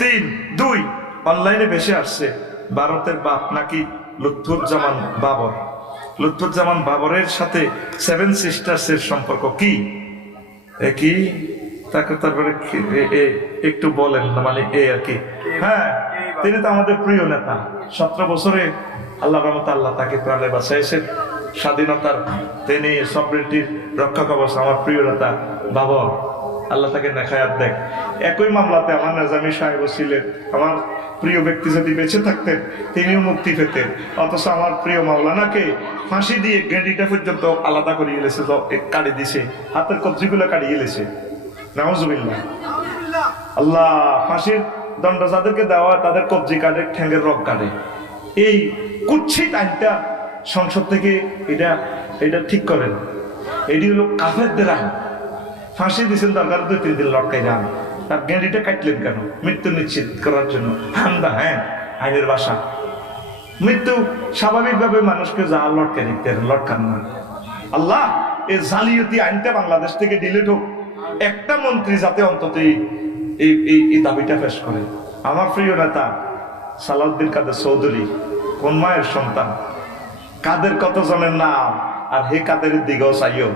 তিন, দুই, অনলাইনে ভেসে আসছে ভারতের বাপ নাকি লুৎফুজ্জামান বাবর। লুৎফুজ্জামান বাবরের সাথে সেভেন সিস্টার্স এর সম্পর্ক কি? কি তাকে তারপরে একটু বলেন না, মানে এই আর কি। হ্যাঁ, তিনি তো আমাদের প্রিয় নেতা। 17 বছরে আল্লাহ রহমত আল্লাহ তাকে প্রাণে বাঁচাইছেন। স্বাধীনতার তিনি সভরেন্টির রক্ষা কবচ আমার প্রিয় নেতা বাবর, আল্লাহ তাকে নেখায়াত দেখ। একই মামলাতে আমার নাজামি সাহেব ছিলেন। আমার প্রিয় ব্যক্তি যদি বেঁচে থাকতেন তিনিও মুক্তি পেতেন, অথচ আমার প্রিয় মাওলানাকে ফাঁসি দিয়ে গেঁডিটা পর্যন্ত আলাদা করিয়ে গেলেছে, কাটি দিছে, হাতের কবজিগুলো কাটিয়ে গেলেছে। নাউজুবিল্লাহ। আল্লাহ ফাঁসির দণ্ড যাদেরকে দেওয়া তাদের কবজি কাটে, ঠ্যাঙ্গের রগ কাটে। এই কুৎসিত আইনটা সংসদ থেকে এটা ঠিক করেন। এটি হলো কাফেরদের আইন। ফাঁসি দিয়েছেন দরকার 2-3 দিন লটকাই যান, তার গেঁড়িটা কাটলেন কেন? মৃত্যু নিশ্চিত করার জন্য। হামদা, হ্যাঁ, আইনের ভাষা। মৃত্যু স্বাভাবিকভাবে মানুষকে যা লটকে দিতে লটকান না। আল্লাহ এই জালিয়াতি আইনটা বাংলাদেশ থেকে ডিলিট হোক। একটা মন্ত্রী যাতে অন্তত এই দাবিটা পেশ করে। আমার প্রিয় নেতা সালাউদ্দিন কাদের চৌধুরী কোন মায়ের সন্তান? কাদের কতজনের নাম, আর হে কাদের দিকেও চাইও।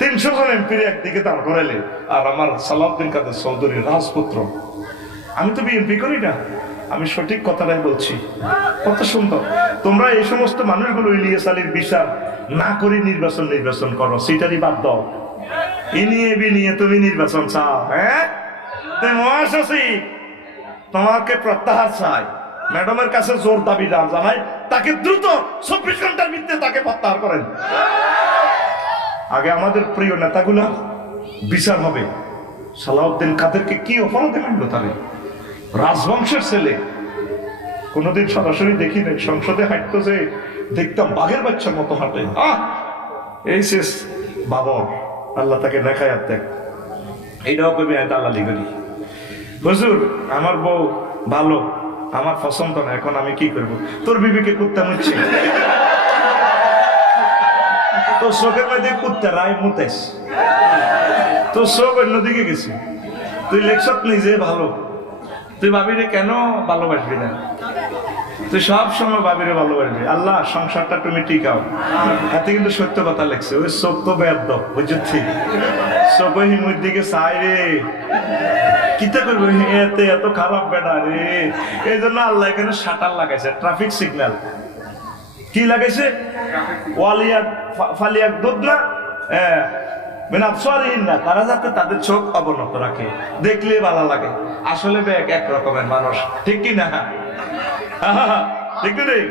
300 জন এমপির একদিকে দাঁড় করাইলে, আর আমার সালাউদ্দিন কাদের চৌধুরী রাজপুত্র। আমি তো বিএনপি করি না, আমি সঠিক কথাটাই বলছি। কত সুন্দর। তোমরা এই সমস্ত মানুষগুলো ইলিয়াস আলীর বিচার না করে নির্বাচন করো, সেটারই বাদ দাও। নিয়ে তুমি নির্বাচন চাও? হ্যাঁ, মহাসচিব তোমাকে প্রত্যাহার চাই, ম্যাডামের কাছে জোর দাবি জানাই, তাকে দ্রুত 24 ঘন্টার ভিত্তিতে তাকে প্রত্যাহার করেন। আগে আমাদের প্রিয় নেতাগুলা বিচার হবে। সালাউদ্দিন কাদেরকে কি অপরাধে মানলো? তারে রাজবংশের ছেলে, কোনোদিন সরাসরি দেখি নাই, সংসদে হাঁটতো যে দেখতাম বাঘের বাচ্চার মতো হাঁটে। এই শেষ বাবর, আল্লাহ তাকে নেখায়াত দেখ। এইটাও কবি দালালি করি। হুজুর আমার বউ ভালো, আমার পছন্দ না, এখন আমি কি করবো? তোর বিবিকে কুত্তা মুচ্ছে, তোর চোখের মধ্যে কুত্তা রায় মুতেস, তোর চোখ অন্যদিকে গেছে, তুই লেখছত নিজে ভালো, তুই ভাবিরে কেন ভালোবাসবি না? তুই সব সময় ভাবিরে ভালোবাসবি। আল্লাহ সংসারটা তুমি টিকাও। হাতে কিন্তু সত্য কথা লেখছে। ওই চোখ তো বেদ বুঝছি, চোখ হিমুর দিকে চাই রে, কিতা করবো? এত খারাপ বেটা রে। এই জন্য আল্লাহ এখানে শাটার লাগাইছে, ট্রাফিক সিগন্যাল। কি লাগাইছে? ফালিয়াক দুধ না, তারা যাতে তাদের চোখ অবনত রাখে, দেখলে ভালো লাগে। আসলে এক রকমের মানুষ, ঠিক কি না? ঠিক নেই?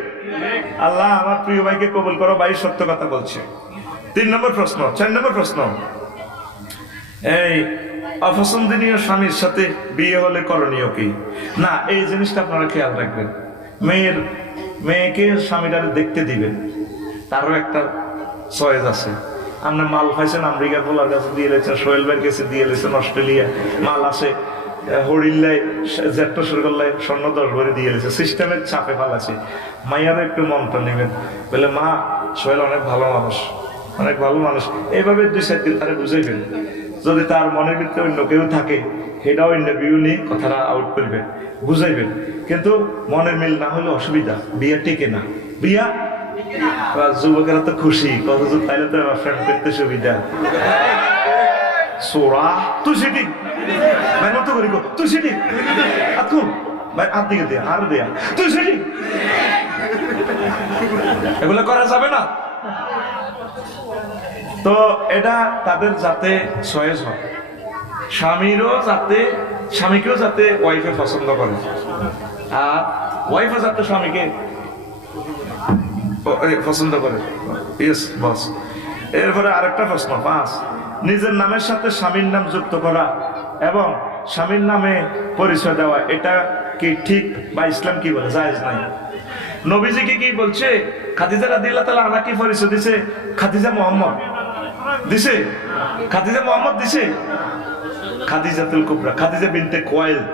আল্লাহ আমার প্রিয় ভাইকে কবুল করো। ভাই সত্য কথা বলছে। 3 নম্বর প্রশ্ন। 4 নম্বর প্রশ্ন, এই অপছন্দনীয় স্বামীর সাথে বিয়ে হলে করণীয় কি? না, এই জিনিসটা আপনারা খেয়াল রাখবেন। মেয়েকে স্বামীরা দেখতে দিবেন, তারও একটা চয়েস আছে। আপনার মাল পাইছেন আমেরিকার পোলার কাছে দিয়ে লেছেন, সোহেল ভাইয়ের কাছে দিয়ে লেছেন, অস্ট্রেলিয়া মাল আছে, হরিল্লায় জ্যাঠটো সরগল্লায় স্বর্ণ 10 ভরে দিয়ে লেছে, সিস্টেমের চাপে ফালাছে। মাইয়ারও একটু মনটা নেবেন, বলে মা সোহেল অনেক ভালো মানুষ, অনেক ভালো মানুষ। এইভাবে 2-4 দিন তারা বুঝাইবেন। যদি তার মনের ভিতরে অন্য কেউ থাকে, সেটাও ইন্টারভিউ নিয়ে কথাটা আউট করবেন, বুঝাইবেন। কিন্তু মনের মিল না হলে অসুবিধা, বিয়ে টিকে না। বিয়া যুবকেরা তো খুশি, কত তাইলে তো ফ্রেন্ড করতে সুবিধা। সোরা তুই সিটি ভাই মতো করি গো, তুই সিটি আতকু ভাই হাত দিকে দেয়া, আর দেয়া, তুই সিটি। এগুলো করা যাবে না। তো এটা তাদের যাতে চয়েস হয়, স্বামীকেও যাতে ওয়াইফে পছন্দ করে, আর ওয়াইফও যাতে স্বামীকে পছন্দ করে। Yes boss. এরপরে আরেকটা প্রশ্ন 5, নিজের নামের সাথে স্বামীর নাম যুক্ত করা এবং স্বামীর নামে পরিচয় দেওয়া, এটা কি ঠিক বা ইসলাম কি বলে? জায়েজ নাই। নবীজি কি বলছে? খাদিজা রাদিয়াল্লাহু তাআলা আনহা কি পরিচয় দিছে? খাদিজা মুহাম্মদ দিছে, খাদিজা মুহাম্মদ দিছে, খাদিজাতুল কুবরা, খাদিজা বিনতে খুয়াইলিদ।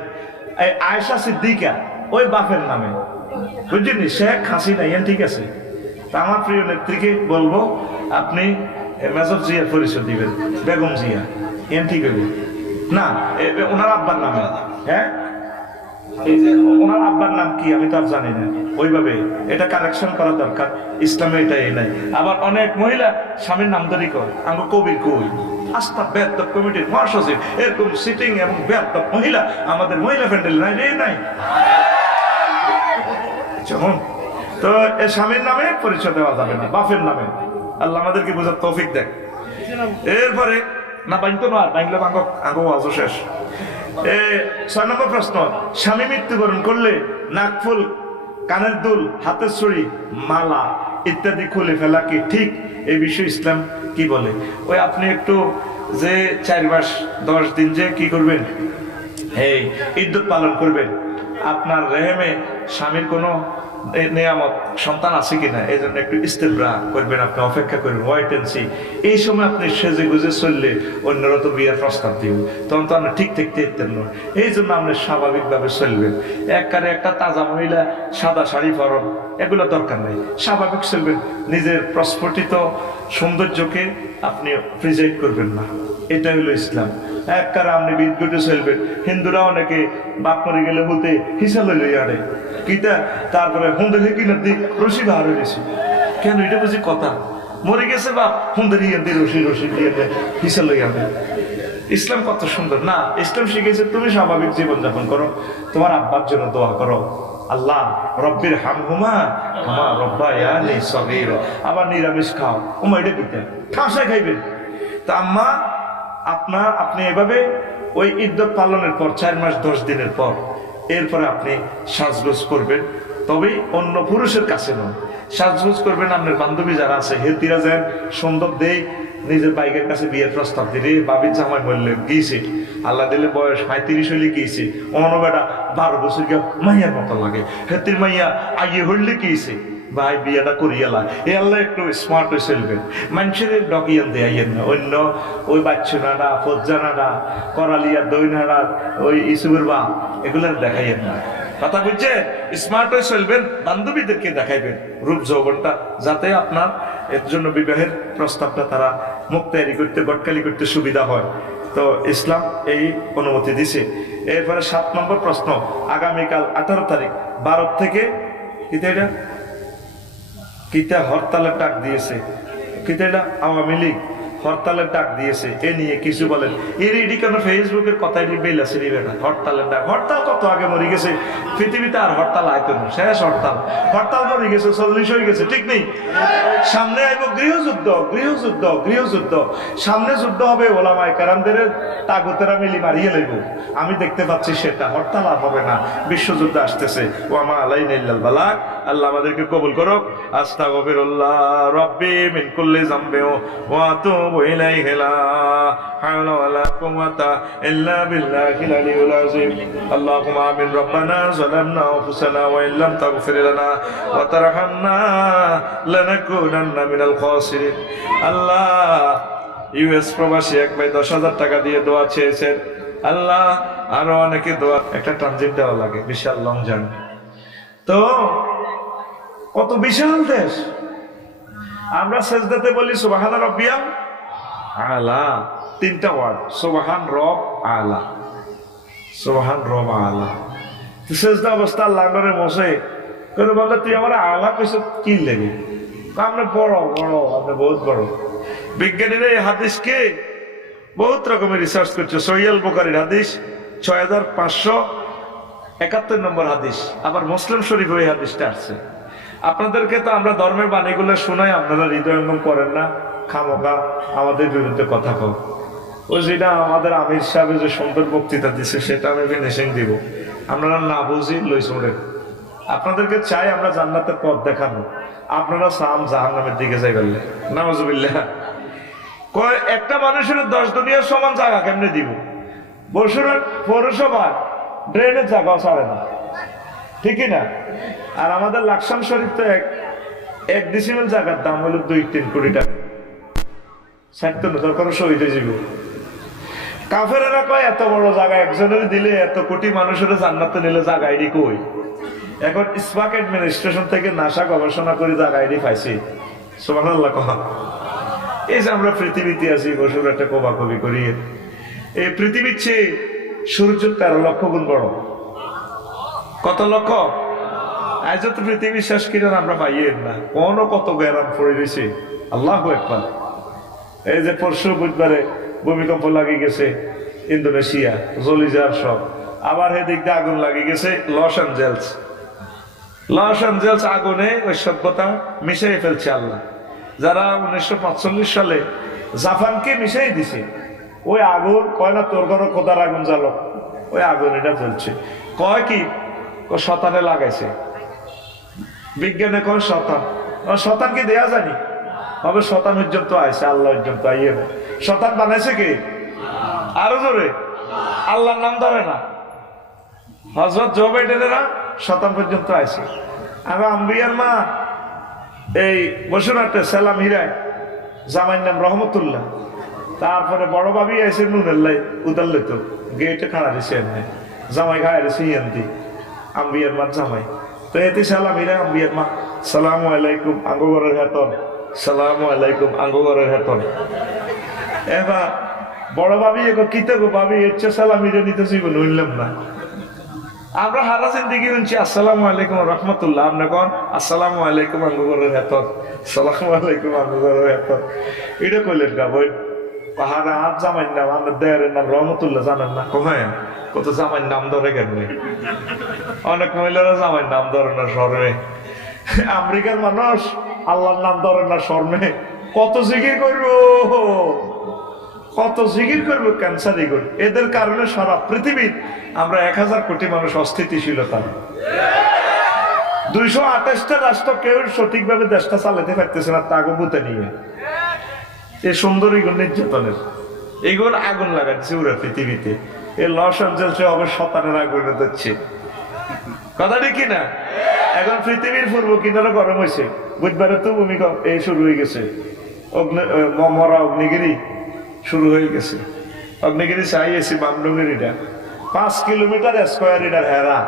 এই আয়েশা সিদ্দিকা ওই বাপের নামে, বুঝলেন? শেখ হাসিনা, ঠিক আছে। তা আমার প্রিয় নেত্রীকে বলবো, আপনি মেজর জিয়ার পরিচয় দিবেন, বেগম জিয়া, ঠিক হইব না? ওনার আব্বার নামে, হ্যাঁ, এই যে ওনার আব্বার নাম কি আমি তো আর জানি না, ওইভাবে এটা কারেকশন করা দরকার। ইসলামে এটা এই নাই। আবার অনেক মহিলা স্বামীর নামদারি করে, আমি কবির কই আস্থা বেয়াদব কমিটির মহাসচিব, এরকম সিটিং এবং বেয়াদব মহিলা আমাদের মহিলা প্যান্ডেল নাই রে, নাই। যখন তো এ স্বামীর নামে পরিচয় দেওয়া যাবে না, বাপের নামে। আল্লাহ আমাদেরকে বোঝার তৌফিক দেয়। এরপরে না বাইনতো না, বাইনলে আঙ্গ আজও শেষ। 6 নম্বর প্রশ্ন, স্বামী মৃত্যুবরণ করলে নাকফুল, কানের দুল, হাতের ছড়ি, মালা ইত্যাদি খুলে ফেলা কি ঠিক? এই বিষয়ে ইসলাম কি বলে? ওই আপনি একটু যে 4 মাস 10 দিন যে কি করবেন, এই ইদ্যত পালন করবেন, আপনার রেহেমে স্বামীর কোনো নিয়ামত সন্তান আছে কিনা এই জন্য একটু ইস্তেবরা করবেন, আপনি অপেক্ষা করবেন, ওয়াইট এন্ড সি। এই সময় আপনি সেজে গুজে চললে অন্যরা তো বিয়ের প্রস্তাব দিব, তখন তো আপনি ঠিক থাকতে ইতেন নয়। এই জন্য আপনি স্বাভাবিকভাবে চলবেন। একবারে একটা তাজা মহিলা সাদা শাড়ি পরন এগুলো দরকার নেই, স্বাভাবিক চলবেন। নিজের প্রস্ফুটিত সৌন্দর্যকে আপনি প্রিজাইড করবেন না, এটা হলো ইসলাম। একবারে আপনি বিদ্যুটে চলবেন। হিন্দুরা অনেকে বাপ মরে গেলে হতে হিসা লইলে আড়ে কিতা, তারপরে হুন্দের কিনার দিক রশি বার হয়ে গেছে। কেন? এটা বুঝি কথা, মরে গেছে বাপ, হুন্দের ইয়ে দিয়ে রশি রশি দিয়ে হিসা লই আনে। ইসলাম কত সুন্দর না! ইসলাম শিখেছে তুমি স্বাভাবিক জীবনযাপন করো, তোমার আব্বার জন্য দোয়া করো, আল্লাহ রব্বির হামহুমা কামা রব্বায়ানি সগীরা। আবার নিরামিষ খাও, ওমা এটা কিতা ঠাসায় খাইবেন। তা আম্মা আপনি এভাবে ওই ইদ্যত পালনের পর 4 মাস 10 দিনের পর এরপরে আপনি সাজগোজ করবেন, তবে অন্য পুরুষের কাছে নয়। সাজগোজ করবেন আপনার বান্ধবী যারা আছে হেতিরা যেন সুন্দর দেয়, নিজের বাইকের কাছে বিয়ের প্রস্তাব দিলে বাবির জামাই বললে গিয়েছে, আল্লাহ দিলে বয়স 35 হইলে গিয়েছে, অন্য বেটা 12 বছর গিয়ে মাইয়ার মতো লাগে, হেতির মাইয়া আইয়ে হইলে গিয়েছে, ভাই বিয়েটা করিয়ালা। এ আল্লাহ একটু স্মার্ট হয়ে চলবেন, মানুষের ডকিয়ান দেয়াইয়েন না, অন্য ওই বাচ্চুনারা ফজ্জানারা করালিয়া দৈনারা ওই ইসুবের বা এগুলো দেখাইয়েন না। কথা বুঝছে? স্মার্ট হয়ে চলবেন, বান্ধবীদেরকে দেখাইবেন রূপ যৌবনটা, যাতে আপনার এর জন্য বিবাহের প্রস্তাবটা তারা মুক্তায়রি করতে গটকালি করতে সুবিধা হয়। তো ইসলাম এই অনুমতি দিছে। এরপরে 7 নম্বর প্রশ্ন, আগামীকাল 18 তারিখ ভারত থেকে এটা কিতা হরতালের ডাক দিয়েছে, কিতা এটা আওয়ামী লীগ হরতালের ডাক দিয়েছে, এ নিয়ে কিছু বলেন। এডি কেন ফেসবুকের কথাই বেল আছে না, হরতালের ডাক। হরতাল কত আগে মরে গেছে পৃথিবীতে, আর হরতাল আয়তন শেষ। হরতাল মরে গেছে, 40 হয়ে গেছে, ঠিক নেই? সামনে আইব গৃহযুদ্ধ, গৃহযুদ্ধ, গৃহযুদ্ধ। সামনে যুদ্ধ হবে, ওলামায়ে কেরামদের তাগুতেরা মিলি মারিয়ে লইব। আমি দেখতে পাচ্ছি সেটা, হরতাল আর হবে না, বিশ্বযুদ্ধ আসতেছে। ওয়ামা আলাইনা ইল্লাল বালাগ। আল্লাহ আমাদেরকে কবুল করুক। আস্তাগফিরুল্লাহ রাব্বি মিন কুল্লি যামবি ওয়া আতুবু ইলাইহি লা হাওলা ওয়ালা কুওয়াতা ইল্লা বিল্লাহিল আলিয়্যিল আযীম। আল্লাহুম্মা আমিন। রব্বানা যালামনা আনফুসানা ওয়া ইল্লাম তাগফির লানা ওয়া তারহামনা লানাকুনান্না মিনাল খাসিরিন। আল্লাহ, ইউএস প্রবাসী এক ভাই 10,000 টাকা দিয়ে দোয়া চেয়েছেন। আল্লাহ, আরো অনেকে দোয়া, একটা ট্রানজিট দেওয়া লাগে, বিশাল লং জার্নি। তো কত বিশাল দেশ, আমরা সেজদাতে বলি সুবহান রাব্বিয়াল আলা, 3টা ওয়ার্ড, সুবহান রব আলা, সুবহান রব আলা। সেজদা অবস্থা আল্লাহর ঘরে বসে করে বলতে, তুই আমার আলা কইছ কি লাগে? আমরা বড় বড়, আমরা বহুত বড়। বিজ্ঞানীরা এই হাদিসকে বহুত রকমের রিসার্চ করছে। সহিহ বুখারীর হাদিস 6571 নম্বর হাদিস, আবার মুসলিম শরীফ ওই হাদিসটা আসছে। আপনাদেরকে তো আমরা ধর্মের বাণীগুলো শোনাই, আপনারা হৃদয়ঙ্গম করেন না, খামোকা আমাদের বিরুদ্ধে কথা কও। ও যেটা আমাদের আমির সাহেব যে সুন্দর বক্তৃতা দিচ্ছে সেটা আমি ফিনিশিং দিব, আপনারা না বুঝি লই শুনে। আপনাদেরকে চাই আমরা জান্নাতের পথ দেখাবো, আপনারা সাম জাহান্নামের দিকে যাই বললে নাউজুবিল্লাহ। কয় একটা মানুষের 10 দুনিয়ার সমান জায়গা কেমনে দিব? বসুরের পৌরসভা ড্রেনের জায়গাও ছাড়ে না, ঠিকই না? আর আমাদের লাকসাম শরীফ তো এক ডিসিমেল জায়গার দাম হলো 2-3 কোটি টাকা। ছাড়তো না, দরকার শহীদ হয়ে যাব। কাফেরেরা কয় এত বড় জায়গা একজনের দিলে এত কোটি মানুষের জান্নাতে নিলে জায়গা আইডি কই? এখন ইসবাক অ্যাডমিনিস্ট্রেশন থেকে নাসা গবেষণা করে জায়গা আইডি পাইছি। সুবহানাল্লাহ কহা। এই যে আমরা পৃথিবীতে আছি, বসুর একটা কবাকবি করি, এই পৃথিবীর চেয়ে সূর্য 13 লক্ষ গুণ বড়। কত লক্ষ? আজ তো পৃথিবী শেষ কিনা আমরা পাইয়েন না, কোনো কত গ্যারাম পড়ে রয়েছে। আল্লাহু আকবার। এই যে পরশু বুধবারে ভূমিকম্প লাগিয়ে গেছে ইন্দোনেশিয়া, জলিজার সব। আবার এদিক দিয়ে আগুন লাগিয়ে গেছে লস অ্যাঞ্জেলস। লস অ্যাঞ্জেলস আগুনে ওই সভ্যতা মিশিয়ে ফেলছে আল্লাহ। যারা 1945 সালে জাপানকে মিশিয়ে দিছে, ওই আগুন কয় না তোর কোনো খোদার আগুন জ্বালো, ওই আগুন এটা জ্বলছে। কয় কি শতানে লাগাইছে, বিজ্ঞানে কয় শতান। শতানকে দেয়া জানি, তবে শতান পর্যন্ত আইছে, আল্লাহ পর্যন্ত আইয়ে না। শতান বানাইছে কি? আরো জোরে, আল্লাহর নাম ধরে না। হযরত জো বাইডেনেরা শতান পর্যন্ত আইছে। আমার আম্বিয়ার মা এই বসুরহাটে সালাম হিরায়, জামাইর নাম রহমতুল্লাহ। তারপরে বড় ভাবি আইসে নুনেল্লাই উদাল্লে, তো গেটে খাড়া দিছে এমনি, জামাই খায় রেছে ইয়ান্তি আম্বিয়ার মার জামাই। তো এতে সালাম হিরা আম্বিয়ার মা, সালামু আলাইকুম আঙ্গগরের হেতন, সালামু আলাইকুম আঙ্গগরের হেতন। এবার বড় ভাবি এগো কিতে গো ভাবি ইচ্ছে সালাম হিরে নিতেছি বলে উঠলাম না। আমরা হারা জিন্দিগি শুনছি আসসালামু আলাইকুম রহমতুল্লাহ, আপনি কন আসসালামু আলাইকুম আঙ্গগরের হেতন, সালামু আলাইকুম আঙ্গগরের হেতন। এটা কইলেন গা বই পাহাড়ে আর জামাইর নাম, আমার দেয়ারের নাম রহমতুল্লাহ, জানেন না? কোথায় কত জামাইর নাম ধরে কেমনি? অনেক মহিলারা জামাইর নাম ধরে না শর্মে। আমেরিকার মানুষ আল্লাহর নাম ধরে না শর্মে। কত জিকির করবো, কত জিকির করবো, ক্যান্সারই করবো। এদের কারণে সারা পৃথিবীর আমরা 1000 কোটি মানুষ অস্থিতিশীলতা। 228টা রাষ্ট্র কেউ সঠিকভাবে দেশটা চালাতে পারতেছে না, তাগবুতে নিয়ে এই সুন্দরী নির্যাতনের এইগুলো আগুন লাগাচ্ছে ওরা পৃথিবীতে। এই লস অ্যাঞ্জেলসে হবে শতানের আগুন দিচ্ছে, কথা ঠিক কিনা? এখন পৃথিবীর পূর্ব কিনারা গরম হয়েছে, বুধবারে তো ভূমিকম্প এই শুরু হয়ে গেছে, মরা অগ্নিগিরি শুরু হয়ে গেছে। অগ্নিগিরি চাইয়েছি বামডুঙ্গিরিটা 5 কিলোমিটার স্কোয়ার এটার হেরা,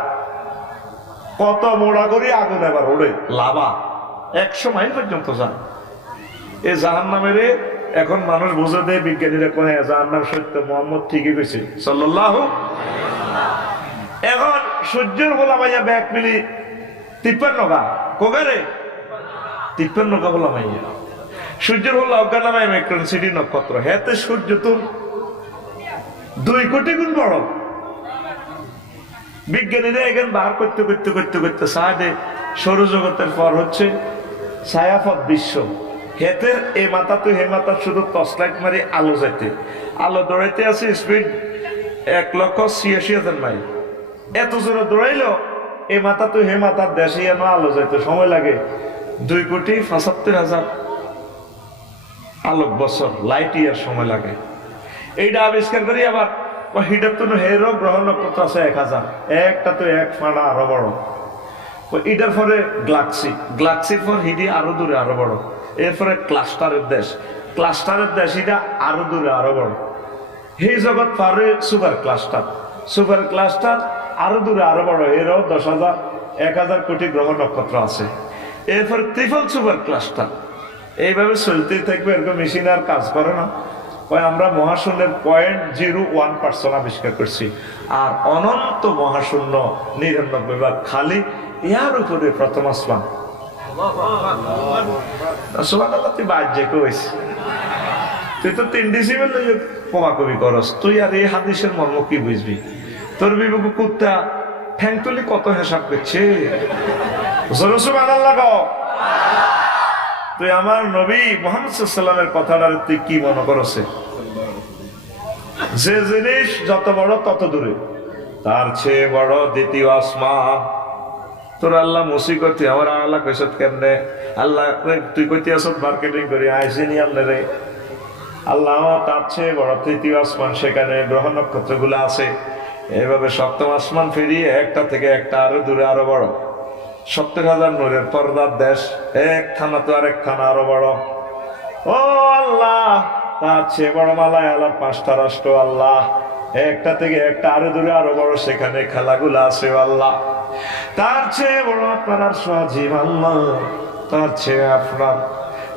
কত মোড়া করি আগুন এবার ওড়ে লাভা 100 মাইল পর্যন্ত যান। এই জাহান্নামের এখন মানুষ বুঝে দেয়, বিজ্ঞানীরা কোন জাহান্নাম সত্য, মোহাম্মদ ঠিকই কইছে সাল্লাল্লাহু। এখন সূর্যের বলা মাইয়া ব্যাগ মিলি 53 গা কোগারে 53 গা বলা মাইয়া সূর্যের হল অজ্ঞানামায় মেক্রন সিটি নক্ষত্র। হেতে সূর্য তো 2 কোটি গুণ বড়। বিজ্ঞানীরা এখানে বার করতে করতে করতে করতে সাহায্যে সৌরজগতের পর হচ্ছে ছায়াপথ বিশ্ব। হেতের এই মাথা তো হে মাথা শুধু টর্চ লাইট মারি আলো যাইতে, আলো দৌড়াইতে আছে স্পিড 1,86,000 মাইল। এত জোরে দৌড়াইলো এই মাথা তো হে মাথার দেশে যেন আলো যাইতে সময় লাগে 2,75,000 আলোক বছর, লাইট ইয়ার সময় লাগে। এইটা আবিষ্কার করি আবার হিটার তো হেরো গ্রহ নক্ষত্র আছে 1000, একটা তো 1 ফাড়া আরো বড়। এটার পরে গ্লাক্সি, গ্লাক্সির পর হিডি আরো দূরে আরো বড়। এরপরে ক্লাস্টারের দেশ, ক্লাস্টারের দেশ এটা আরো দূরে আরো বড়। এই জগৎ পারে সুপার ক্লাস্টার, সুপার ক্লাস্টার আরো দূরে আরো বড়। এরও 10,000 1,000 কোটি গ্রহ নক্ষত্র আছে। এরপর ট্রিপল সুপার ক্লাস্টার। এইভাবে চলতেই থাকবে, এরকম মেশিন আর কাজ করে না। আমরা মহাশূন্যের 0.01% আবিষ্কার করছি, আর অনন্ত মহাশূন্য 99 ভাগ খালি। ইয়ার উপরে প্রথম আসমান। সুবহানাল্লাহ, তুই বাজ্যে কইস, তুই তো 3 ডিসিমেল কমাকবি করস, তুই আর এই হাদিসের মর্ম কি বুঝবি? তোর বিবেক কুত্তা ঠ্যাং তুলি কত হিসাব করছে। সুবহানাল্লাহ গো। তুই আমার নবী মুহাম্মদ সাল্লাল্লাহু আলাইহি ওয়াসাল্লামের কথাটার তুই কি মনে করছে? যে জিনিস যত বড় তত দূরে, তার চেয়ে বড় দ্বিতীয় আসমান। তোর আল্লাহ মুসিবত আমার আল্লাহ কইছত কেমনে? আল্লাহ তুই কইতে আসত মার্কেটিং করি আইসিনি আল্লাহ রে। আল্লাহ তার চেয়ে বড় তৃতীয় আসমান, সেখানে গ্রহ নক্ষত্র গুলো আছে। এইভাবে সপ্তম আসমান ফেরিয়ে একটা থেকে একটা আরো দূরে আরো বড়। 70,000 নূরের পর্দার দেশ, এক থানা তো আরেক থানা আরো বড়। ও আল্লাহ, তার চেয়ে বড় মালায় আল্লাহ 5টা রাষ্ট্র আল্লাহ, একটা থেকে একটা আরো দূরে আরো বড়, সেখানে খেলাগুলো আছে আল্লাহ। তার চেয়ে বড় আপনার আর সজীব আল্লাহ,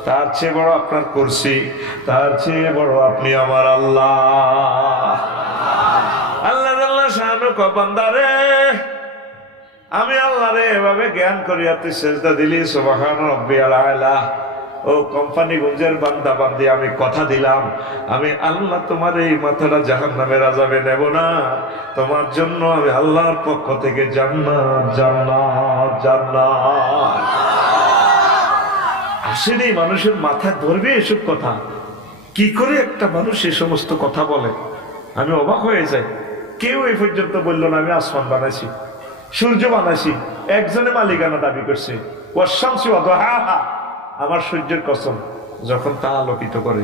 তার চেয়ে বড় আপনার কুরসি, তার চেয়ে বড় আপনি আমার আল্লাহ। আল্লাহ আল্লাহ শানু কো বান্দারে, আমি আল্লাহ রে এভাবে জ্ঞান করিয়া তুই সেজদা দিলি সুবহান রাব্বিয়াল আলা। ও কোম্পানিগঞ্জের বান্দা বান্দি, আমি কথা দিলাম আমি আল্লাহ তোমার এই মাথাটা জাহান্নামের আযাবে নেব না, তোমার জন্য আমি আল্লাহর পক্ষ থেকে জান্নাত জান্নাত জান্নাত। আসেনি মানুষের মাথায় ধরবে এসব কথা? কি করে একটা মানুষ এই সমস্ত কথা বলে? আমি অবাক হয়ে যাই। কেউ এই পর্যন্ত বললো না আমি আসমান বানাইছি, সূর্য বানাইছি। একজনে মালিকানা দাবি করছে, ওয়াশ-শামসি ওয়া দুহাহা, আমার সূর্যের কসম যখন তা আলোকিত করে,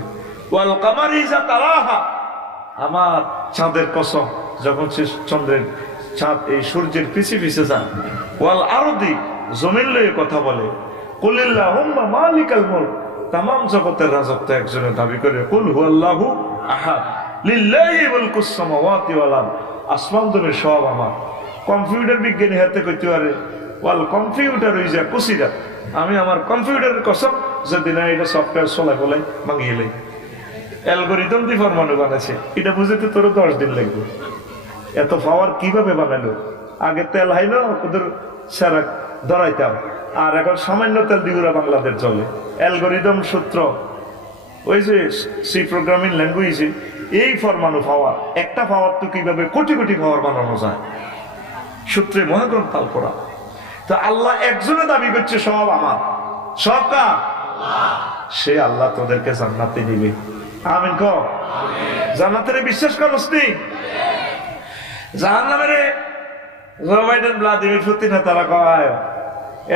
ওয়াল কামারি ইযা তালাহা, আমার চাঁদের কসম যখন সে চন্দ্রের চাঁদ এই সূর্যের পিছে পিছে যায়, ওয়াল আরদি, জমিন লয়ে কথা বলে, কুলিল্লাহুম্মা মালিকাল মুলক, তামাম জগতের রাজত্ব একজনে দাবি করে, কুল হুয়াল্লাহু আহাদ লিল্লাহি মুলকুস সামাওয়াতি ওয়াল আরদ, আসমান জমিন সব আমার। কম্পিউটার বিজ্ঞানী হাতে কইতে পারে ওয়াল কম্পিউটার ইজা কুসিরা, আমি আমার কম্পিউটারের কসম যদি না এটা সফটওয়্যার চলাই বলে ভাঙিয়ে লাই, অ্যালগোরিদম দিয়ে ফরমানো বানাইছে, এটা বুঝতে তোর 10 দিন লাগবে। এত পাওয়ার কিভাবে বানাইলো? আগে তেল হাইলো ওদের সারা ধরাইতাম, আর এখন সামান্য তেল দিগুরা বাংলাদেশ চলে। অ্যালগোরিদম সূত্র, ওই যে সি প্রোগ্রামিং ল্যাঙ্গুয়েজে এই ফরমানো পাওয়ার, একটা পাওয়ার তো কিভাবে কোটি কোটি পাওয়ার বানানো যায়, সূত্রে মহাগ্রন্থ আল কোরআন। তো আল্লাহ একজনে দাবি করছে সব আমার, সব কার? সে আল্লাহ তোদেরকে জান্নাতে নিবে। আমিন কও। জান্নাতের বিশ্বাস করস নি? জাহান্নামের জো বাইডেন ভ্লাদিমির পুতিন তারা কয়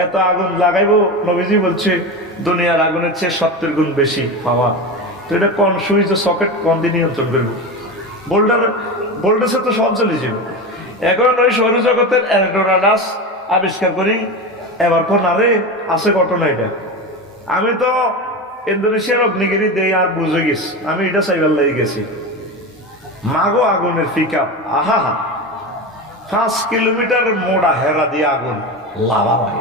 এত আগুন লাগাইবো, নবীজি বলছে দুনিয়ার আগুনের চেয়ে 70 গুণ বেশি পাওয়া। তো এটা কোন সুইচ সকেট কোন দিয়ে নিয়ন্ত্রণ করবো? ভোল্টেজে তো সব চলে যাবে। এখন ওই সৌরজগতের অ্যান্টোরাডাস আবিষ্কার করি, এবার কোন আরে আছে ঘটনা। এটা আমি তো ইন্দোনেশিয়ার অগ্নিগিরি দেই আর বুঝে গেছি, আমি এটা চাইবার লেগে গেছি। মাগো আগুনের পিকআপ, আহা হা, 5 কিলোমিটার মোড়া হেরা দিয়ে আগুন, লাভা ভাই।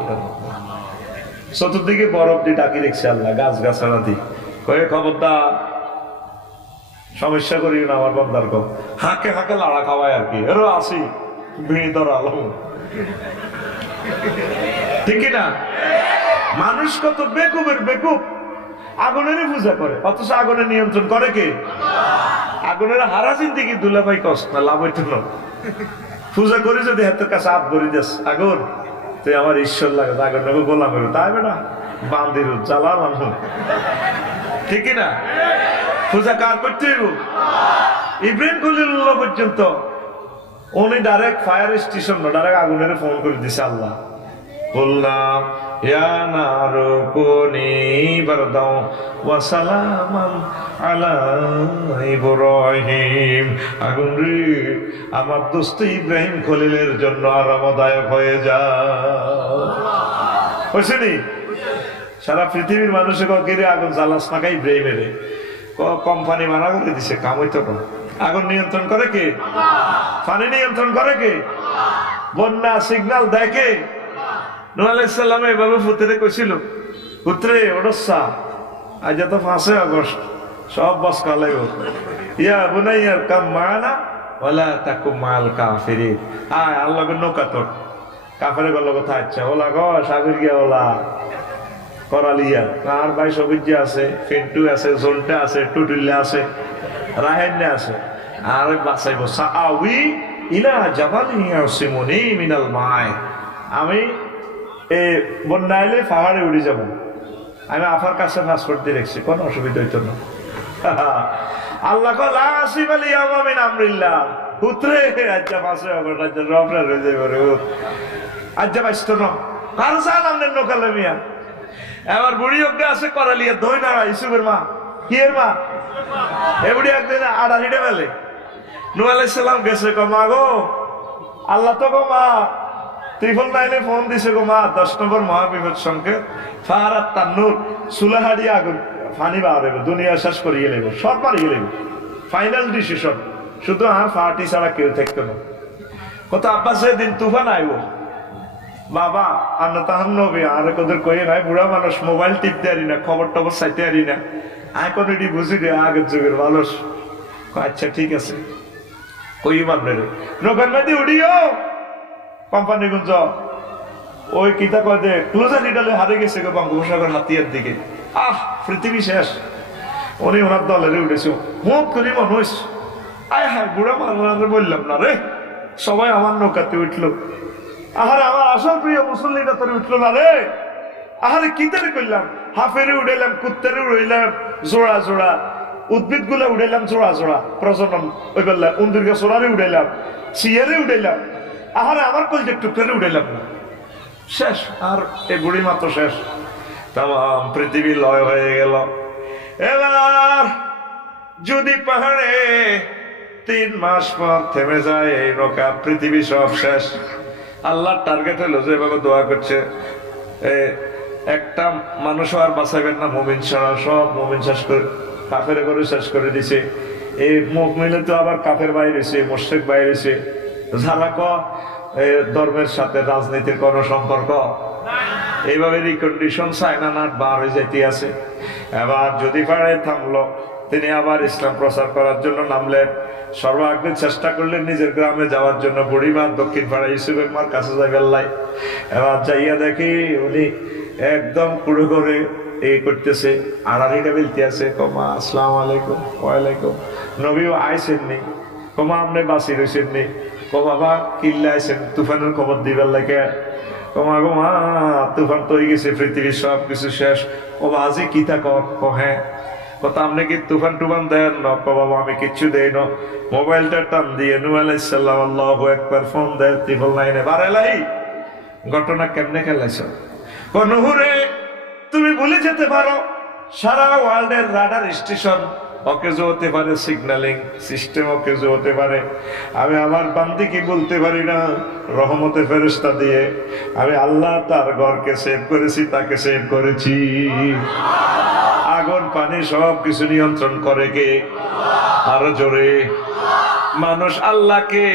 চতুর্দিকে বরফ দিয়ে ডাকি রেখেছে আল্লাহ, গাছ গাছাড়া দি কয়ে খবরদার সমস্যা করি না আমার বন্দার কম, হাঁকে হাঁকে লাড়া খাওয়ায় আর কি। এরও আসি ভিড় ধরা আলো, ঠিক না? মানুষ কত বেকুবের বেকুব, আগুনেরই পূজা করে, অথচ আগুনের নিয়ন্ত্রণ করে কে? আগুনের হারা জিন্দিগি দুলাভাই কষ্ট না, লাভ হইত না। পূজা করি যদি হাতের কাছে হাত ভরি দেস, আগুন তুই আমার ঈশ্বর লাগে, আগুন নেবো গোলাম হইব, তাই বেটা বান্দির জ্বালা মানুষ, ঠিক না? পূজা কার করতে হইব? ইব্রাহিম খলিলুল্লাহ পর্যন্ত উনি ডাইরেক্ট ফায়ার স্টেশন না, ডাইরেক্ট আগুনের ফোন করে দিছে আল্লাহ, বললাম ইয়া নারু কুনি বারদাও ওয়া সালামান আলা ইব্রাহিম, আগুন রে আমার দোস্ত ইব্রাহিম খলিলের জন্য আরামদায়ক হয়ে যাও। হয়েছে নি? সারা পৃথিবীর মানুষে কিরে আগুন জ্বালাস না খাই ইব্রাহিমের, কোম্পানি মানা করে দিছে, কাম হইতো না। আগুন নিয়ন্ত্রণ করে কে? পানি নিয়ন্ত্রণ করে কে? বন্যা সিগন্যাল দেয় কে? নূহ আলাইহিস সালাম এভাবে পুত্রে কইছিল, পুত্রে ওড়সা, আজ তো 5 আগস্ট, সব বাস কালাইব, ইয়া বুনাইয়া কাম মানা ওয়ালা তাকুম মাল কাফিরিন, আয় আল্লাহর নৌকা তোর, কাফেরের গল্ল কথা। আচ্ছা ওলা গো সাগর গিয়া ওলা করালিয়া, আর ভাই সবিজ্জা আছে, ফেন্টু আছে, জোনটা আছে, টুটুল্লা আছে, রাহেন্নে আছে, আর বাঁচাইব সাআউই ইলা জাবালিন ইয়াসিমুনি মিনাল মায়, আমি এই বন্যা আইলে পাহাড়ে উড়ে যাব, আমি আফার কাছে পাসপোর্ট দিয়ে রেখেছি, কোনো অসুবিধা হইতো না। আল্লাহ লা আসিফা লিয়াউমা মিন আমরিল্লাহ, পুত্রে আচ্ছা 5 আগস্ট আচ্ছা রফরা রয়ে যাবে রে, আচ্ছা বাইতো না কার সান আমনে নকালে মিয়া। এবার বুড়ি অজ্ঞা আছে করালিয়া দই না ইসুফের মা, কি এর মা, এ বুড়ি একদিন আড়া হিটে ফেলে। নূহ আলাইহিস সালাম গেছে, কো মা গো, আল্লাহ তো গো মা ত্রিফল নাইলে ফোন দিছে গো মা, 10 নম্বর মহাবিপদ সংকেত, ফারাত তান্নুর, সুলাহাড়ি আগুন ফানি বার হইব, দুনিয়া শেষ করিয়ে লেব, সব মারিয়ে লেব, ফাইনাল ডিসিশন, শুধু আর ফাটি ছাড়া কেউ থাকতো না। কত আব্বাস সেদিন তুফান আইব, বাবা আন্না তাহান নবে আর ওদের কয়ে নাই, বুড়া মানুষ মোবাইল টিপতে পারি না, খবর টবর চাইতে পারি না, আয় কোন এটি বুঝি রে আগের যুগের মানুষ। আচ্ছা ঠিক আছে, কই মানবে রে নৌকার মাঝে উড়িও কোম্পানিগঞ্জ ওই কিতা কয় যে ক্লোজার নিডালে হারে গেছে বঙ্গোপসাগর হাতিয়ার দিকে। পৃথিবী শেষ। উনি ওনার দলের উঠেছে, মুখ করি মানুষ আয় হায় বুড়া মারারে বললাম না রে, সবাই আমার নৌকাতে উঠলো। আহারে আমার আসল প্রিয় মুসল্লিটা তোর উঠলো না রে। আহারে কিতারে করলাম, হাফেরে উড়াইলাম, কুত্তারে উড়াইলাম জোড়া জোড়া, উদ্ভিদ গুলা উড়াইলাম জোড়া জোড়া প্রজনন, ওই বললা উন্দুর গাছ ওরারে উড়াইলাম, সিয়ারে উড়াইলাম। আহারে আমার কলজের টুকরারে উড়াইলাম না। শেষ। আর এই বুড়ি মাত্র শেষ। তাম পৃথিবী লয় হয়ে গেল। এবার যদি পাহাড়ে 3 মাস পর থেমে যায় এই নৌকা, পৃথিবী সব শেষ। আল্লাহর টার্গেট হলো যে এভাবে দোয়া করছে, একটা মানুষও আর বাঁচাবেন না, মুমিন ছাড়া সব মুমিন শেষ করে কাফের করে শেষ করে দিছে। এই মুমিনে তো আবার কাফের বাইরেছে, মুশরিক বাইরেছে, যারা ধর্মের সাথে রাজনীতির কোন সম্পর্ক। এইভাবে রিকন্ডিশন চায়না নাট বার হয়ে যেতে আছে। এবার যদি পারে থামলো, তিনি আবার ইসলাম প্রচার করার জন্য নামলেন। সর্বাগ্রে চেষ্টা করলেন নিজের গ্রামে যাওয়ার জন্য। বুড়িমা দক্ষিণ পাড়া ইউসুফের মার কাছে যাই বেল্লাই। এবার যাইয়া দেখি উনি একদম কুড়ো করে এই করতেছে, আড়াড়িটা বেলতে আছে। কমা আসসালাম আলাইকুম। ওয়ালাইকুম। নবীও আইসেননি। কমা আপনি বাসি রয়েছেননি। কো বাবা কিল্লা আইসেন, তুফানের খবর দিবার লাগে। কমা গো মা তুফান তো হয়ে গেছে, পৃথিবীর সব কিছু শেষ। ও আজি কিতা কহে কথা, আপনি কি তুফান টুফান দেন না? বাবা আমি কিচ্ছু দেই না। মোবাইলটা টান দিয়ে নূহ আলাইহিস সালাম আল্লাহু আকবার ফোন দেয়, ত্রিপল লাইনে বাড়াইলাই। ঘটনা কেমনে খেলাইছ? নূহরে তুমি ভুলে যেতে পারো সারা ওয়ার্ল্ডের রাডার স্টেশন অকেজো হতে পারে, সিগন্যালিং সিস্টেম অকেজো হতে পারে। আমি আমার বান্দিকে বলতে পারি না রহমতের ফেরেশতা দিয়ে আমি আল্লাহ তার ঘরকে সেভ করেছি, তাকে সেভ করেছি। আগুন পানি সব কিছু নিয়ন্ত্রণ করে কে? আরো জোরে। মানুষ আল্লাহকে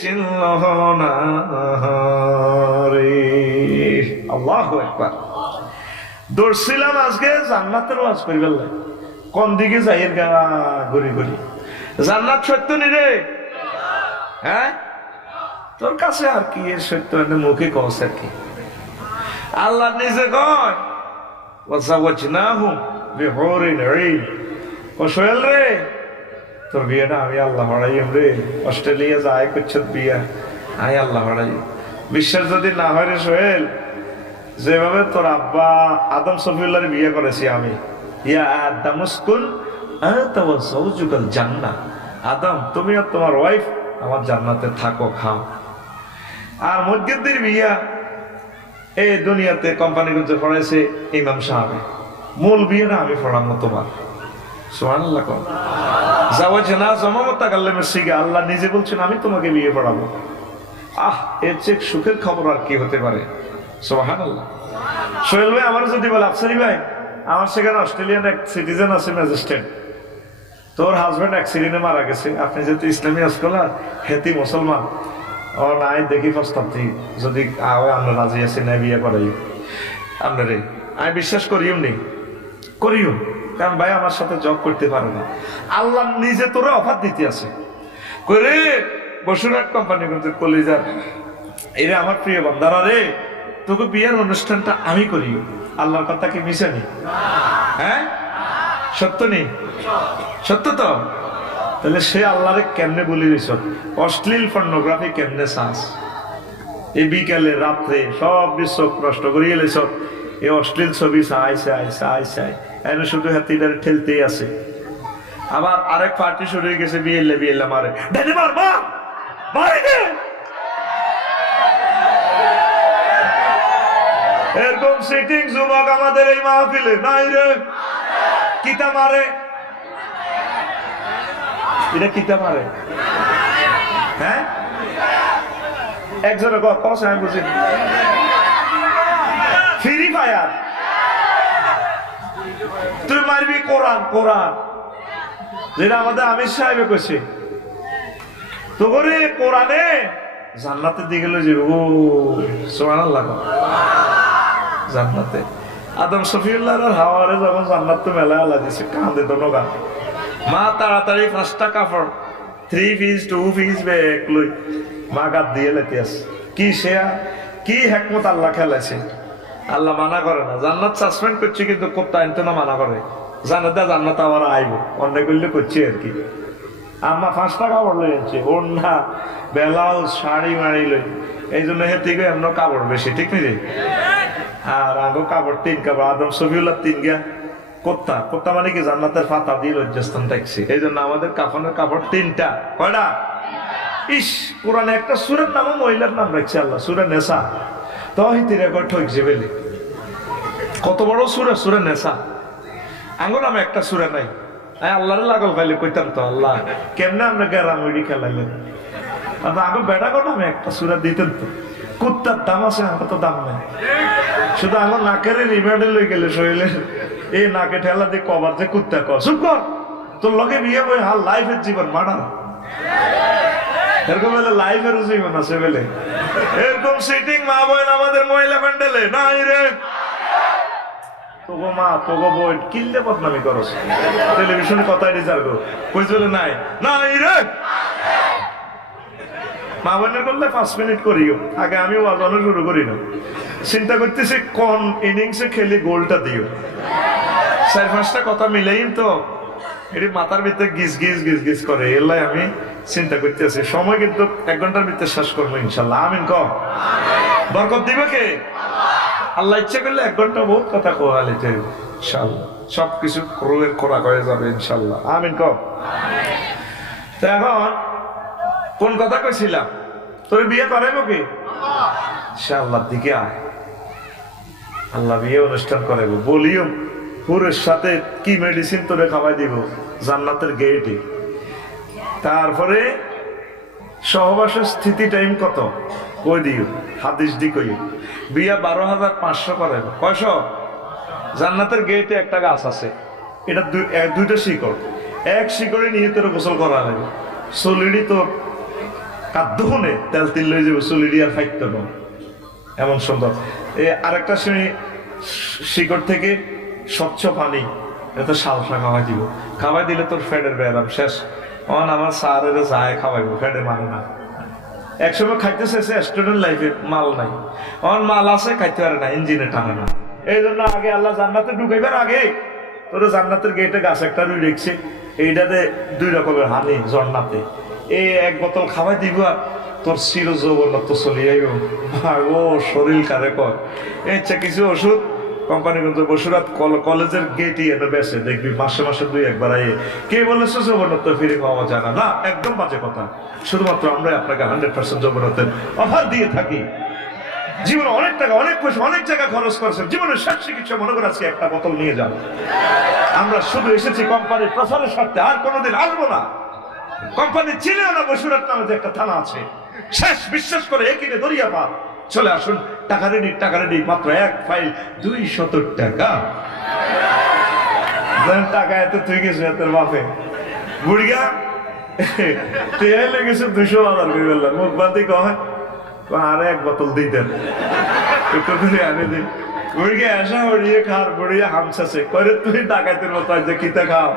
চিনল না রে। আল্লাহু আকবার। দৌড়ছিলাম আজকে জান্নাতের ওয়াজ করিবার লাগে। কোন দিকে যাইয়ের গা ঘুরি ঘুরি? জান্নাত সত্য নি রে? হ্যাঁ, তোর কাছে আর কি এর সত্য? মুখে কস আর কি? আল্লাহ নিজে কয় ওয়াজাওয়াজনাহুম বিহুরিন ঈন। ও সোহেল রে, তোর বিয়েটা আমি আল্লাহ হড়াইম রে। অস্ট্রেলিয়া যায় করছে বিয়া, আমি আল্লাহ হড়াই। বিশ্বাস যদি না হয় রে সোহেল, যেভাবে তোর আব্বা আদম সফিউল্লাহর বিয়ে করেছি আমি, ইয়া আদম উসকুন আনতা ওয়া যাওজুকাল জান্নাহ, আদম তুমি আর তোমার ওয়াইফ আমার জান্নাতে থাকো খাও। আর মসজিদের বিয়া এই দুনিয়াতে কোম্পানিগঞ্জে পড়াইছে ইমাম সাহেব। মূল বিয়েটা আমি পড়াবো তোমার। সুবহানাল্লাহ। যাওয়াজনা জামামাতা কাল্লামের সিগা আল্লাহ নিজে বলছেন আমি তোমাকে বিয়ে পড়াবো। এর চেয়ে সুখের খবর আর কি হতে পারে? সুবহানাল্লাহ। সোহেল ভাই আমার যদি বলে আফসারি ভাই আমার সেখানে অস্ট্রেলিয়ান এক সিটিজেন আছে ম্যাজিস্ট্রেট, তোর হাজবেন্ড অ্যাক্সিডেন্টে মারা গেছে, আপনি যেহেতু ইসলামী স্কলার হেতি মুসলমান, ও নাই দেখি প্রস্তাব যদি আমরা রাজি আছি না বিয়ে করাই আপনারে, আমি বিশ্বাস করিও নি করিও, কারণ ভাই আমার সাথে জব করতে পারে না। আল্লাহ নিজে তোরে অফার দিতে আছে করে বসুরহাট কোম্পানি কিন্তু কলিজার এরে আমার প্রিয় বান্দারা রে, তোকে বিয়ের অনুষ্ঠানটা আমি করি। আল্লাহর কথা কি মিশে নি? হ্যাঁ সত্য নেই? সত্য তো। তাহলে সে আল্লাহরে কেমনে বলি দিস, অশ্লীল পর্নোগ্রাফি কেমনে চাস? এই বিকালে রাত্রে সব বিশ্ব নষ্ট করিয়ে এলেছ এই অশ্লীল ছবি চাই চাই চাই চাই, এনে শুধু হাতিটার ঠেলতেই আছে। আবার আরেক পার্টি শুরু হয়ে গেছে বিয়েলে মারে ডাইনে মার মা মারে। এরকম সিটিং যুবক আমাদের এই মাহফিলে নাই রে। কিতা মারে? এটা কিতা মারে? হ্যাঁ একজনের কথা আমি বুঝি। ফ্রি ফায়ার তুই মারবি কোরআন, কোরআন যেটা আমাদের আমির সাহেব কইছে তো করে কোরআনে জান্নাতের দিকে লই যাবে। ও সুবহানাল্লাহ। জান্নাতে আদম শফিউল্লাহর হাওয়ারে যখন জান্নাত তো মেলা আল্লাহ দিছে, কাঁদে দোনো গান। মা তাড়াতাড়ি 5টা কাপড় 3 পিস 2 পিস ব্যাগ লই মা গাত দিয়ে লেতে আছে। কি সে কি হেকমত আল্লাহ খেলাইছে। আল্লাহ মানা করে না, জান্নাত সাসপেন্ড করছে কিন্তু কুত্তা আনতে না মানা করে। জান্নাত জান্নাত আবার আইব, অন্যায় করলে করছে আর কি। আম্মা 5 টাকা কাপড় লই আনছে, ওড়না ব্লাউজ শাড়ি মাড়ি লই, এই জন্য হেতে এমন কাপড় বেশি, ঠিক নেই? আর আগো কাপড় 3 কাপড়, আদম সফিউল্লাহ 3 গিয়া কুত্তা। কুত্তা মানে কি জান্নাতের পাতা দিয়ে লজ্জাস্থান থাকছে। এই জন্য আমাদের কাফনের কাপড় 3টা। কয়টা? ইস, কোরআনে একটা সূরার নামও মহিলার নাম রাখছে আল্লাহ, সূরা নেসা। তাওহীদের রেকর্ড হইছে বলে কত বড় সূরা, সূরা নেসা। আঙ্গুর নামে একটা সূরা নাই। আল্লাহরে লাগল পাইলে কইতাম তো, আল্লাহ কেমনে আমরা গ্যারামুড়ি খেলাইলেন। আগে বেড়া কর নামে একটা সূরা দিতেন তো। কুত্তার দাম আছে, আমার তো দাম নাই। শুধু আমার নাকের রিমান্ডে লই গেলে শরীরের এই নাকে ঠেলা দিয়ে কবার যে কুত্তা কর, চুপ কর, তোর লগে বিয়ে বই হাল লাইফের জীবন মানা। এরকম বলে লাইফের জীবন আছে বলে এরকম সিটিং মা বোন আমাদের মহিলা প্যান্ডেলে নাই রে। তোগো মা তোগো বোন কিনলে বদনামি করস, টেলিভিশনে কথাই রিজার্ভ কইস বলে নাই নাই রে। মা বোনের করলে 5 মিনিট করিও, আগে আমি ওয়াজানো শুরু করি না। চিন্তা করতেছি কোন ইনিংসে খেলি গোলটা দিও। 4-5টা কথা মিলেই তো এটি মাথার ভিতরে গিজ গিজ গিজ গিজ করে। এলাই আমি চিন্তা করতেছি, সময় কিন্তু 1 ঘন্টার ভিতরে শেষ করবো ইনশাল্লাহ। আমিন কম। বরকত দিবে কে? আল্লাহ ইচ্ছা করলে 1 ঘন্টা বহুত কথা কোয়ালে ইনশাল্লাহ, সবকিছু রোগের খোরাক হয়ে যাবে ইনশাল্লাহ। আমিন কম। তো এখন কোন কথা কইছিলাম? তোর বিয়ে করাইবো কি? ইনশাআল্লাহর দিকে আয়, আল্লাহ বিয়ে অনুষ্ঠান করাইবো। বলিও হুরের সাথে কি মেডিসিন তোরে খাওয়াই দিব জান্নাতের গেটে। তারপরে সহবাসের স্থিতি টাইম কত কই দিও, হাদিস দি কই। বিয়া 12,500 করাইবো। কয়শো? জান্নাতের গেটে একটা গাছ আছে, এটা 2টা শিকড়, 1 শিকড়ে নিয়ে তোর গোসল করা লাগবে। চলিডি তোর কাদ্দুনে তেল তিল লই যাবো, চলিডি আর ফাইট করবো, এমন সুন্দর। আরেকটা শিকড় থেকে স্বচ্ছ পানি, এটা সালসা খাওয়াই দিব। খাওয়াই দিলে তোর ফ্যাটের ব্যায়াম শেষ। অন আমার স্যারের যায় খাওয়াইবো, ফ্যাটে মানে না। একসময় খাইতে শেষে স্টুডেন্ট লাইফে মাল নাই, অন মাল আছে খাইতে পারে না, ইঞ্জিনে টানে না। এই জন্য আগে আল্লাহ জান্নাতে ঢুকাইবার আগে তোর জান্নাতের গেটে গাছ একটা রুই রেখছে, এইটাতে 2 রকমের হানি জন্নাতে। এই 1 বোতল খাওয়াই দিব, তোর চির যৌবনত্ব চলে যাইব। ও শরীর কারে কয় ইচ্ছা কিছু ওষুধ কোম্পানিগঞ্জ বসুরাত কলেজের গেটই এটা বেসে দেখবি মাসে মাসে 2-1 বার আইয়ে। কে বলেছে যৌবনত্ব ফিরে পাওয়া যায় না? না, একদম বাজে কথা। শুধুমাত্র আমরা আপনাকে 100% যৌবনত্বের অফার দিয়ে থাকি। জীবনে অনেক টাকা, অনেক পয়সা, অনেক জায়গা খরচ করেছেন, জীবনের শেষ চিকিৎসা মনে করে আজকে একটা বোতল নিয়ে যান। আমরা শুধু এসেছি কোম্পানির প্রচারের স্বার্থে, আর কোনোদিন আসবো না। কোম্পানি চিনেও না বসুরাত নামে যে একটা থানা আছে, শেষ। বিশ্বাস করে একিনে দরিয়া পার চলে আসুন। টাকা রেডি, টাকা রেডি, মাত্র 1 ফাইল 200 টাকা। টাকা এত তুই গেছো তোর বাপে বুড়িয়া তেল লেগেছে 200,000 করে বললাম। মুখ বাদি কয় আর 1 বোতল দিতেন একটু করে আনে দিন। বুড়িয়ে আসা বুড়িয়ে খার বুড়িয়ে হামসাছে করে তুই ডাকাতের মতো যে কিতা খাও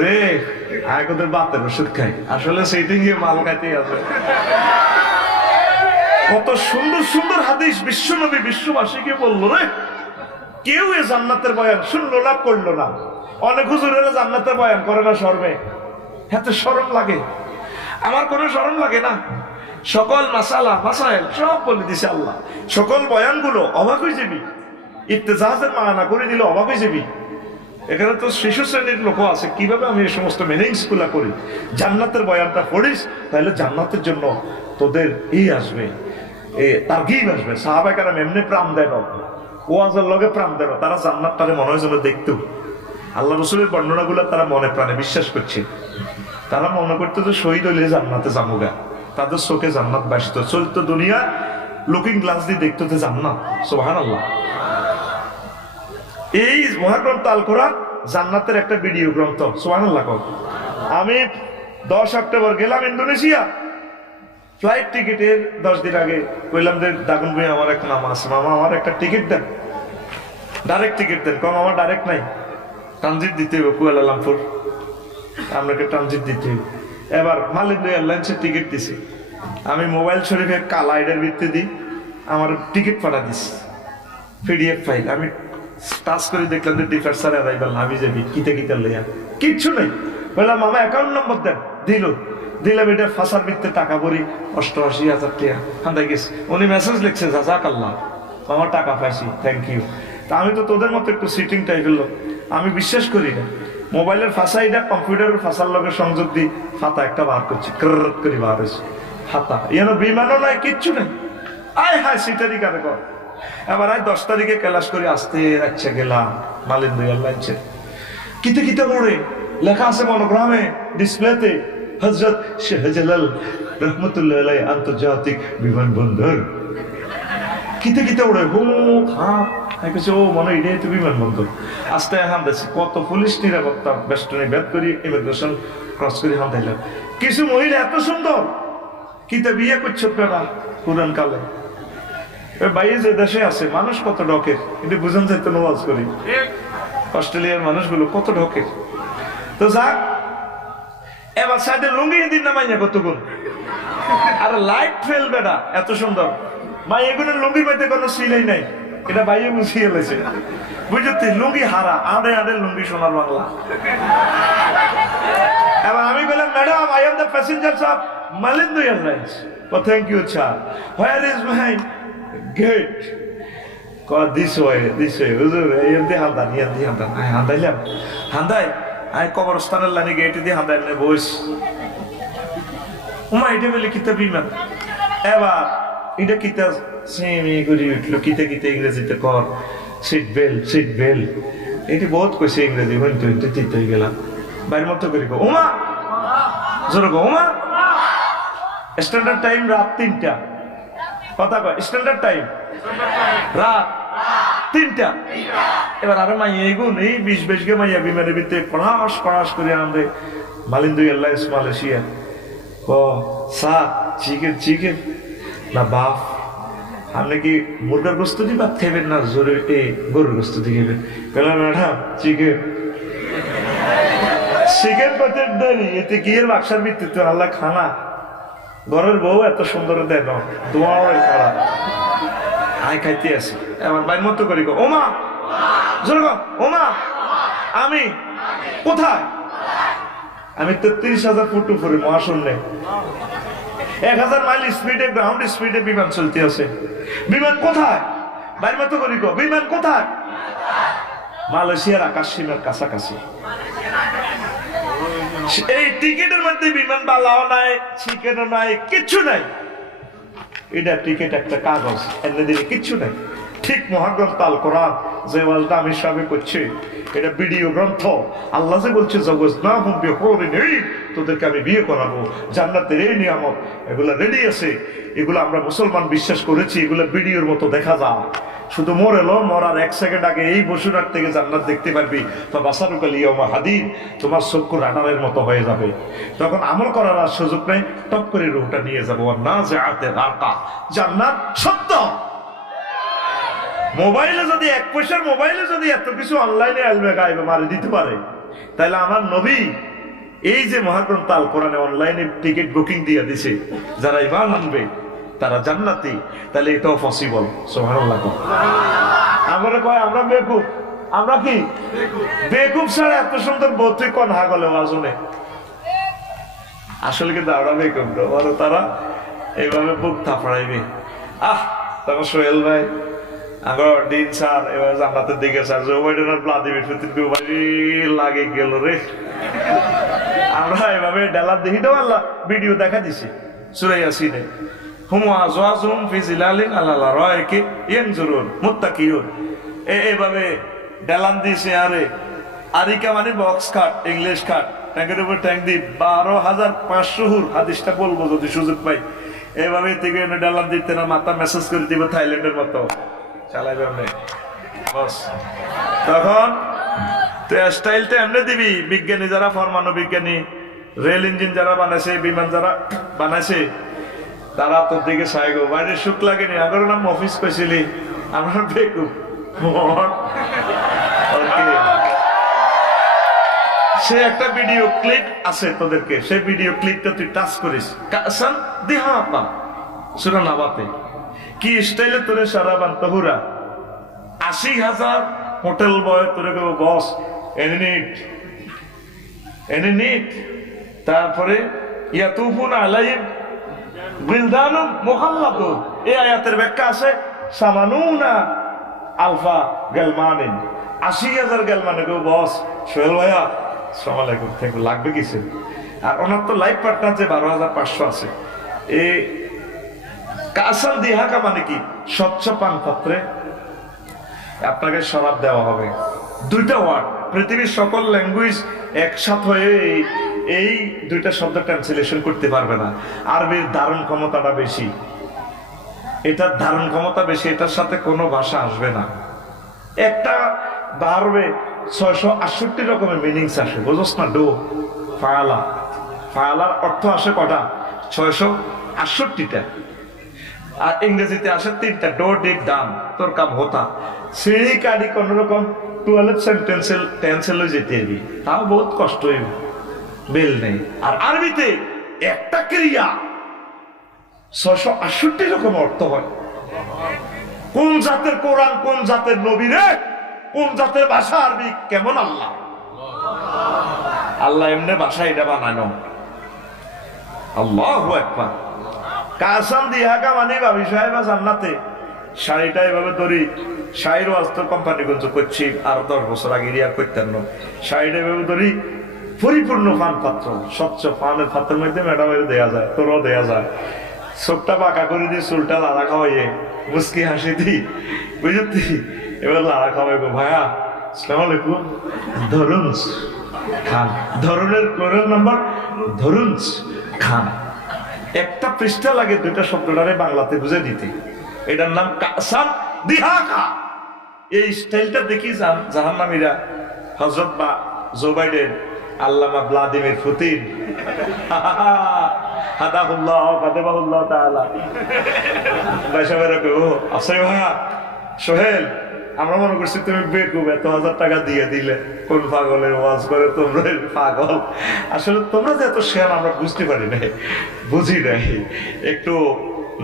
রে, আয় তোদের বাতের ওষুধ খাই। আসলে সেইটি গিয়ে মাল খাইতেই আছে। কত সুন্দর সুন্দর হাদিস বিশ্বনবী বিশ্ববাসীকে বললো রে। কেউ এ জান্নাতের বয়ান শুনলো না, করলো না। অনেক হুজুরেরা জান্নাতের বয়ান করে না শরমে, এত শরম লাগে। আমার কোনো শরম লাগে না। সকল মাসাইল সব বলে দিছে আল্লাহ। সকল বয়ানগুলো অবাক হয়ে যাবি, ইত্তেজাজের মানা করে দিলে অবাক হয়ে যাবি। এখানে তো শিশু শ্রেণীর লোক আছে, কিভাবে আমি এই সমস্ত মিনিংস গুলা করি। জান্নাতের বয়ানটা পড়িস, তাহলে জান্নাতের জন্য তোদের আসবে, তারগিব আসবে। সাহাবায়ে কেরাম এমনি প্রাণ দেন, ওয়াজের লগে প্রাণ দেন। তারা জান্নাতটারে মনে হয় যেন দেখতো। আল্লাহ রসুলের বর্ণনাগুলো তারা মনে প্রাণে বিশ্বাস করছে। তারা মনে করতো যে শহীদ হইলে জান্নাতে যামুগা, তাদের চোখে জান্নাত বাসিত। চলতো দুনিয়া লুকিং গ্লাস দিয়ে দেখতো যে জান্নাত। সুবহানাল্লাহ। এই মহাগ্রন্থ আল কোরআন জান্নাতের একটা ভিডিও গ্রন্থ। সুবহানাল্লাহ। আমি 10 অক্টোবর গেলাম ইন্দোনেশিয়া। ফ্লাইট টিকিটের 10 দিন আগে কইলাম যে দাগুন ভাই আমার একটা নাম আছে, মামা আমার একটা টিকিট দেন, ডাইরেক্ট টিকিট দেন। কম আমার ডাইরেক্ট নাই, ট্রানজিট দিতে হবে কুয়ালালামপুর, আপনাকে ট্রানজিট দিতে হবে। এবার মালিন্দ্র এয়ারলাইন্সের টিকিট দিছি আমি। মোবাইল শরীফে কালা আইডের ভিত্তি দিই, আমার টিকিট পাঠা দিস পিডিএফ ফাইল। আমি টাচ করে দেখলাম যে ডিফার অ্যারাইভাল আমি যাবি কিতে কিতে লইয়া কিচ্ছু নেই। বললাম মামা অ্যাকাউন্ট নম্বর দেন, দিলাম এটা ফাঁসার ভিত্তে টাকা ভরি 88,000 টাকা হান্দাই গেছে। উনি মেসেজ লিখছে জাযাকাল্লাহ আমার টাকা পাইছি, থ্যাংক ইউ। তা আমি তো তোদের মতো একটু সিটিং টাইপের লোক, আমি বিশ্বাস করি না। মোবাইলের ফাঁসা এটা কম্পিউটারের ফাঁসার লগে সংযোগ দিই, ফাতা একটা বার করছি, ক্রর করে বার হয়েছে ফাতা। ইয়ানো বিমানও নাই, কিচ্ছু নেই। আয় হায় সিটারি কারে কর। এবার 10 তারিখে ক্লাস করে আসতে রাখছে গেলাম মালিন্দু এয়ারলাইন্সের। কিতে কিতে পড়ে লেখা আছে মনোগ্রামে ডিসপ্লেতে, হযরত শাহজালাল রহমতুল্লাহ আলাইহি আন্তর্জাতিক বিমানবন্দর। কিতে কিতে ওড়ে হুমুক হাঁ কিছু ও মনে এটাই তো বিমানবন্দর। আস্তে হামদাছি, কত পুলিশ নিরাপত্তা বেষ্টনী ব্যাট করি ইমিগ্রেশন ক্রস করে হামদাইলাম। কিছু মহিলা এত সুন্দর, কিতে বিয়ে করছো না পুরান কালে। বাইরে যে দেশে আছে মানুষ কত ঢকের, কিন্তু বুঝান যাইতো নওয়াজ করি। অস্ট্রেলিয়ার মানুষগুলো কত ঢকের। তো যাক, এবার সাইডে লুঙ্গি দিন না মাইয়া কতগুণ, আর লাইট ফেল বেটা এত সুন্দর। মাই এগুলোর লুঙ্গির মধ্যে কোনো সিলাই নাই, এটা বাইরে বুঝিয়ে এলেছে। বুঝতে লুঙ্গি হারা, আড়ে আড়ে লুঙ্গি সোনার বাংলা। এবার আমি বললাম madam I am the passenger of Malindo airlines. Oh thank you sir, where is my gate? This way হুজুর, এমনি হান্দান হান্দাইলাম হান্দাই আই কবরস্থানের লাইনে গেটে দিয়ে হান্দাই বইস। উমা এটা বলে কিতা বিমান। এবার এটা কিতা সেমি করে উঠলো, কিতে কিতে ইংরেজিতে কর সিট বেল এটি বহুত কইছে ইংরেজি, হইতে হইতে চিত্ত হয়ে গেলাম। বাইরের মতো করি ওমা জোর গো ওমা। স্ট্যান্ডার্ড টাইম রাত 3টা, কথা কয় স্ট্যান্ডার্ড টাইম রাত 3টা। এবার আরে মাইয়া এগুন এই 20 গে মাইয়া বিমানের ভিতরে পড়াশ করে আমাদের মালিন্দু এয়ারলাইন্স মালয়েশিয়া। ও সা চিকেন না বাফ, আপনি কি মুরগার গোস্ত দিয়ে ভাত খাইবেন না জোরে গরুর গোস্ত দিয়ে খাইবেন? বললাম ম্যাডাম চিকেন পাতের দেরি এতে কি এর বাক্সার ভিত্তিতে আল্লাহ খানা। ঘরের বউ এত সুন্দর দেন তোমার খারাপ আয় খাইতে আসি। এবার বাইর মতো করি ওমা জোর ওমা আমি কোথায়? আমি 33,000 ফুট উপরে মহাশূন্যে 1000 মাইল স্পিডে গ্রাউন্ড স্পিডে বিমান চলতে আছে। বিমান কোথায়? বাইর মতো করি বিমান কোথায়? মালয়েশিয়ার আকাশ সীমার কাছাকাছি। এই টিকেটের মধ্যে বিমান বালাও নাই, চিকেনও নাই, কিচ্ছু নাই। এটা টিকেট একটা কাগজ, এনে দিলে কিচ্ছু নাই। ঠিক মহাগ্রন্থ আল কোরআন যে ওয়াজটা আমি সবে করছি, এটা ভিডিও গ্রন্থ। আল্লাহ যে বলছে জওয়াজনাহুম বিহুরিন ঈন, তোদেরকে আমি বিয়ে করাবো, জান্নাতের এই নিয়ামত এগুলা রেডি আছে। এগুলো আমরা মুসলমান বিশ্বাস করেছি, এগুলো ভিডিওর মতো দেখা যায়। শুধু মরার 1 সেকেন্ড আগে এই বসুরার থেকে জান্নাত দেখতে পারবি। তো বাসারুকাল ইয়াউমা হাদিদ, তোমার চক্ষু রাডারের মতো হয়ে যাবে। তখন আমল করার আর সুযোগ নেই, টপ করে রূহটা নিয়ে যাবো। নাজিআতে গারকা, জান্নাত সত্য। মোবাইলে যদি 1 পয়সার মোবাইলে যদি এত কিছু অনলাইনে আসবে গাইবে মারে দিতে পারে, তাহলে আমার নবী এই যে মহাগ্রন্থ আল কোরআনে অনলাইনে টিকিট বুকিং দিয়ে দিছে, যারা ঈমান আনবে তারা জান্নাতি, তাহলে এটাও পসিবল। সুবহানাল্লাহ। আমরা কয় আমরা বেকুব, আমরা কি বেকুব ছাড়া এত সুন্দর বৌদ্ধ কোন হাগলে ওয়াজনে আসলে কিন্তু আমরা বেকুব না, তারা এইভাবে বুক থাপড়াইবে। তখন সোহেল ভাই আগর দিন স্যার এবার জান্নাতের দিকে স্যার জোবাইডেনার ব্লাদিমির প্রতি লাগে গেল রে। আমরা এভাবে ডালার দেখি তো আল্লাহ ভিডিও দেখা দিছি সূরা ইয়াসিনে, হুম আযওয়াজুম ফি জিলালিন আলা লারাইকি ইয়ানজুরুন মুত্তাকিউন। এইভাবে ডালান দিছে। আরে আরিকা মানে বক্স কাট, ইংলিশ কাট, ট্যাঙ্কের উপর ট্যাঙ্ক দি 12,500 হুর। হাদিসটা বলবো যদি সুযোগ পাই। এইভাবে থেকে ডালান দিতে না, মাথা মেসেজ করে দিব থাইল্যান্ডের মতো চালাইবে এমনি বস। তখন তো স্টাইলটা এমনি দিবি। বিজ্ঞানী যারা, পরমাণু বিজ্ঞানী, রেল ইঞ্জিন যারা বানাইছে, বিমান যারা বানাইছে, তারা তোর দিকে সাইগো বাইরে সুখ লাগেনি। আগের নাম অফিস কইছিলি, আমরা বেকুব। সে একটা ভিডিও ক্লিপ আছে তোদেরকে, সেই ভিডিও ক্লিপটা তুই টাচ করিস। সূরা নাবাতে কি স্টাইলে তোরে সারা বান্তহুরা 80,000 হোটেল বয় তোরে কেউ বস এনে নিট তারপরে ইয়াতুফুন আলাইহিম বিলদানুম মুখাল্লাদুন। এই আয়াতের ব্যাখ্যা আছে সামানুনা আলফা গেলমানিন, 80,000 গেলমানে কেউ বস। সোহেল ভাইয়া আসসালামু আলাইকুম, থ্যাংক ইউ। লাগবে কিছু? আর ওনার তো লাইফ পার্টনার যে 12,500 আছে। এই কাসাল দিহাকা মানে কি? স্বচ্ছ পান পাত্রে আপনাকে শরাব দেওয়া হবে। দুইটা ওয়ার্ড, পৃথিবীর সকল ল্যাঙ্গুয়েজ একসাথ হয়ে এই দুইটা শব্দ ট্রান্সলেশন করতে পারবে না। আরবির ধারণ ক্ষমতাটা বেশি, এটার ধারণ ক্ষমতা বেশি, এটার সাথে কোনো ভাষা আসবে না। একটা ভার্বে 668 রকমের মিনিংস আসে, বুঝোস না? ডো ফায়ালা, ফায়ালার অর্থ আসে কটা? 668টা। আর ইংরেজিতে আসে 3টা, ডো ডিড ডান, তোর কাম হতা। শ্রেণী কারি কোন রকম 12 সেন্টেন্সেল যেতে দিই, তাও বহুত কষ্ট হইব, বেল নেই। আর আরবিতে একটা ক্রিয়া 668 রকম অর্থ হয়। কোন জাতের কোরআন, কোন জাতের নবী রে, কোন জাতের ভাষা আরবি, কেমন আল্লাহ! আল্লাহ এমনি ভাষা এটা বানানো। আল্লাহু আকবার। কাসাম দিহাকা মানে ভাবি সাহেবা জান্নাতে শাড়িটা এভাবে ধরি, শাড়ির ওয়াস্ত কোম্পানিগঞ্জ করছি আর 10 বছর আগে রিয়া করতেন না। শাড়িটা এভাবে ধরি, পরিপূর্ণ পান পাত্র, স্বচ্ছ পানের পাত্রের মধ্যে ম্যাডামের দেয়া যায়, তোরও দেয়া যায়। চোখটা বাঁকা করে দিই, চুলটা লাড়া খাওয়াইয়ে মুস্কি হাসি দিই, বুঝলি? এবার লাড়া খাওয়াইবো, ভাইয়া আসসালামু আলাইকুম, ধরুন খান। ধরনের প্লুরাল নাম্বার ধরুন খান। একটা পৃষ্ঠা লাগে দুইটা শব্দটারে বাংলাতে বুঝে দিতে। এটার নাম কাসাম দিহাকা। এই স্টাইলটা দেখি জাহান্নামীরা হযরত বা জো বাইডেন, আল্লামা ভ্লাদিমির পুতিন, হাদাহুল্লাহ কাদাবাহুল্লাহ তাআলা, বাইশাবেরা কই, ও আফসারি ভাইয়া, সোহেল, আমরা মনে করছি তুমি বেকুব, এত 1000 টাকা দিয়ে দিলে, কোন পাগলের ওয়াজ করে তোমরা পাগল। আসলে তোমরা যে এত শেয়ার আমরা বুঝতে পারি নাই, বুঝি নাই। একটু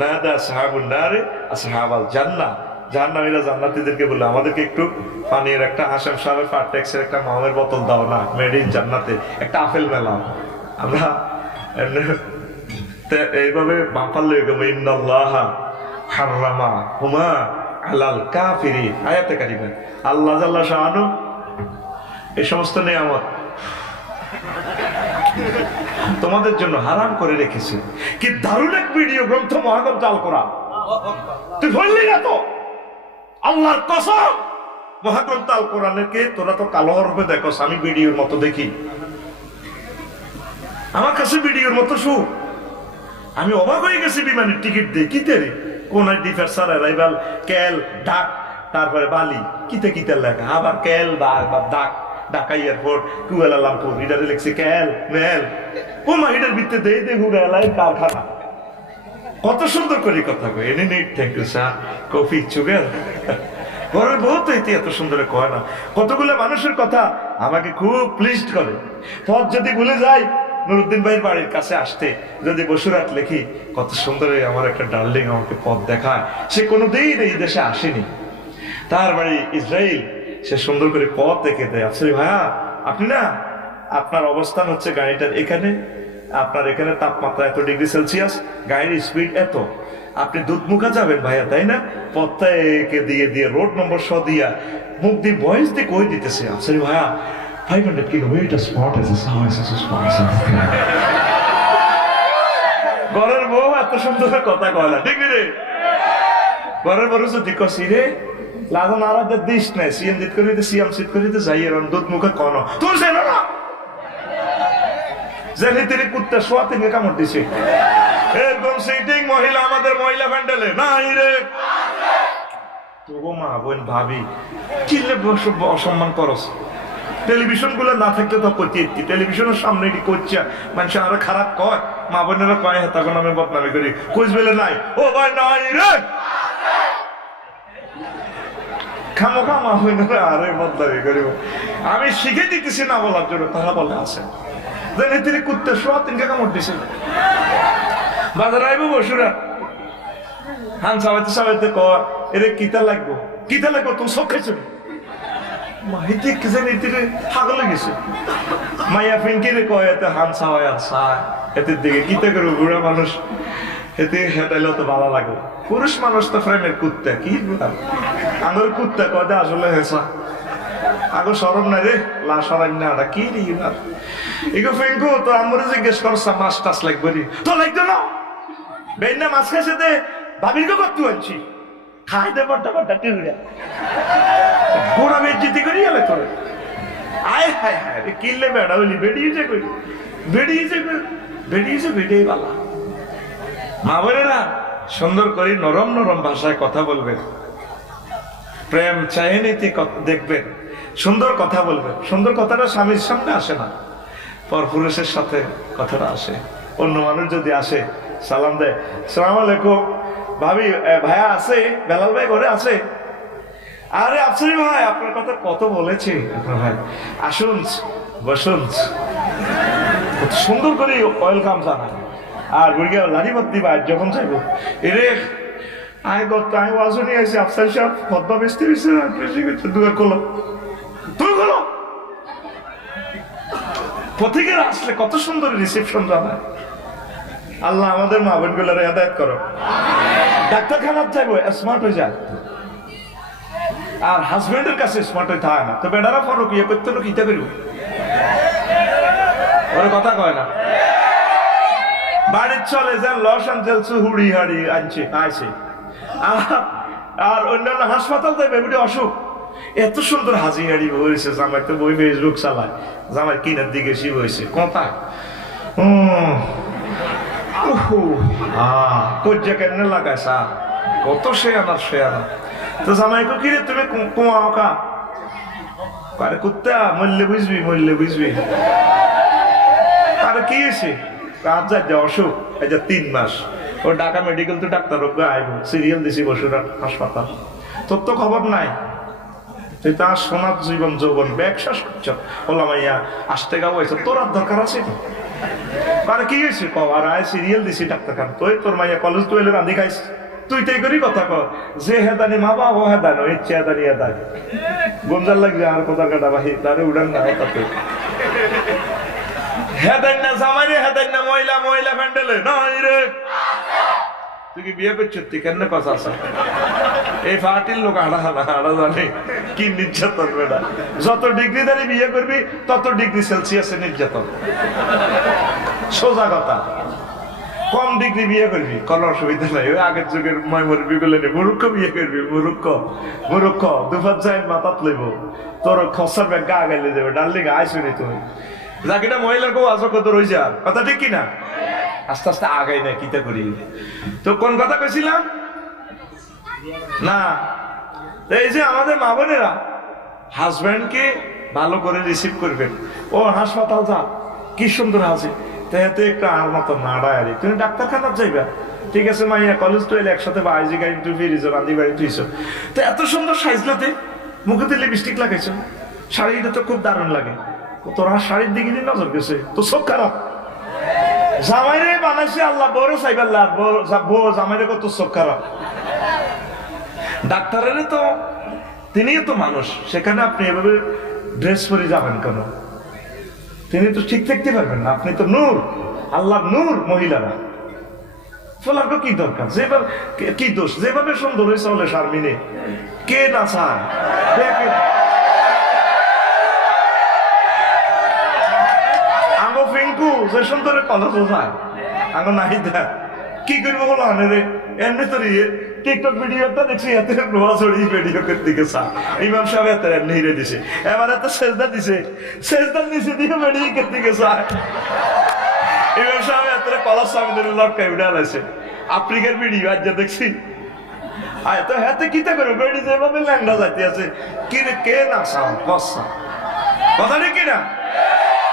নাদা সাহাবুন নারে আসহাবাল জান্নাহ, জাহান্নামীরা জান্নাতীদেরকে বলে আমাদেরকে একটু পানির একটা হাসেম সাহেবের ফারটেক্সের একটা মামের বোতল দাও না, মেড ইন জান্নাতে, একটা আপেল মেলাও। আমরা এইভাবে বাম্পার লয়ে গেবো, ইন্নাল্লাহা হাররামা হুমা আলাল কাফিরিন। আয়াতে কারিমা আল্লাহ জাল্লা শাআনু এই সমস্ত নিয়ামত তোমাদের জন্য হারাম করে রেখেছে। কি দারুণ এক ভিডিও গ্রন্থ মহাগ্রন্থ আল কোরআন, তুই বললি না তো? আল্লাহর কসম, মহাগ্রন্থ আল কোরআনকে তোরা তো কালো হরফে দেখোস, আমি ভিডিওর মতো দেখি। আমার কাছে ভিডিওর মতো শু। আমি অবাক হয়ে গেছি বিমানের টিকিট দিয়ে, কিতে রে কোন ডিফারসার অ্যারাইভাল ক্যাল ডাক, তারপরে বালি কিতে কিতে লেখা, আবার ক্যাল ডাক, ঢাকা এয়ারপোর্ট, কুয়ালালামপুর, এটারে লিখছে ক্যাল মেল। ও মা, এটার ভিত্তে দেই দে ঘুরে এলাই কারখানা। কত সুন্দর করে কথা কয়, এনে নিট thank you sir, coffee sugar. ঘরের বউ তো এত সুন্দর কয় না। কতগুলো মানুষের কথা আমাকে খুব প্লিজড করে। পথ যদি ভুলে যাই, নুরুদ্দিন ভাইয়ের বাড়ির কাছে আসতে যদি বসুরাট লিখি, কত সুন্দর আমার একটা ডার্লিং আমাকে পথ দেখায়। সে কোনোদিন এই দেশে আসেনি, তার বাড়ি ইসরায়েল, সে সুন্দর করে পথ দেখে দেয়। আফসারি ভাইয়া, আপনি না, আপনার অবস্থান হচ্ছে গাড়িটার এখানে, আপনার এখানে তাপমাত্রা এত ডিগ্রি সেলসিয়াস, গাড়ির স্পিড এত, আপনি দুধমুখা যাবেন ভাইয়া, তাই না? পথটা একে দিয়ে দিয়ে রোড নম্বর দিয়া মুখ দিয়ে ভয়েস দিয়ে কই দিতেছে, আফসারি ভাইয়া 500 kilometers spot is a spot. ঘরের বউ এত সুন্দর কথা কয় না, ঠিক রে? ঘরের বউ যদি কষি রে লাজন আর দিস নাই, সিএম জিত করিতে সিএম সিট করিতে যাই, এরম দুধ মুখে কন তোর সে না জানি তেরে কুত্তা শোয়া থেকে কামড় দিছে। এরকম সিটিং মহিলা আমাদের মহিলা প্যান্ডেলে নাই রে। তবু মা বোন ভাবি কিলে অসম্মান করস। টেলিভিশন গুলো না থাকলে তো করতে, টেলিভিশনের সামনে এটি করছে, মানুষ আরো খারাপ কয়, মা বোনেরা কয় তখন আমি বদনামি করি, কোচ বেলে নাই, ও ভাই নাই রে, খামোখা মা বোনেরা আরে বদনামি করিব। আমি শিখে দিতেছি না বলার জন্য, তারা বলে আছে যে তিনি কুত্তে শোয়া তিনকে কামড় দিছিল। বাজার আইব বসুরা হান সাবাইতে সাবাইতে ক এরে কিতা লাগবো তুমি সব খাইছো মাহিতে কি জানি এতে পাগল গেছে মাইয়া ফিনকে রে কয় এতে হান সাবাই আর সায় এতে দিকে কিতা করবো বুড়া মানুষ এতে হেঁটাইলেও তো ভালো লাগে পুরুষ মানুষ তো ফ্রেমের কুত্তা কি আঙুর কুত্তা কদে আসলে হেসা আগো সরম নাই রে লা সরাই না এটা কি রে ইনার এগো ফিঙ্কু তো আমরা জিজ্ঞেস করছা মাছ টাছ লাগবে রে তো লাগতো না বেন্না মাছ খাইছে দে ভাবির গো করতে আনছি খাই দে বড়টা টিড়া গোড়া বেজ্জিতি করি গেলে তোরে আয় হায় হায় রে কিনলে বেড়া বলি বেড়িয়েছে বেড়িয়ে বালা মা বোনেরা সুন্দর করে নরম নরম ভাষায় কথা বলবেন প্রেম চাহিনীতি দেখবেন সুন্দর কথা বলবেন সুন্দর কথাটা স্বামীর সামনে আসে না পরপুরুষের সাথে কথাটা আসে অন্য মানুষ যদি আসে সালাম দেয় সালাম আলাইকুম ভাবি ভাইয়া আছে বেলাল ভাই ঘরে আছে আরে আফসারি ভাই আপনার কথা কত বলেছি আপনার ভাই আসুন বসুন সুন্দর করে ওয়েলকাম জানায় আর গুড়িয়া লাড়ি ভাত দিবা যখন চাইবো এরে আয় গত আমি ওয়াজও নিয়ে আসি আফসার সাহেব পদ্মা বেসতে বেসতে দুয়ার করলো তুই করলো পথিকের আসলে কত সুন্দর রিসেপশন জানায় আল্লাহ আমাদের মা বোন গুলার হেদায়েত করো ডাক্তারখানার চাইবো স্মার্ট হয়ে যায় আর হাজবেন্ডের কাছে স্মার্ট হয়ে থাকে না তো বেটারা ফরক ইয়ে করতে হলো কিতা করবো ওর কথা কয় না বাড়ির চলে যান লস অ্যাঞ্জেলস হুড়ি হাড়ি আইছে আর অন্যান্য হাসপাতাল দেবে এগুলি অসুখ এত সুন্দর হাজি হাড়ি হয়েছে জামাই তো বই ফেসবুক চালায় জামাই কিনার দিকে শিব হয়েছে কথা কজ্জা কেমনে লাগায় সা কত সে আনা তো জামাইকে কিরে তুমি কুমাও কা আরে কুত্তা মরলে বুঝবি আরে কি হয়েছে কাজ যাচ্ছে অসুখ এই যে 3 মাস ও ঢাকা মেডিকেল তো ডাক্তার আইব সিরিয়াল দিছি বসুর হাসপাতাল তোর তো খবর নাই তুই তার সোনার জীবন যৌবন ব্যবসা করছ বললাম মাইয়া আসতে গাবো তোর আর দরকার আছে আর কি হয়েছে ক আর আয় সিরিয়াল দিছি ডাক্তারখানা তোর মাইয়া কলেজ টুয়েলে রান্ধি খাইস তুই তাই করি কথা ক যে হেদানি মা বাবা হেদান ইচ্ছে হেদানি হেদান গঞ্জাল লাগবে আর কোথার কাটা বাহি তারে উড়ান না তাতে হেদান না জামাইরে হেদান না মহিলা ফ্যান্ডেলে নাই রে তুই কি বিয়ে করছিস তুই কেন কথা আছে এই পার্টির লোক আড়া জানে কি নির্যাতন বেটা যত ডিগ্রি দাঁড়িয়ে বিয়ে করবি তত ডিগ্রি সেলসিয়াসে নির্যাতন সোজা কথা কম ডিগ্রি বিয়ে করবি কোনো অসুবিধা নাই ওই আগের যুগের ময়মরবি গুলো মুরুক্ষ বিয়ে করবি মুরুক্ষ দুফার যাই মাথাত লইব তোর খসার ব্যাগ গা গাইলে যাবে ডার্লিং আইসুনি তুই যাকিটা মহিলার কেউ আজ কত রয়েছে আর কথা ঠিক কিনা আস্তে আস্তে আগাই না কিতা করি তো কোন কথা কইছিলাম না এই যে আমাদের মা বোনেরা হাজব্যান্ডকে ভালো করে রিসিভ করবেন ও হাসপাতাল যা কি সুন্দর হাসি তেহাতে একটা আর মতো নাড়া আরে তুমি ডাক্তারখানা যাইবা ঠিক আছে মাইয়া কলেজ তো এলে একসাথে বা আইজি গাড়ি তুই ফিরিস রান্দি বাড়ি তুইছো তো এত সুন্দর সাইজলাতে মুখেতে লিপস্টিক লাগাইছো শাড়িটা তো খুব দারুণ লাগে তোরা শাড়ির দিকে নজর গেছে তো সব খারাপ জামাইরে বানাইছে আল্লাহ বড় সাইবাল্লাহ জামাইরে কত চোখ খারাপ ডাক্তারের তো তিনিও তো মানুষ সেখানে আপনি এভাবে ড্রেস পরে যাবেন কেন তিনি তো ঠিক থাকতে পারবেন না আপনি তো নূর আল্লাহ নূর মহিলারা ফলার কি দরকার যেভাবে কি দোষ যেভাবে সুন্দর হয়েছে হলে শারমিনে কে না চায় দেখেন আঙ্গো ফিঙ্কু যে সুন্দর কলেজ যায় আঙ্গো নাই দেখ কি করবো বলো আনে রে এমনি তো টিকটক ভিডিওটা দেখছি এত নোয়া ছড়ি ভিডিও করতে গেছা ইমাম সাহেব এত এমনি হিরে দিছে এবার এত সেজদা দিছে নিচে দিয়ে ভিডিও করতে গেছা ইমাম সাহেব এত কলার সামনে লটকাই উঠে আলাইছে আফ্রিকার ভিডিও আজ যা দেখছি আয় তো হাতে কিতা করবে বেড়ি যেভাবে ল্যাংড়া যাইতে আছে কি রে কে না সাম কসা কথা ঠিক কিনা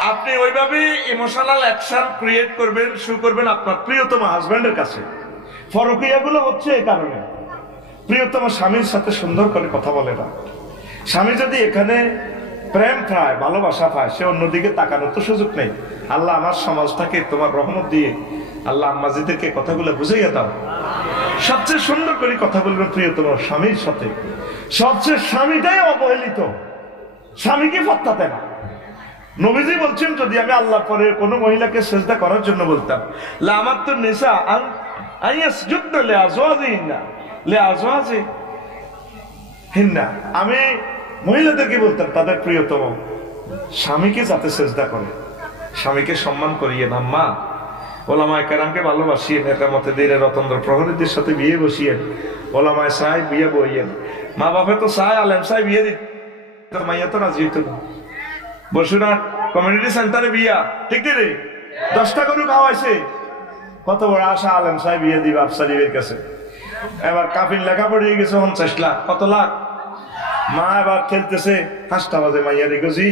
আপনি ওইভাবে ইমোশনাল অ্যাকশন ক্রিয়েট করবেন শুরু করবেন আপনার প্রিয়তম হাজবেন্ডের কাছে ফরকিয়াগুলো হচ্ছে এই কারণে প্রিয়তম স্বামীর সাথে সুন্দর করে কথা বলে না স্বামী যদি এখানে প্রেম পায় ভালোবাসা পায় সে অন্যদিকে তাকানোর তো সুযোগ নেই আল্লাহ আমার সমাজটাকে তোমার রহমত দিয়ে আল্লাহ আম্মাজিদেরকে কথাগুলো বুঝাইয়া দাও সবচেয়ে সুন্দর করে কথা বলবেন প্রিয়তম স্বামীর সাথে। সবচেয়ে স্বামীটাই অবহেলিত, স্বামীকে পাত্তা দেয় না। নবীজি বলছেন, যদি আমি আল্লাহ পরে কোনো মহিলাকে সেজদা করার জন্য বলতাম, লা আমারতু নিসা আন আইয়াসজুদনা লিআজওয়াজিহিন্না, আমি মহিলাদেরকে বলতাম তাদের প্রিয়তম স্বামীকে যাতে সেজদা করে, স্বামীকে সম্মান করিয়ে না। মা ওলামায়ে কেরামকে ভালোবাসিয়েন, একামতে দিনের রতন্দ্র প্রহরীদের সাথে বিয়ে বসিয়েন, ওলামায়ে সাহেব বিয়ে বইয়েন। মা বাপে তো চায় আলেম সাহেব বিয়ে দিত, মাইয়া তো রাজি হইত না। বসুরহাট কমিউনিটি সেন্টারে বিয়া, ঠিক রে, 10টা গরু খাওয়াইছে, কত বড় আশা আলেম সাহেব বিয়ে দিবে আফসারিবের কাছে। এবার কাফির লেখা পড়িয়ে গেছে 50 লাখ, কত লাখ। মা এবার খেলতেছে, 5টা বাজে মাইয়া রেখেছি,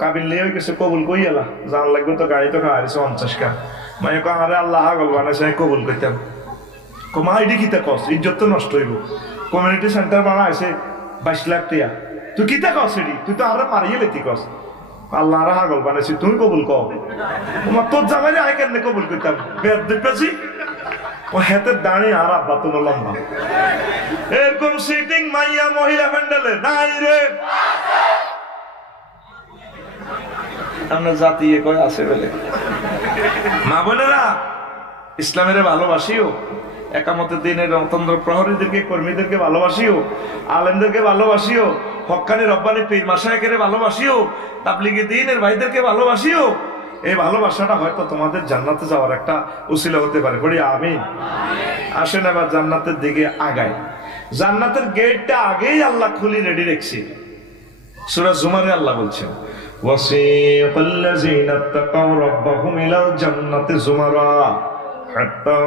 কাবিল নিয়ে গেছে কবুল কই এলা, জান লাগবে তো গাড়ি তো খাওয়াইছে 50 কা। মাইয়া কো আরে আল্লাহ হাগল বানাইছে, কবুল করতাম। মা এটি কিতা কস, ইজ্জত তো নষ্ট হইব। কমিউনিটি সেন্টার বানাইছে 22 লাখ টিয়া, তুই কিতা কস এটি, তুই তো আরে মারিয়ে লেতি কস। আল্লাহ আর হাগল বানাইছি, তুমি কবুল কও। তোমার তোর জামাই আই কেন কবুল করতাম, বেদ দেখতেছি ও হাতের দাঁড়িয়ে আর আব্বা তো লম্বা। এরকম সিটিং মাইয়া মহিলা প্যান্ডেলে নাই রে। আমরা জাতি কয় আছে বলে। মা বোনেরা, ইসলামের ভালোবাসিও, একামতের দিনের রতন্দ্র প্রহরীদেরকে, কর্মীদেরকে ভালোবাসিও, আলেমদেরকে ভালোবাসিও, হক্কানি রব্বানি পীর মাশায়েখের ভালোবাসিও, তাবলীগি দ্বীনের ভাইদেরকে ভালোবাসিও। এই ভালোবাসাটা হয়তো তোমাদের জান্নাতে যাওয়ার একটা উসিলা হতে পারে। পড়ি আমিন। আসেন এবার জান্নাতের দিকে আগাই। জান্নাতের গেটটা আগেই আল্লাহ খুলি রেডি রেখেছি। সূরা জুমারে আল্লাহ বলছেন, ওয়াসিকাল্লাযীনা তাকাউ রাব্বাহুম ইলাল জান্নাতি যুমারা হাত্তা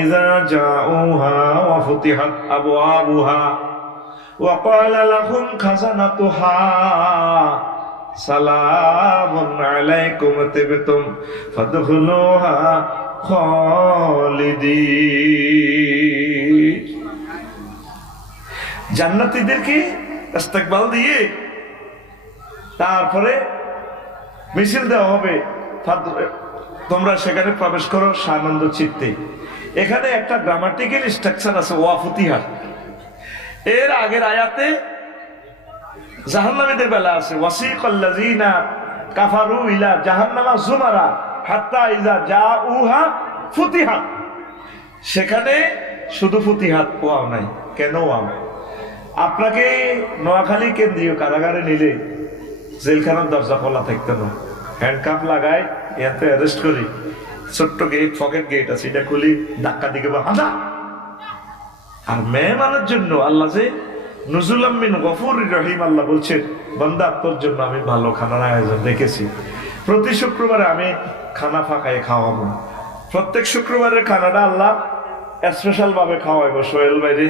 ইযা জাউহা ওয়া ফুতিহাত আবওয়াবুহা ওয়া ক্বালা লাহুম খাযানাতুহা সালামুন আলাইকুম তিবতুম ফাদখুলুহা খালিদিন। জান্নাতীদেরকে ইস্তেকবাল দিয়ে তারপরে মিছিল দেওয়া হবে, তোমরা সেখানে প্রবেশ করো সানন্দ চিত্তে। এখানে একটা গ্রামাটিক্যাল স্ট্রাকচার আছে, ওয়া ফুতিহাত। এর আগের আয়াতে জাহান্নামীদের বেলা আছে, ওয়াসিকাল্লাযীনা কাফারু ইলা জাহান্নামা যুমারা হাত্তা ইযা জাউহা ফুতিহাত। সেখানে শুধু ফুতিহাত ওয়াও নাই, কেন ওয়াও? আপনাকে নোয়াখালী কেন্দ্রীয় কারাগারে নিলে জেলখানার দরজা খোলা থাকতো না, হ্যান্ডকাপ লাগাই এতে অ্যারেস্ট করি, ছোট্ট গেট, পকেট গেট আছে, এটা খুলি, ধাক্কা দিকে হাঁদা। আর মেহমানের জন্য আল্লাহ যে নুজুলাম মিন গফুরির রহিম, আল্লাহ বলছেন, বান্দা তোর জন্য আমি ভালো খানার আয়োজন রেখেছি। প্রতি শুক্রবারে আমি খানা ফাঁকায় খাওয়াবো। প্রত্যেক শুক্রবারের খানাটা আল্লাহ স্পেশাল ভাবে খাওয়াইবো। সোহেল বাইরে,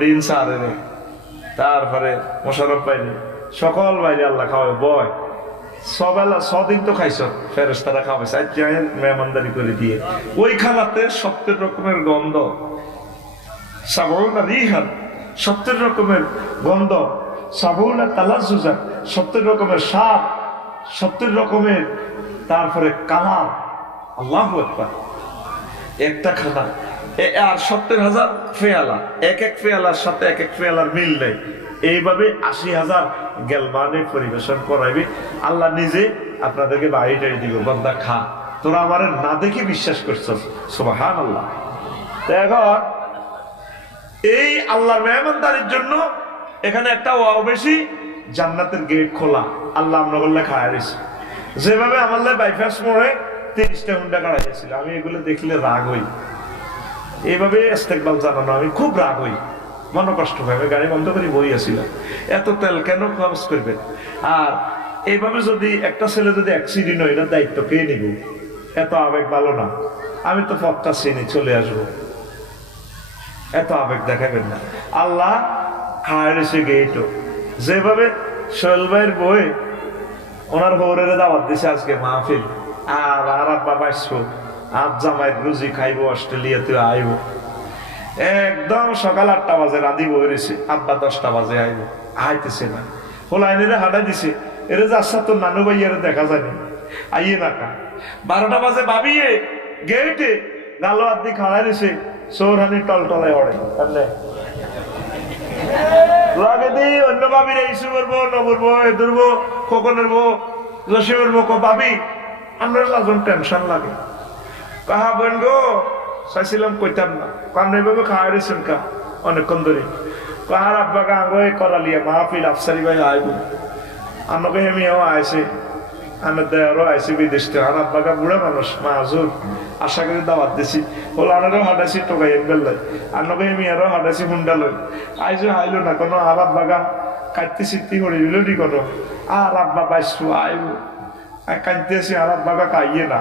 ডিন সারে, তারপরে মোশারফ বাইরে, সকল বাইরে আল্লাহ খাওয়াবে। বয় সবেলা 6 দিন তো খাইছ, ফেরেশতারা খাওয়াইছে, আজ মেহমানদারি করে দিয়ে। ওই খানাতে 70 রকমের গন্ধ, সাবউনা রিহান, 70 রকমের গন্ধ, সাবউনা তালাজ্জুজা, 70 রকমের স্বাদ, 70 রকমের তারপরে কালার। আল্লাহু আকবার। একটা খানা আর 70,000 ফেয়ালা, এক এক ফেয়ালার সাথে এক এক ফেয়ালার মিল নেই। এইভাবে 80,000 গেলবানে পরিবেশন করাইবে। আল্লাহ নিজে আপনাদেরকে বাড়ি টাড়ি দিব, বান্দা খা, তোরা আমার না দেখে বিশ্বাস করছ। সুবহানাল্লাহ। এখন এই আল্লাহর মেহমানদারির জন্য এখানে একটা ওয়াও বেশি, জান্নাতের গেট খোলা। আল্লাহ আমরা বললে খায় দিছে। যেভাবে আমার বাইপাস মোড়ে 30টা হুন্ডা কাড়াইছিল, আমি এগুলো দেখলে রাগ হই। এইভাবে ইস্তেকবাল জানানো আমি খুব রাগ হই, মন কষ্ট হয়। আমি গাড়ি বন্ধ করে বই আসছিলাম, এত তেল কেন খরচ করবেন? আর এইভাবে যদি একটা ছেলে যদি অ্যাক্সিডেন্ট হয়, এটার দায়িত্ব কে নিব? এত আবেগ ভালো না। আমি তো পথটা চিনি, চলে আসবো, এত আবেগ দেখাবেন না। আল্লাহ খায় এসে গেইটো। যেভাবে সোহেল ভাইয়ের বই ওনার হৌরের দাওয়াত দিছে আজকে মাহফিল, আর আব্বা বাসবো, আজ জামাইয়ের রুজি খাইবো, অস্ট্রেলিয়াতে আইব। একদম সকাল 8টা বাজে রাঁধি বইরেছে, আব্বা 10টা বাজে আইব, আইতেছে না। হোলাইনেরে হাঁটাই দিছে, এরে যাচ্ছা তোর নানু ভাইয়ারে দেখা যায়নি, আইয়ে না কা। 12টা বাজে ভাবিয়ে গেটে গালো আদি খাড়াই রয়েছে সৌরহানি টলটলায় ওড়ে লাগে দিই অন্য ভাবির ইস্যু করবো নবরবো এদুরবো খোকনেরবো জসিমেরবো ভাবি আমরা লাজন টেনশন লাগে কাহা বোন গো চাইছিলাম কইতাম না কারণ এইভাবে খাওয়াই রয়েছেন কা অনেকক্ষণ ধরে কাহার আব্বাকে আগে করালিয়া মাহফিল আফসারি ভাই আইব আমাকে হেমিয়াও আইসে আমার দেয়ারও আইসে বিদেশ থেকে আর আব্বাকা বুড়া মানুষ মাহুর আশা করে দাওয়াত দিছি বলে আনারও হাঁটাইছি টোকাই বেল্লাই আনকে হেমিয়ারও হাঁটাইছি হুন্ডা লই আইসো হাইলো না কোনো আর আব্বাকা কাটতে সিদ্ধি করে দিল নি কোনো আর আব্বা বাইসু আইব কাঁদতে আসি আর আব্বাকা কাইয়ে না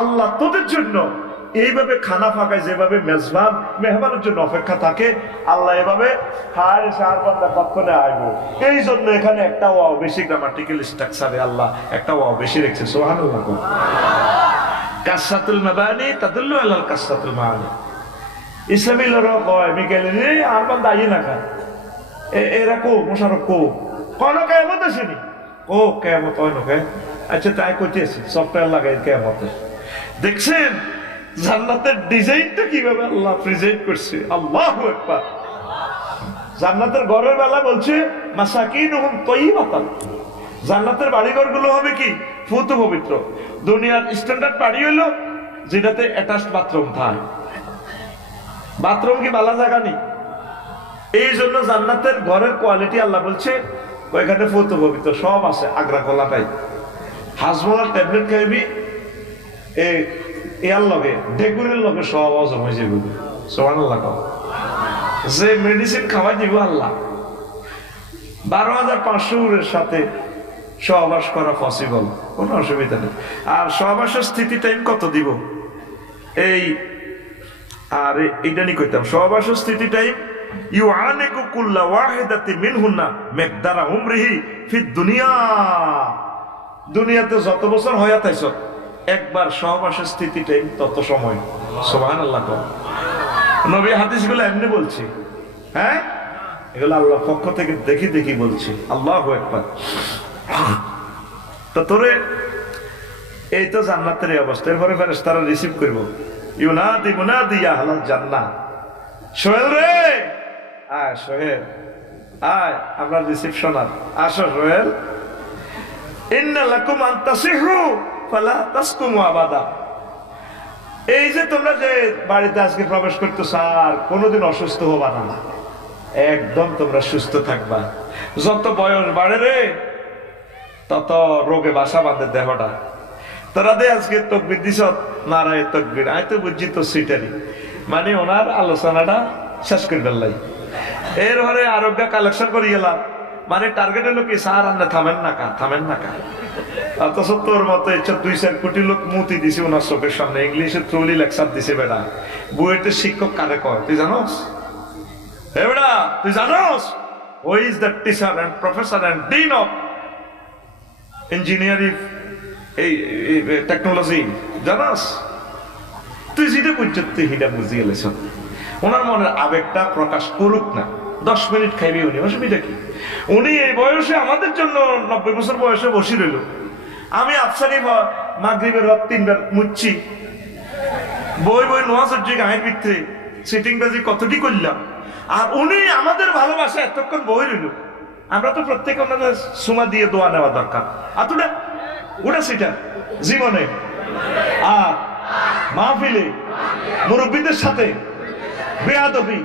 আল্লাহ তোদের জন্য এইভাবে খানা ফাঁকায় যেভাবে মেজবান মেহমানের জন্য অপেক্ষা থাকে আল্লাহ এভাবে হার সার বান্দা কখনো আইব এই জন্য এখানে একটা ওয়াও বেশি গ্রামাটিক্যাল স্ট্রাকচারে আল্লাহ একটা ওয়াও বেশি রেখেছে সুবহানাল্লাহ কাসরাতুল মাবানি তাদুল্লু আলাল কাসরাতুল মাআনি ইসলামী লড় কয় মিকেলে আর বান্দা আইয়ে না খায় এরা কো মোশারফ কো কোন কিয়ামত আসেনি ও কিয়ামত হয় না আচ্ছা তাই কইতেছি সফটওয়্যার লাগাই কিয়ামতে দেখছেন জান্নাতের ডিজাইনটা কিভাবে আল্লাহ প্রেজেন্ট করছে আল্লাহু আকবার জান্নাতের ঘরের বেলা বলছে মাসাকিনুহুম তাইয়্যিবাতান জান্নাতের বাড়িঘর গুলো হবে কি ফুত পবিত্র দুনিয়ার স্ট্যান্ডার্ড বাড়ি হলো যেটাতে অ্যাটাচড বাথরুম থাকে বাথরুম কি ভালো জায়গা নেই এই জন্য জান্নাতের ঘরের কোয়ালিটি আল্লাহ বলছে ওইখানে ফুত পবিত্র সব আছে আগ্রা কলাটাই হাজমোলার ট্যাবলেট খাইবি এর লগে ডেকুরের লগে সব হজম হয়ে যাবে সুবহানাল্লাহ যে মেডিসিন খাওয়াই দিব আল্লাহ 12,500 এর সাথে সহবাস করা পসিবল কোনো অসুবিধা নেই আর সহবাসের স্থিতি টাইম কত দিব এই আর এইটা নি কইতাম সহবাসের স্থিতি টাইম ইউআনিকু কুল্লা ওয়াহিদাতি মিনহুন্না মিকদারা উমরিহি ফিদ দুনিয়া দুনিয়াতে যত বছর হয়া তাইছ একবার সহবাসের স্থিতি টাইম তত সময় সুবহানাল্লাহ নবী হাদিসগুলো এমনি বলছি হ্যাঁ এগুলো আল্লাহর পক্ষ থেকে দেখি দেখি বলছি আল্লাহু আকবার তো তোরে এই তো জান্নাতের এই অবস্থা এরপরে ফেরেশতারা রিসিভ করবো ইউনাদি মুনাদি ইয়া আহলাল জান্নাহ সোহেল রে আয় সোহেল আয় আমরা রিসিপশনার আসো সোহেল ইন্না লাকুম আন তাসিহু ফালা তাসকুমু আবাদা এই যে তোমরা যে বাড়িতে আজকে প্রবেশ করতেছ আর কোনোদিন অসুস্থ হবা না একদম তোমরা সুস্থ থাকবা যত বয়স বাড়ে রে তত রোগে বাসা বাঁধে দেহটা তোরা দে আজকে তকবির দিস নারায় তকবির আমি তো বুঝছি তো সিটারি মানে ওনার আলোচনাটা শেষ করে ফেললাই এর ঘরে আরোগ্য কালেকশন করে গেলাম মানে টার্গেট হলো কি স্যার আন্না থামেন না কা অথচ তোর মতো 2-4 কোটি লোক মুতি দিছে ওনার চোখের সামনে ইংলিশে থ্রুলি লেকচার দিছে বেটা বুয়েটের শিক্ষক কারে কয় তুই জানোস হে বেটা তুই জানোস who is the teacher and professor and dean of engineering এই টেকনোলজি জানোস তুই যেটা বুঝছিস তুই হিটা বুঝিয়ে গেলেছ ওনার মনের আবেগটা প্রকাশ করুক না 10 মিনিট খাইবি উনি অসুবিধা কি উনি এই বয়সে আমাদের জন্য 90 বছর বয়সে বসে রইল আমি আফসারি মাগরিবের রাত 3 বার মুচ্ছি বই নোয়াজের যে গায়ের ভিতরে সিটিং বাজি কতটি করলাম আর উনি আমাদের ভালোবাসা এতক্ষণ বই রইল আমরা তো প্রত্যেকে ওনাদের সুমা দিয়ে দোয়া নেওয়া দরকার আতুটা ওটা সেটা জীবনে আর মাহফিলে মুরব্বীদের সাথে বেয়াদবি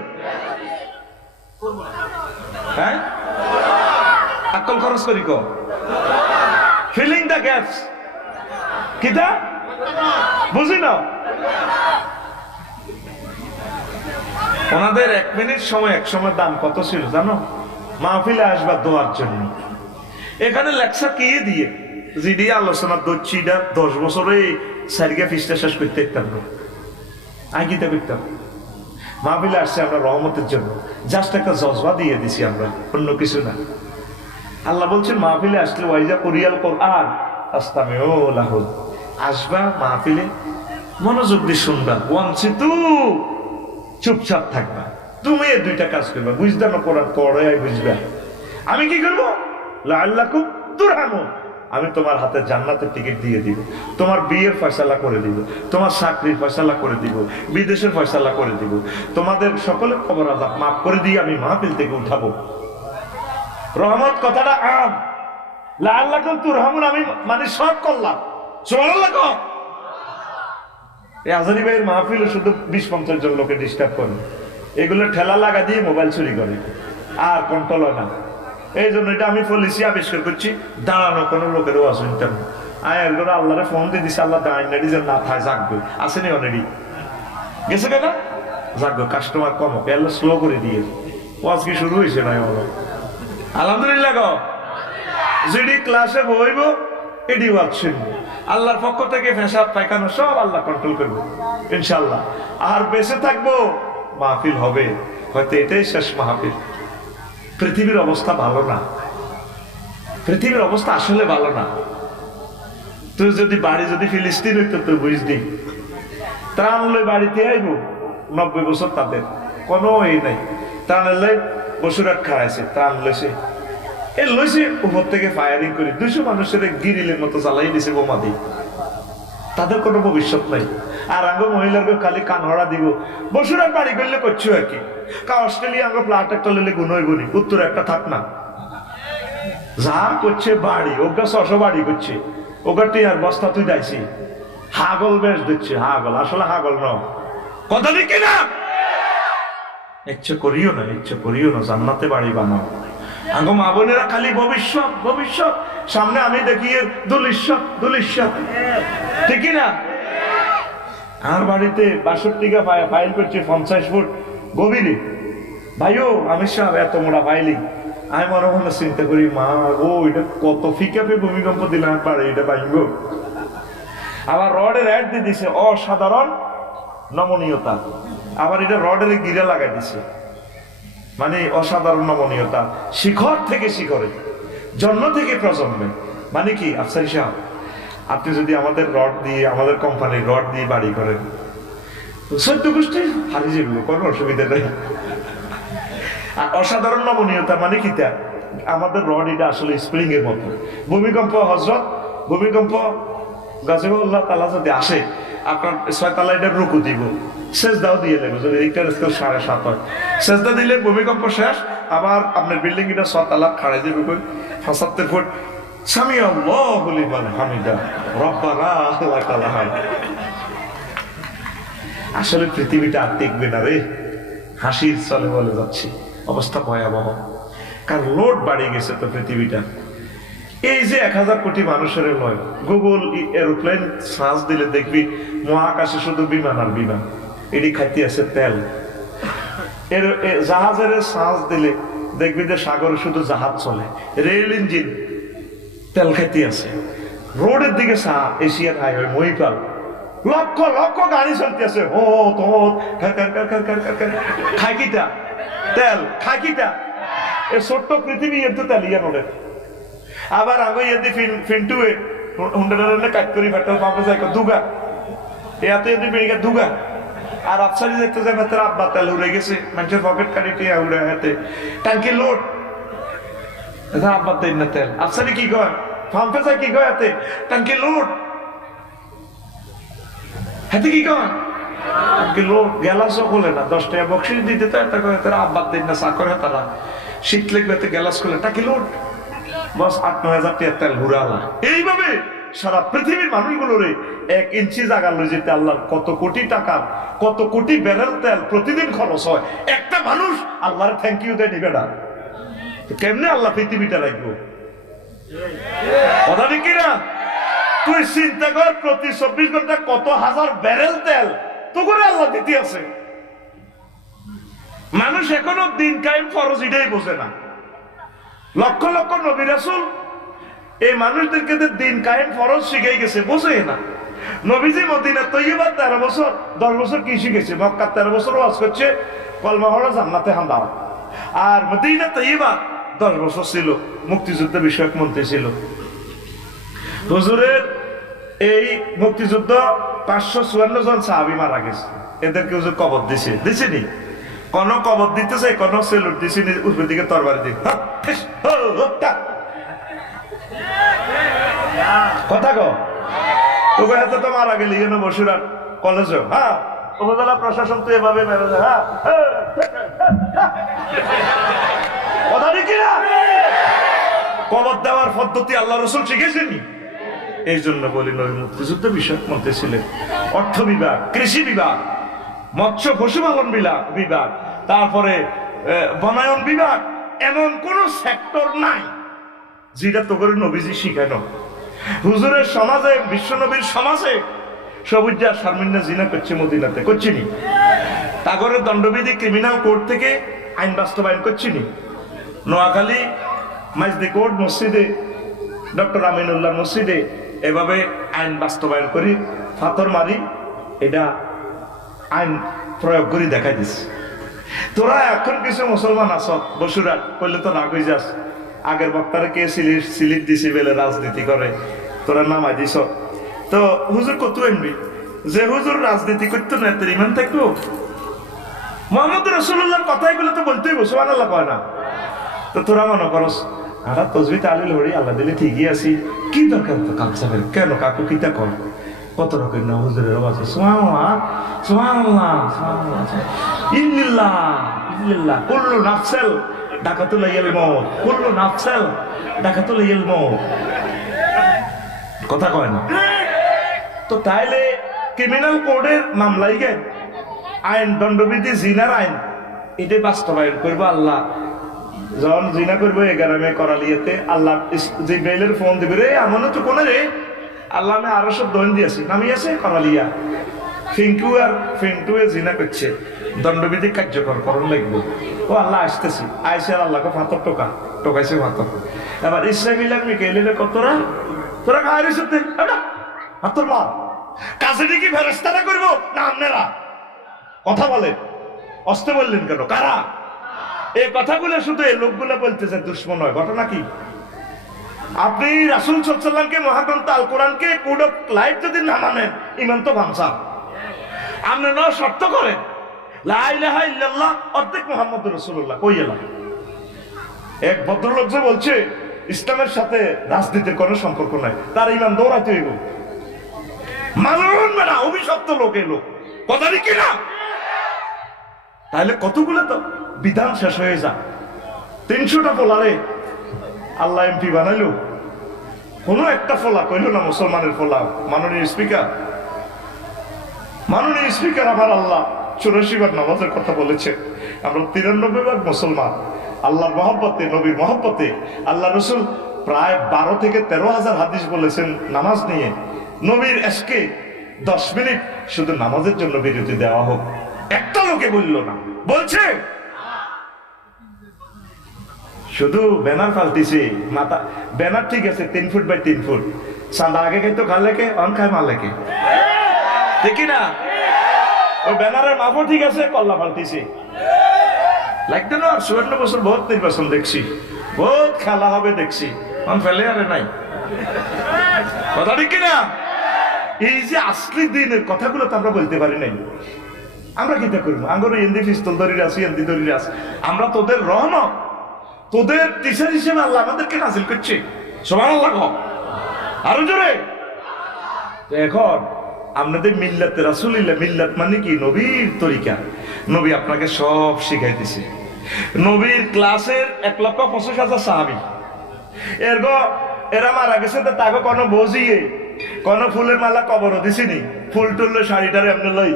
হ্যাঁ আকল খরচ করি কো ফিলিং দ্য গ্যাপস কিটা বুঝি না ওনাদের 1 মিনিট সময় এক সময় দাম কত ছিল জানো মাহফিলে আসবা দোয়ার জন্য এখানে লেকচার কি দিয়ে জিডি আলোচনা দচ্ছি 10 বছরে সারিগা ফিসটা শেষ করতে পারতাম না আগিতে করতাম মাহফিলে আসছে আমরা রহমতের জন্য জাস্ট একটা জজবা দিয়ে দিছি আমরা অন্য কিছু না আল্লাহ বলছেন মাহফিলে আসলে ওয়াইজা কুরিয়াল কোরআন আস্তামিউ লাহু আসবা মাহফিলে মনোযোগ দিয়ে শুনবা ওয়ানসিতু চুপচাপ থাকবা তুমি এই দুইটা কাজ করবা বুঝতে না কোরআন পড়াই বুঝবা আমি কি করব লাআল্লাকুম তুরহামুন আমি তোমার হাতে জান্নাতের টিকিট দিয়ে দিব, তোমার বিয়ের ফয়সালা করে দিব, তোমার চাকরির ফয়সালা করে দিব, বিদেশের ফয়সালা করে দিব, তোমাদের সকলের কবর আযাব মাফ করে দিয়ে আমি মাহফিল থেকে উঠাবো। রহমত কথাটা আম, লাআল্লাকুম তুরহামুন, আমি মানে সব করলাম। সুবহানাল্লাহ। এই আজারি ভাইয়ের মাহফিলে শুধু 20-50 জন লোকে ডিস্টার্ব করে, এগুলো ঠেলা লাগা দিয়ে মোবাইল চুরি করে, আর কন্ট্রোল হয় না। এই জন্য এটা আমি পলিসি আবিষ্কার করছি, দাঁড়ানো কোনো লোকের ওয়াজ শুনতাম না। আয়ার করে আল্লাহরে ফোন দিয়ে দিছে, আল্লাহ দাঁড়াই না যে না থায় জাগবে, আসেনি অলরেডি গেছে কেনা জাগবে, কাস্টমার কম হোক, আল্লাহ স্লো করে দিয়ে ওয়াজ কি শুরু হয়েছে না বলো। আলহামদুলিল্লাহ। যেটি ক্লাসে বইব এটি ওয়াজ শুনবো, আল্লাহর পক্ষ থেকে ফেসাদ পায়খানা সব আল্লাহ কন্ট্রোল করবো ইনশাল্লাহ। আর বেঁচে থাকবো, মাহফিল হবে, হয়তো এটাই শেষ মাহফিল। পৃথিবীর অবস্থা ভালো না, পৃথিবীর অবস্থা আসলে ভালো না। তুই যদি বাড়ি যদি ফিলিস্তিন হইতো তুই বুঝলি, ত্রাণ লই বাড়িতে আইব 90 বছর, তাদের কোনো এই নাই। ত্রাণ এলে বসুরাট খাওয়াইছে, ত্রাণ লইছে, এ লইছে উপর থেকে ফায়ারিং করে 200 মানুষের গিরিলের মতো জ্বালাই দিছে বোমা দিয়ে, তাদের কোনো ভবিষ্যৎ নাই। আর আঙ্গ মহিলাকে খালি কানহড়া দিব, বসুরাট বাড়ি করলে করছো আর কি, কা অস্ট্রেলিয়া আঙ্গ ফ্ল্যাট একটা লইলে গুনোই গুনি, উত্তর একটা থাক না, যা করছে বাড়ি ওগা 600 বাড়ি করছে, ওগা টিয়ার বস্তা তুই যাইছি, হাগল বেশ দিচ্ছে, হাগল আসলে হাগল ন, কথা দেখি না। ইচ্ছে করিও না, ইচ্ছে করিও না, জান্নাতে বাড়ি বানাও। আঙ্গ মা বোনেরা খালি ভবিষ্যৎ ভবিষ্যৎ, সামনে আমি দেখি দুলিশ্বর দুলিশ্বর, ঠিক না? আর বাড়িতে 62 ফাইল করছে 50 ফুট গভীরে। ভাইও আমি সব এত মোড়া ফাইলি, আমি মনে মনে চিন্তা করি, মা গো এটা কত ফিকাপে ভূমিকম্প দিলে পারে এটা ভাঙব। আবার রডের অ্যাড দিয়ে দিছে অসাধারণ নমনীয়তা, আবার এটা রডের গিরা লাগাই দিছে, মানে অসাধারণ নমনীয়তা, শিখর থেকে শিখরে, জন্ম থেকে প্রজন্মে। মানে কি আফসারি সাহেব, আপনি যদি আমাদের রড দিয়ে, আমাদের কোম্পানির রড দিয়ে বাড়ি করেন, 14 গোষ্ঠী হারিয়ে যাবে, কোনো অসুবিধা নেই। আর অসাধারণ নমনীয়তা মানে কি, তা আমাদের রড এটা আসলে স্প্রিং এর মতো। ভূমিকম্প হজরত, ভূমিকম্প গাজীউল্লাহ তাআলা যদি আসে, আপনার 6 তলা এটা রুকু দিব, সেজদাও দিয়ে দেবে, যদি রিক্টার স্কেল 7.5 হয়, সেজদা দিলে ভূমিকম্প শেষ। আবার আপনার বিল্ডিং এটা 6 তলা খাড়াই দেবে 75 ফুট, সামি আল্লাহু লিমান হামিদা রব্বানা লাকাল হামদ। আসলে পৃথিবীটা আর টিকবে না রে, হাসির চলে বলে যাচ্ছে, অবস্থা ভয়াবহ, কারণ লোড বাড়িয়ে গেছে তো পৃথিবীটা। এই যে 1000 কোটি মানুষের নয়, গুগল এরোপ্লেন সার্চ দিলে দেখবি মহাকাশে শুধু বিমান আর বিমান, এটি খাইতে আছে তেল। এর জাহাজের সার্চ দিলে দেখবি যে সাগরে শুধু জাহাজ চলে, রেল ইঞ্জিন তেল খাইতে আছে। রোডের দিকে এশিয়ান হাইওয়ে মহিপাল, লক্ষ লক্ষ গাড়ি চলতে আছে, ও তো খাইকিটা তেল, খাইকিটা এ ছোট্ট পৃথিবী এর তো তেল ইয়া নোডে। আবার আগে ইয়ে ফিন্টুয়ে হুন্ডারে কাট করি ফাটাল পাম্পে যাই দুগা, এতে যদি বেরিয়ে দুগা। আর আফসারি দেখতে যাবে তার আব্বা তেল উড়ে গেছে, মানুষের পকেট কাটিতে উড়ে হাতে ট্যাঙ্কি লোড, আব্বা দেন না তেল। আফসারি কি কয়, পাম্পে যায় কি কয়, হাতে ট্যাঙ্কি লোড, হাতে কি কয় লোড, গ্যালাসও খোলে না, 10 টাকা বকশিস দিতে তো এটা কয় তারা আব্বা দেন না, চাকরে তারা শীত লেগে গ্যালাস খোলে, ট্যাঙ্কি লোড, বস 8-9 হাজার টাকা তেল ঘুরালা। এইভাবে সারা পৃথিবীর মানুষগুলোরে 1 ইঞ্চি জায়গা লই যেতে আল্লাহর কত কোটি টাকা, কত কোটি ব্যারেল তেল প্রতিদিন খরচ হয়। একটা মানুষ আল্লাহর থ্যাংক ইউ দেয় নিবে না, কেমনে আল্লাহ পৃথিবীটা রাখবো? কথা ঠিক কিনা? তুই চিন্তা কর, প্রতি 24 ঘন্টা কত হাজার ব্যারেল তেল তো করে আল্লাহ দিতে আছে। মানুষ এখনো দিন কায়েম ফরজ এটাই বোঝে না। লক্ষ লক্ষ নবী রাসূল এই মানুষদেরকে দিন কায়েম ফরজ শিখাই গেছে, বোঝে না। নবীজি মদিনা তৈয়বা 13 বছর 10 বছর কি শিখেছে, মক্কা 13 বছর ওয়াজ করছে, কলমা পড়া, জান্নাতে হান্দাও। আর মদিনা তৈয়বা 10 বছর ছিল, মুক্তিযুদ্ধ বিষয়ক মন্ত্রী ছিল। হুজুরের এই মুক্তিযুদ্ধ 554 জন সাহাবী মারা গেছে, এদেরকে হুজুর কবর দিছে, দিছেনি? কোন কবর দিতেছে, কোন সেলুট দিছেনি, উপরের দিকে তরবারি দিয়ে কথা কো তোকে হাতে তো মারা গেলি কেন বসুরার কলেজে? হ্যাঁ, উপজেলা প্রশাসন তো এভাবে মেরে, হ্যাঁ কথা কি না? কবর দেওয়ার পদ্ধতি আল্লাহ রসুল শিখেছেনি। এই জন্য বলি নবী মুক্তিযুদ্ধ বিষয়ক মন্ত্রী ছিলেন, অর্থ বিভাগ, কৃষি বিভাগ, মৎস্য পশুপালন বিভাগ, তারপরে বনায়ন বিভাগ। এমন কোন সেক্টর নাই যেটা তো করে নবীজি শিখানো। হুজুরের সমাজে, বিশ্বনবীর সমাজে সবুজা শারমিনা জিনা করছে, মদিনাতে করছিনি। তাগরের দণ্ডবিধি ক্রিমিনাল কোর্ট থেকে আইন বাস্তবায়ন করছিনি। নোয়াখালী মাইজদি কোর্ট মসজিদে, ডক্টর আমিনুল্লাহ মসজিদে এভাবে আইন বাস্তবায়ন করি, ফাতর মারি, এটা আইন প্রয়োগ করি দেখাই দিস। তোরা এখন কিছু মুসলমান আস বসুরাট করলে তো রাগ হয়ে যাস। আগের বক্তারা কে সিলিপ দিছি বেলে রাজনীতি করে, তোরা নামাই দিস। তো হুজুর কত আনবি যে হুজুর রাজনীতি করতো না, তোর ইমান থাকবো? মোহাম্মদ রসুল্লাহর কথাই গুলো তো বলতেই সুবহানাল্লাহ কয় না? তো তোরা মনে করস আরা তসবি তালিল হরি আল্লাহ দিলে ঠিকই আছি, কি দরকার তো কালচারের? কেন কাকু কিতা কর? কত রকম না হুজুরের আওয়াজ, সুবহানাল্লাহ সুবহানাল্লাহ সুবহানাল্লাহ, ইল্লাল্লাহ ইল্লাল্লাহ, কুল্লু নাফসাল ডাকাতুল ইয়াল মউত, কুল্লু নাফসাল ডাকাতুল ইয়াল মউত। কথা কয় না? তো তাইলে ক্রিমিনাল কোডের মামলাই গে আইন, দণ্ডবিধি, জিনার আইন, এটা বাস্তবায়ন করবো আল্লাহ। যখন জিনা করবো 11 মে করালিয়াতে, আল্লাহ জিব্রাইলের ফোন দিবে, রে এমনও তো কোনে রে, আল্লাহ আমি আরো সব দৈন দিয়েছি, নামিয়েছে করালিয়া, ফিঙ্কু আর ফিন্টুয়ে জিনা করছে, দণ্ডবিধি কার্যকর করণ লাগবে। ও আল্লাহ আসতেছি, আইসে আর আল্লাহকে ফাতর টোকাইছে ফাতর। এবার ইসরাইল আর মিকাইলের কতরা তোরা খায় রেছে ফাতর মার কাছে কি ফেরেশতারা করবো না আপনারা? কথা বলেন, অস্তে বললেন কেন? কারা এই কথাগুলো? শুধু এই লোকগুলো বলতেছে, দুশ্মন হয়। ঘটনা কি? আপনি রাসূল সাল্লাল্লাহু আলাইহি ওয়াসাল্লামকে, মহাগ্রন্থ আল কোরআনকে কোড অফ লাইফ যদি না মানেন, ইমান তো ভাঙসা। আপনি না শর্ত করেন লা ইলাহা ইল্লাল্লাহ অর্ধেক মুহাম্মদুর রাসূলুল্লাহ, কই এলাম? এক ভদ্রলোক যে বলছে ইসলামের সাথে রাজনীতির কোনো সম্পর্ক নাই, তার ইমান দৌড়াতে হইব। মালুন না অভিশপ্ত লোক, এই লোক কথা কি না? তাহলে কতগুলো তো বিধান শেষ হয়ে যা। 300টা ফোলারে আল্লাহ এমপি বানাইলো, কোন একটা ফোলা কইল না মুসলমানের ফোলা। মাননীয় স্পিকার আমার আল্লাহ 84 বার নামাজের কথা বলেছে। আমরা 93 ভাগ মুসলমান, আল্লাহর মহব্বতে, নবীর মহব্বতে। আল্লাহ রসুল প্রায় 12 থেকে 13,000 হাদিস বলেছেন নামাজ নিয়ে। নবীর এসকে 10 মিনিট শুধু নামাজের জন্য বিরতি দেওয়া হোক, একটা লোকে বলল না, বলছে শুধু ব্যানার পাল্টিছে। মাথা ব্যানার ঠিক আছে 3 ফুট বাই 3 ফুট, চাঁদা আগে খাইতো খাল লেকে, অন খায় মাল লেকে, দেখি না? ওই ব্যানারের মাপও ঠিক আছে, কল্লা পাল্টিছে। লাগতো না? 54 বছর বহুত নির্বাচন দেখছি, বহুত খেলা হবে দেখছি, অন ফেলে আরে নাই। কথা ঠিক কিনা? এই যে আসলি দিনের কথাগুলো তো আমরা বলতে পারি নাই। আমরা কিটা করবো? আমরা এন্দি পিস্তল ধরি আছি, এন্দি ধরি আছি। আমরা তোদের রহমত, তোদের টিচার হিসেবে আল্লাহ আমাদেরকে নাজিল করছে। সুবহানাল্লাহ, আরো জোরে। এখন আপনাদের মিল্লাতে রাসূলুল্লাহ, মিল্লাত মানে কি? নবীর তরিকা। নবী আপনাকে সব শিখাইতেছে। নবীর ক্লাসের 1,25,000 সাহাবী, এরা মারা গেছে, তো তাকে কোনো বজিয়ে কোন ফুলের মালা কবরও দিছিনি, ফুল টুললে শাড়িটারে এমনি লই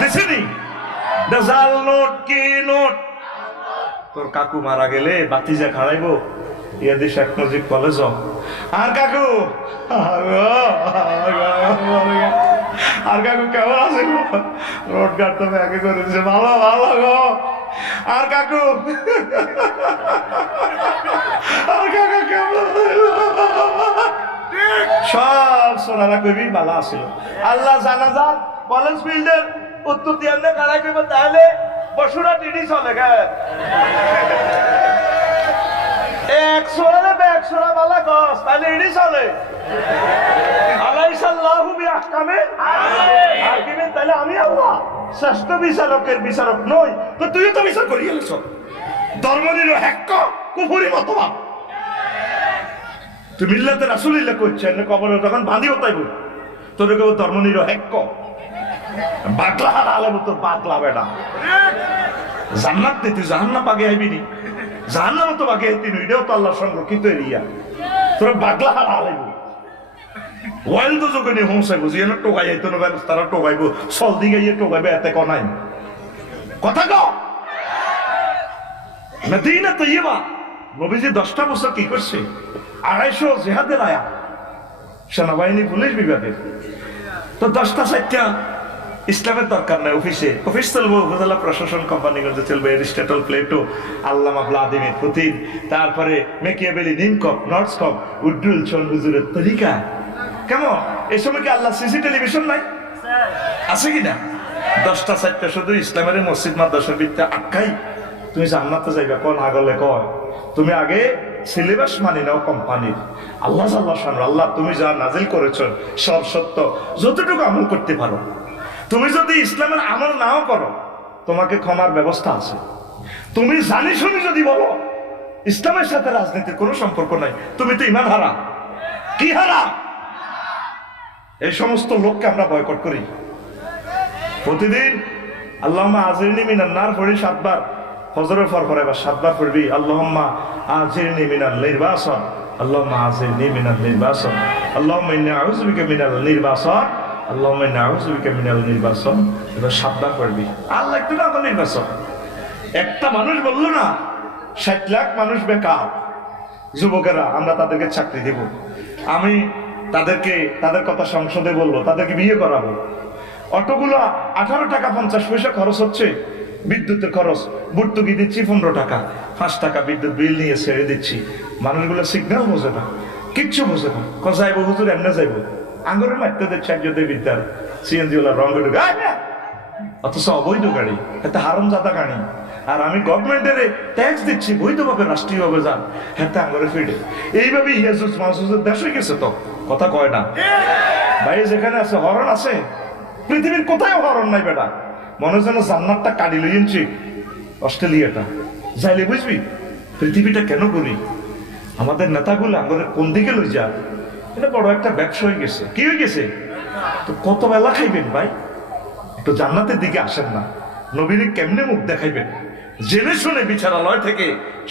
দিছিনি। জাল নোট কি নোট? তোর কাকু মারা গেলে বাতিজা খাড়াইবো ইয়াদি শেখ মুজিব কলেজ। আর কাকু কেমন আছে? রোড গার্ড তো ব্যাগে করে দিছে, ভালো ভালো গো। আর কাকু কেমন? সব সোনারা কবি ভালো আসিল। আল্লাহ জানাজা কলেজ ফিল্ডের উত্তর দিয়ে কারাই কইব, তাহলে বসুরা টিডি চলে গে 100 বালা কস, তাহলে ইডি চলে। আলাইসাল্লাহু বিআহকামে হাকিমিন, তাহলে আমি আল্লাহ। শ্রেষ্ঠ বিচারকের বিচারক নই, তো তুইও তো বিচার করি গেলেছ। ধর্মনিরপেক্ষ কুফরি মতবাদ। তুই মিল্লাতে রাসূলুল্লাহ করছেন কবরে যখন বাঁধিও তাইব তোর কেউ ধর্মনিরপেক্ষ বাকলা আলেম তো বাকলা বেটা। জান্নাত নে তুই জাহান্নাম বাগে আইবিনি, জাহান্নাম তো বাগে আইতি এটাও তো আল্লাহ সংরক্ষিত এরিয়া। তোর বাকলা আলেম ওয়াইল তো যখন হোমসাইব যে টোকাই আইতো না তারা টোকাইব, চল দিকে টোকাইবে এতে কনাই কথা কও। মদিনা তৈয়বা নবীজি 10টা বছর কি করছে? 250 জিহাদের আয়া, সেনাবাহিনী পুলিশ বিভাগের। তো 10টা 4টা ইসলামের দরকার নাই। অফিস চলবো, উপজেলা প্রশাসন কোম্পানিগঞ্জ চলবে, এরিস্টটল, প্লেটো, আল্লামা ভ্লাদিমির পুতিন, তারপরে মেকিয়াভেলি, নিমকপ, নর্থস্কপ, উড্ডুল চন্দ হুজুরের তরিকা। কেমন এই সময় কি আল্লাহ সিসি টেলিভিশন নাই? আছে কিনা? 10টা 4টা শুধু ইসলামের মসজিদ মাদ্রাসার ভিত্তি আটকাই তুমি জান্নাতে যাইবা কোন আগলে কয়? তুমি আগে সিলেবাস মানি নাও কোম্পানির। আল্লাহ আল্লাহ তুমি যা নাজিল করেছো সব সত্য, যতটুকু আমল করতে পারো। তুমি যদি ইসলামের আমল নাও করো তোমাকে ক্ষমার ব্যবস্থা আছে। তুমি জানি শুনি যদি বলো ইসলামের সাথে রাজনীতির কোনো সম্পর্ক নাই, তুমি তো ইমান হারা। কি হারা? এই সমস্ত লোককে আমরা বয়কট করি। প্রতিদিন আল্লাহুম্মা আজিরনি মিনান নার পড়ি 7 বার, ফজরের পর পর এবার 7 বার পড়বি আল্লাহুম্মা আজিরনি মিনাল নির্বাসন, আল্লাহুম্মা আজিরনি মিনাল নির্বাসন, আল্লাহুম্মা ইন্নী আউযু বিকা মিনাল নির্বাসন, আল্লাহুম্মা ইন্নী আউযু বিকা মিনাল নির্বাসন। এবার 7 বার পড়বি। আল্লাহ একটু না নির্বাচন। একটা মানুষ বললো না 60 লাখ মানুষ বেকার, যুবকেরা আমরা তাদেরকে চাকরি দেব, আমি তাদেরকে তাদের কথা সংসদে বলবো, তাদেরকে বিয়ে করাবো। অটোগুলো 18 টাকা 50 পয়সা খরচ হচ্ছে, বিদ্যুতের খরচ ভর্তুকি দিচ্ছি 15 টাকা, 5 টাকা বিদ্যুৎ বিল নিয়ে ছেড়ে দিচ্ছি। মানুষগুলো সিগন্যাল বোঝে না, কিচ্ছু বোঝে না। যাইবো হুজুর এমনি যাইবো, আঙ্গুরের মারতে দিচ্ছে একজনের বিদ্যার সিএনজি ওলা রঙে ঢুকে, অথচ অবৈধ গাড়ি, এতে হারামজাদা গাড়ি। আর আমি গভর্নমেন্টের ট্যাক্স দিচ্ছি বৈধভাবে, রাষ্ট্রীয়ভাবে যান, হ্যাঁ আঙ্গুরে ফিরে। এইভাবে ইয়াজুজ মাসুজের দেশ হয়ে গেছে। তো কথা কয় না ভাই, যেখানে আছে হরণ আছে, পৃথিবীর কোথায় হরণ নাই বেটা। মনে যেন জান্নাতটা কাটি লইছি অস্ট্রেলিয়াটা যাইলে বুঝবি পৃথিবীটা কেন করি। আমাদের নেতাগুলো আমাদের কোন দিকে লই যা, এটা বড় একটা ব্যবসা হয়ে গেছে। কি হয়ে গেছে? তো কত বেলা খাইবেন ভাই, একটু জান্নাতের দিকে আসেন না। নবীর কেমনে মুখ দেখাইবেন? জেনে শুনে বিচারালয় থেকে,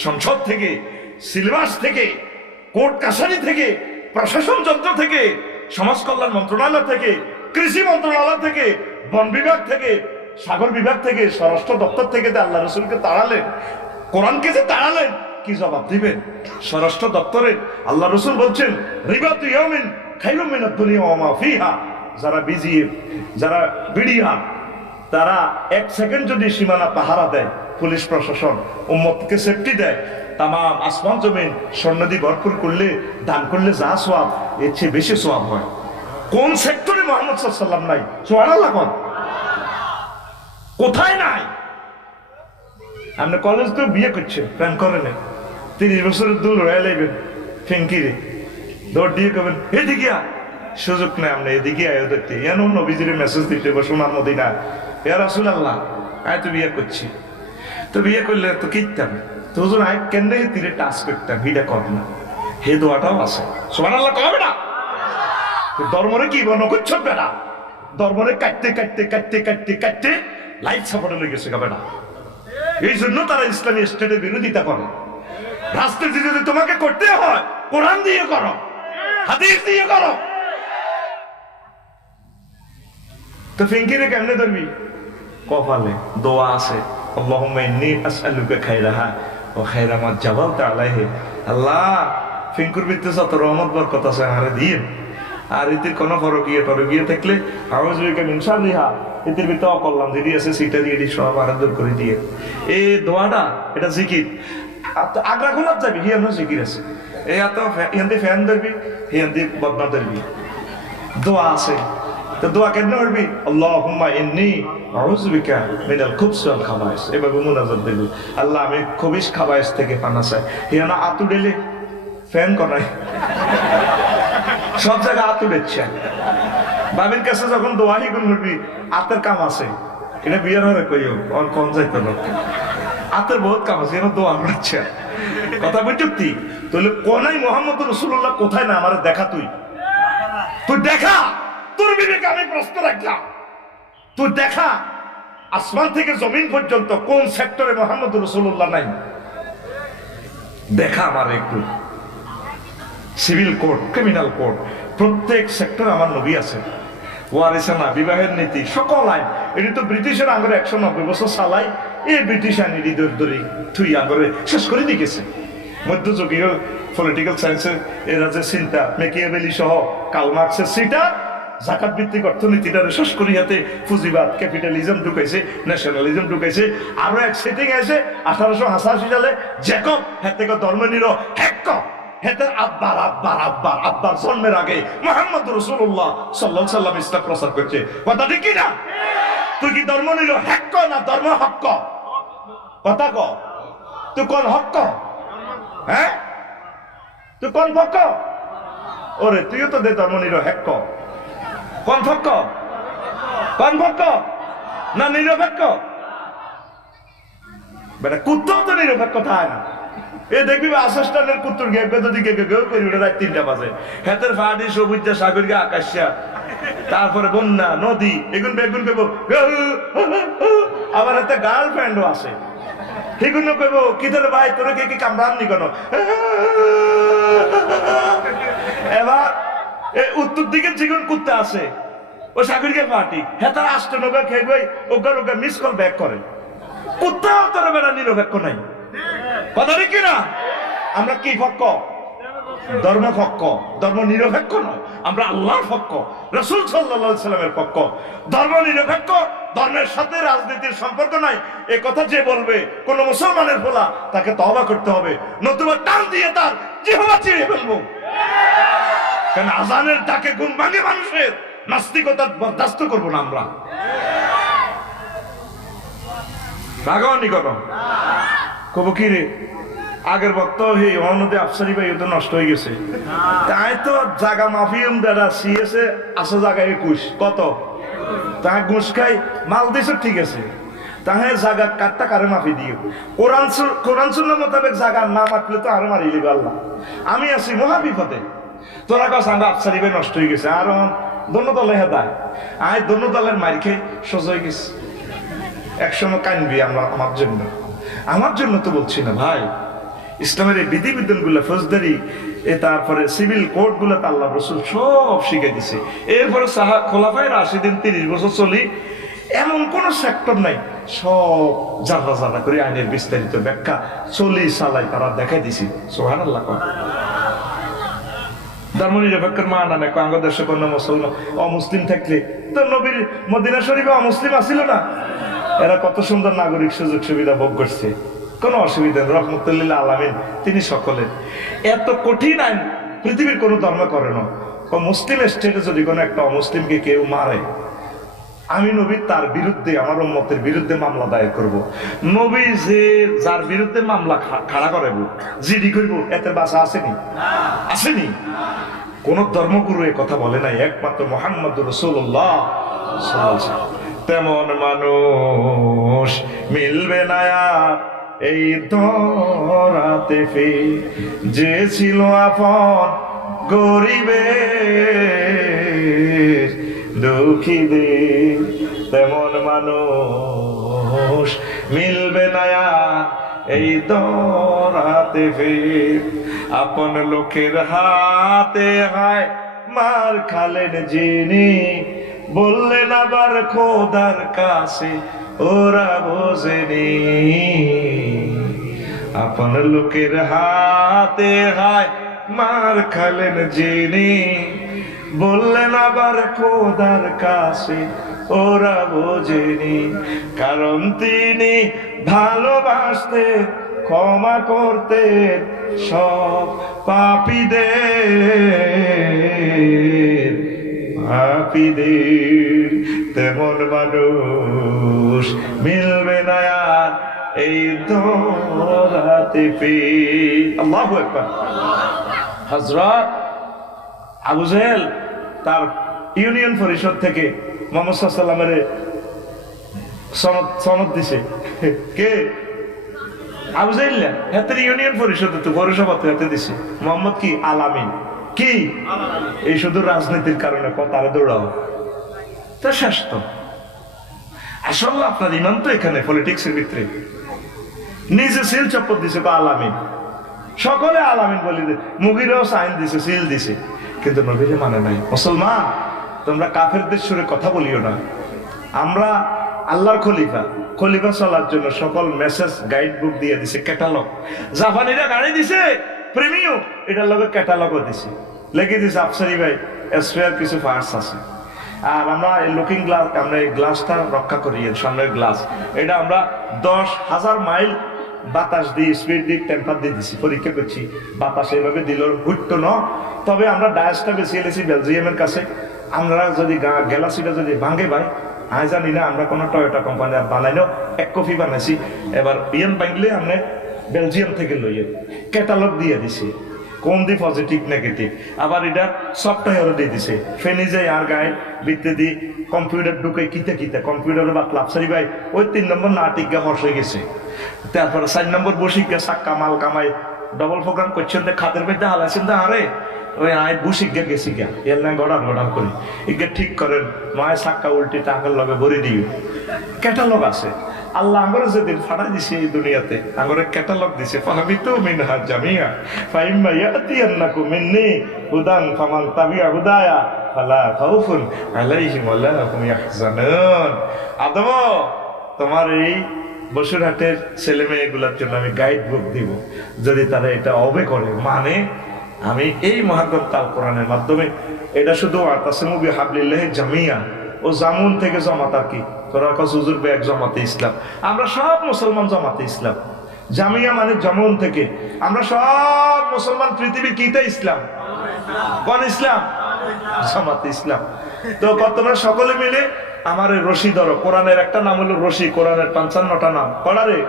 সংসদ থেকে, সিলেবাস থেকে, কোর্ট কাছারি থেকে, প্রশাসন যন্ত্র থেকে, সমাজ কল্যাণ মন্ত্রণালয় থেকে, কৃষি মন্ত্রণালয় থেকে, বন বিভাগ থেকে, সাগর বিভাগ থেকে, স্বরাষ্ট্র দপ্তর থেকে আল্লাহ রসুলকে তাড়ালেন, কোরআনকে যে তাড়ালেন, কি জবাব দিবেন? স্বরাষ্ট্র দপ্তরে আল্লাহ রসুল বলছেন রিবাতু ইয়াউমিন খায়রুম মিনাদ দুনিয়া ওয়া মা ফিহা। যারা বিজিএফ, যারা বিডিআর, তারা 1 সেকেন্ড যদি সীমানা পাহারা দেয়, পুলিশ প্রশাসন উম্মতকে সেফটি দেয়, তাম আসমান জমিন স্বর্ণদি ভরপুর করলে, দান করলে যা সোয়াব, এর চেয়ে বেশি সোয়াব হয়। কোন সেক্টরে মুহাম্মদ সাল্লাল্লাহু আলাইহি ওয়াসাল্লাম নাই? সুবহানাল্লাহ। কোথায় নাই? আপনি কলেজ তো বিয়ে করছেন, প্ল্যান করেন, 30 বছরের দূর হয়ে লাইবেন ফেঙ্কিরে, দৌড় দিয়ে করবেন এদিকে সুযোগ নেই। আপনি এদিকে আয় দেখতে, এন নবীজির মেসেজ দিতে সোনার মদিনা, ইয়া রাসূলুল্লাহ আয় তো বিয়ে করছি। তো বিয়ে করলে তো কিনতাম, তো হুজুর আয় কেন তীরে টাচ করতাম, ভিটা কর না, হে দোয়াটাও আছে। সুবহানাল্লাহ কবে না? ধর্মরে কি বর্ণ করছো বেটা? ধর্মরে কাটতে কাটতে কাটতে কাটতে কাটতে লাইফ সাপোর্টে লেগে গেছে বেটা। এই জন্য তারা ইসলামী স্টেটের বিরোধিতা করে। রাজনীতি যদি তোমাকে করতে হয় কোরআন দিয়ে করো, হাদিস দিয়ে করো। তো ফিঙ্কিরে কেমনে ধরবি? কপালে দোয়া আছে, আল্লাহুম্মা ইন্নী আসআলুকা খায়রাহা ওয়া খায়রা মা জাবালতা আলাইহি। আল্লাহ ফিঙ্কুর ভিতরে যত রহমত বরকত আছে আমারে দিয়ে, আর এটির কোনো ফরকিয়ে থাকলে আউযু বিকা মিন শাররিহা, এটির ভিতরে অকল্যাণ যদি আছে সেটা দিয়ে সব আরাধন করে দিয়ে। এই দোয়াটা এটা জিকির। আগ্রা খোলা যাবি, হিয়ানো জিকির আছে। এই এত হিয়ান্দি ফ্যান ধরবি, হিয়ান্দি বদনা ধরবি, দোয়া আছে। তো দোয়া কেন করবি? আল্লাহুম্মা ইন্নী আউযু বিকা মিনাল খুবসি ওয়াল খাবাইস। এভাবে মুনাজাত দিবি, আল্লাহ আমি খবিস খাবাইস থেকে পানা চাই। হিয়ানা আতু ডেলে ফ্যান করাই, সব জায়গায় আতু দিচ্ছে। বাবির কাছে যখন দোয়াহি গুণ করবি, আতের কাম আছে, এটা বিয়ার হরে কইও আর কোন যাইতো না আতের বহুত কাম আছে তো আমরা কথা বুঝছি তাহলে কোনাই মোহাম্মদ রাসূলুল্লাহ কোথায় না আমার দেখা তুই দেখা তোর বিবেকে আমি প্রশ্ন রাখলাম তুই দেখা আসমান থেকে জমিন পর্যন্ত কোন সেক্টরে মোহাম্মদ রাসূলুল্লাহ নাই দেখা আমার একটু সিভিল কোড ক্রিমিনাল কোড প্রত্যেক সেক্টরে আমার নবী আছে ওয়ারিসানা বিবাহের নীতি সকল আইন এটি তো ব্রিটিশের আঙ্গরে 190 বছর চালাই এই ব্রিটিশ আইন হৃদয় ধরে তুই আঙ্গরে শেষ করে দিয়েছে মধ্যযুগীয় পলিটিক্যাল সায়েন্সের এরা যে চিন্তা মেকিয়াভেলি সহ কার্ল মার্কসের সেটা জাকাত ভিত্তিক অর্থনীতিটা শেষ করি হাতে পুঁজিবাদ ক্যাপিটালিজম ঢুকাইছে ন্যাশনালিজম ঢুকাইছে আরো এক সেটিং আছে 1888 সালে জ্যাকব হাতে ধর্ম নিল হ্যাক হেতের আব্বার আব্বার আব্বার আব্বার জন্মের আগে মুহাম্মদ রাসূলুল্লাহ সাল্লাল্লাহু আলাইহি ওয়াসাল্লাম ইসলাম প্রচার করছে কথা ঠিক কি না তুই কি ধর্ম নিল হক না ধর্ম হক কথা ক তুই কোন হক হ্যাঁ তুই কোন হক ওরে তুইও তো দে ধর্ম নিল হক কোন হক কোন হক না নিরপেক্ষ বেটা কুত্তাও তো নিরপেক্ষ থাকে না এ দেখবি আসস্টানের কুত্তর গেবে যদি গেউ করি ওটা রাত 3টা বাজে হেতের ফাড়ি সবুজ সাগর গে আকাশা তারপরে বন্যা নদী এগুন বেগুন কইব আবার হাতে গার্লফ্রেন্ডও আছে সেগুন কইব কিধর ভাই তোরা কি কামড়াননি কেন এবার উত্তর দিকে যেগুন কুত্তা আছে ও সাগরকে পার্টি হেতার আষ্টনগা খেয়ে গই ওগা ওগা মিস কল ব্যাক করে কুত্তাও তোর বেড়া নিরপেক্ষ নাই কথা ঠিক না আমরা কি পক্ষ ধর্ম পক্ষ ধর্ম নিরপেক্ষ নয় আমরা আল্লাহর পক্ষ রাসূল সাল্লাল্লাহু আলাইহি সাল্লামের পক্ষ ধর্ম নিরপেক্ষ ধর্মের সাথে রাজনীতির সম্পর্ক নাই এই কথা যে বলবে কোন মুসলমানের বলা তাকে তওবা করতে হবে নতুবা টান দিয়ে তার জিহ্বা চিড়ে ফেলবো কারণ আজানের ডাকে ঘুম ভাঙে মানুষের নাস্তিকতা বরদাস্ত করবো না আমরা রাগাওনি করো কব কি রে আগের বক্ত এই অনদে আফসারি ভাই তো নষ্ট হয়ে গেছে তাই তো জায়গা মাফিয়ম দাদা সিএসএ আসা জায়গায় 21 কত তাই ঘুষ খাই মাল দিছে ঠিক আছে তাহে জায়গা কাটটা কারে মাফি দিও কোরআন সুন্নাহ মোতাবেক জায়গা না মারলে তো আরো মারি দিবে আল্লাহ আমি আছি মহা বিপদে তোরা কাছে আমরা আফসারি ভাই নষ্ট হয়ে গেছে আর দোনো দলে হেদায় আয় দোনো দলের মার খেয়ে সোজা হয়ে গেছে একসময় কানবি আমরা আমার জন্য তো বলছি না ভাই ইসলামের এই বিধিবিধান গুলা ফৌজদারি তারপরে সিভিল কোড গুলা আল্লাহ রাসূল সব শিখে দিছে এরপরে খোলাফায়ে রাশিদিন 30 বছর চলি এমন কোন সেক্টর নাই সব জানা জানা করে আইনের বিস্তারিত ব্যাখ্যা চলি চালাই তারা দেখাই দিছি সুবহানাল্লাহ ধর্ম নিরপেক্ষের মানা নাই বাংলাদেশে কোন মুসলমান অমুসলিম থাকলে তো নবীর মদিনা শরীফে অমুসলিম আসিল না এরা কত সুন্দর নাগরিক সুযোগ সুবিধা ভোগ করছে কোনো অসুবিধা নেই রহমতুল্লাহ আলামিন তিনি সকলের এত কঠিন আইন পৃথিবীর কোনো ধর্ম করে না ও মুসলিম স্টেটে যদি কোনো একটা অমুসলিমকে কেউ মারে আমি নবী তার বিরুদ্ধে আমার উম্মতের বিরুদ্ধে মামলা দায়ের করব নবী যে যার বিরুদ্ধে মামলা খাড়া করাব জিডি করব এতে বাসা আসেনি আসেনি কোন ধর্মগুরু এ কথা বলে নাই একমাত্র মুহাম্মদুর রাসূলুল্লাহ সাল্লাল্লাহু আলাইহি ওয়াসাল্লাম তেমন মানুষ মিলবে না আর এই ধরাতে যে ছিল আপন গরিবের দুঃখীদের তেমন মানুষ মিলবে না আর এই ধরাতে আপন লোকের হাতে হায় মার খালেন যিনি বললেন আবার খোদার কাছে ওরা বোঝেনি আপন লোকের হাতে হায় মার খালেন যিনি বললেন আবার খোদার কাছে ওরা বোঝেনি কারণ তিনি ভালোবাসতেন ক্ষমা করতেন সব পাপীদের তেমন মানুষ মিলবে না আর এই ধরাতে আল্লাহু আকবার হযরত আবু জেহেল তার ইউনিয়ন পরিষদ থেকে মুহাম্মদ সাল্লাল্লাহু আলাইহি ওয়াসাল্লামের সনদ সনদ দিছে কে? আবু জাইল্লা হাতের ইউনিয়ন পরিষদ তো পৌরসভাতে হাতে দিছে। মোহাম্মদ কি আলামিন কি? এই শুধু রাজনীতির কারণে তারা দৌড়াও তা শেষ তো। আসলে আপনার ইমান তো এখানে পলিটিক্স এর ভিতরে নিজে সিল চপ্পর দিছে আলামিন, সকলে আলামিন বলি, মুগিরাও সাইন দিছে, সিল দিছে, কিন্তু নবীরে মানে নাই। মুসলমান তোমরা কাফেরদের সুরে কথা বলিও না। আমরা আল্লাহর খলিফা, খলিফা চলার জন্য সকল মেসেজ গাইড বুক দিয়ে দিছে, ক্যাটালগ। জাপানিরা গাড়ি দিছে প্রিমিয়াম, এটার লগে ক্যাটালগও দিছে, লেগে দিছে আফসারি ভাই স্পেয়ার কিছু পার্টস আছে। আর আমরা এই লুকিং গ্লাস, আমরা এই গ্লাসটা রক্ষা করি, সামনের গ্লাস, এটা আমরা 10,000 মাইল বাতাস দিয়ে স্পিড দিয়ে টেম্পার দিয়ে দিছি, পরীক্ষা করছি। বাতাস এইভাবে দিল ঘুরতো না। তবে আমরা ডায়াসটা বেশি এলেছি বেলজিয়ামের কাছে। আমরা যদি গ্যালাক্সিটা যদি ভাঙে ভাই, আমি জানি না, আমরা কোনো টয়োটা কোম্পানি বানাইলেও 1 কপি বানাইছি। এবার ইয়েন ভাঙলে আমরা বেলজিয়াম থেকে লইয়ে ক্যাটালগ দিয়ে দিছি, কোন দি পজিটিভ নেগেটিভ। আবার এটা সফটওয়্যারও দিয়ে দিছে, ফেনি যায় আর গায়ে বিতে দি কম্পিউটার ঢুকে কিতে কিতে কম্পিউটারে বা ক্লাবসারি ভাই ওই 3 নম্বর না টিকা হর্ষ হয়ে গেছে। তারপরে 4 নম্বর বসি গিয়ে সাক্কা মাল কামাই ডবল প্রোগ্রাম করছেন, খাদের মধ্যে হালাইছেন তো আরে ওই আয় বসি গিয়ে গেছি গিয়া এর না গড়ান গড়ান করি ইগে ঠিক করেন নয় সাক্কা উল্টি টাকার লগে ভরে দিও। ক্যাটালগ আছে। আল্লাহ আঙ্গরে যেদিন ফাটাই দিছে এই দুনিয়াতে, আঙ্গরে ক্যাটালগ দিছে, ফাহামিতু মিনহা জামিয়া ফাইম্মা ইয়াতিয়ান্নাকুম মিন্নি হুদান ফামান তাবিআ হুদায়া ফালা খাউফুন আলাইহিম ওয়ালা হুম ইয়াহজানুন। আদম, তোমার এই বসুরহাটের ছেলে মেয়েগুলোর জন্য আমি গাইড বুক দিব, যদি তারা এটা অবে করে মানে আমি এই মহাগ্রন্থ আল কোরআনের মাধ্যমে এটা শুধু আতাসিমু বিহাবলিল্লাহি জামিয়া ও জামুন থেকে জমাত। আর কি তোরা হুজুর এক জমাতে ইসলাম, আমরা সব মুসলমান জমাতে ইসলাম। জামিয়া মানে জামুন থেকে, আমরা সব মুসলমান পৃথিবীর কিতে ইসলাম, কোন ইসলাম? জামাতে ইসলাম। তো তোমরা সকলে মিলে আমার রশি ধরো। কোরআনের একটা নাম হলো রশি, কোরআনের 55টা নাম কড়ারে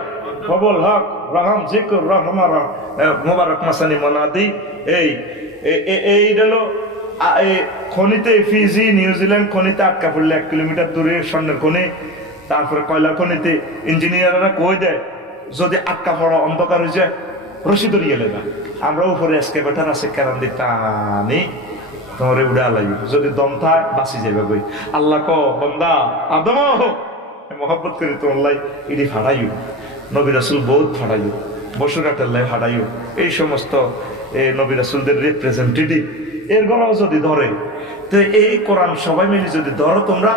কবল হক রহম জিকর রহমান মোবারক মাসানি মনাদি। এই হলো খনিতে ফিজি নিউজিল্যান্ড খনিতে আটকা পড়লে 1 কিলোমিটার দূরে স্বর্ণের খনি, তারপরে কয়লার খনিতে ইঞ্জিনিয়াররা কই দেয় যদি আটকা পড়া অন্ধকার হয়ে যায় রশি ধরিয়ে লেগা, আমরা উপরে এসকেভেটর আছে কেরান দিয়ে টানি তোমার উড়া লাগবে, যদি দম থাক বাঁচি যাবে বই। আল্লাহ ক বন্দা আদম মহব্বত করি তো আল্লাহ এটি ফাটাইও, নবী রাসূল বহুত ফাটাইও, বসুরহাটের লাই ফাটাইও, এই সমস্ত নবী রাসূলদের রিপ্রেজেন্টেটিভ এর গলাও যদি ধরে, তো এই কোরআন সবাই মিলে যদি ধরো তোমরা,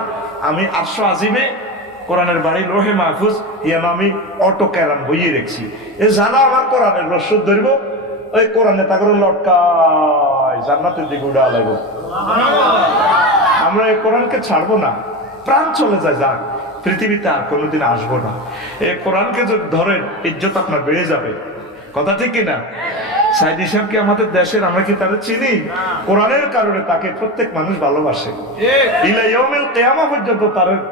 আমি 800 আজিমে কোরআনের বাড়ি লোহে মাহফুজ ইয়ান আমি অটো ক্যারাম বইয়ে রেখছি। এ জানা আমার কোরআনের রসদ ধরবো, ওই কোরআনে তা করে লটকায় জান্নাতের দিকে উড়া লাগবো। আমরা এই কোরআনকে ছাড়বো না, প্রাণ চলে যায় যাক, পৃথিবীতে আর কোনোদিন আসবো না। এই কোরআনকে যদি ধরেন ইজ্জত আপনার বেড়ে যাবে, কথা ঠিক কিনা? সাইদি সাহেব কি আমাদের দেশের, আমরা কি তাদের চিনি? কোরআনের কারণে তাকে প্রত্যেক মানুষ ভালোবাসে, ইলা ইয়াউমিল কিয়ামা পর্যন্ত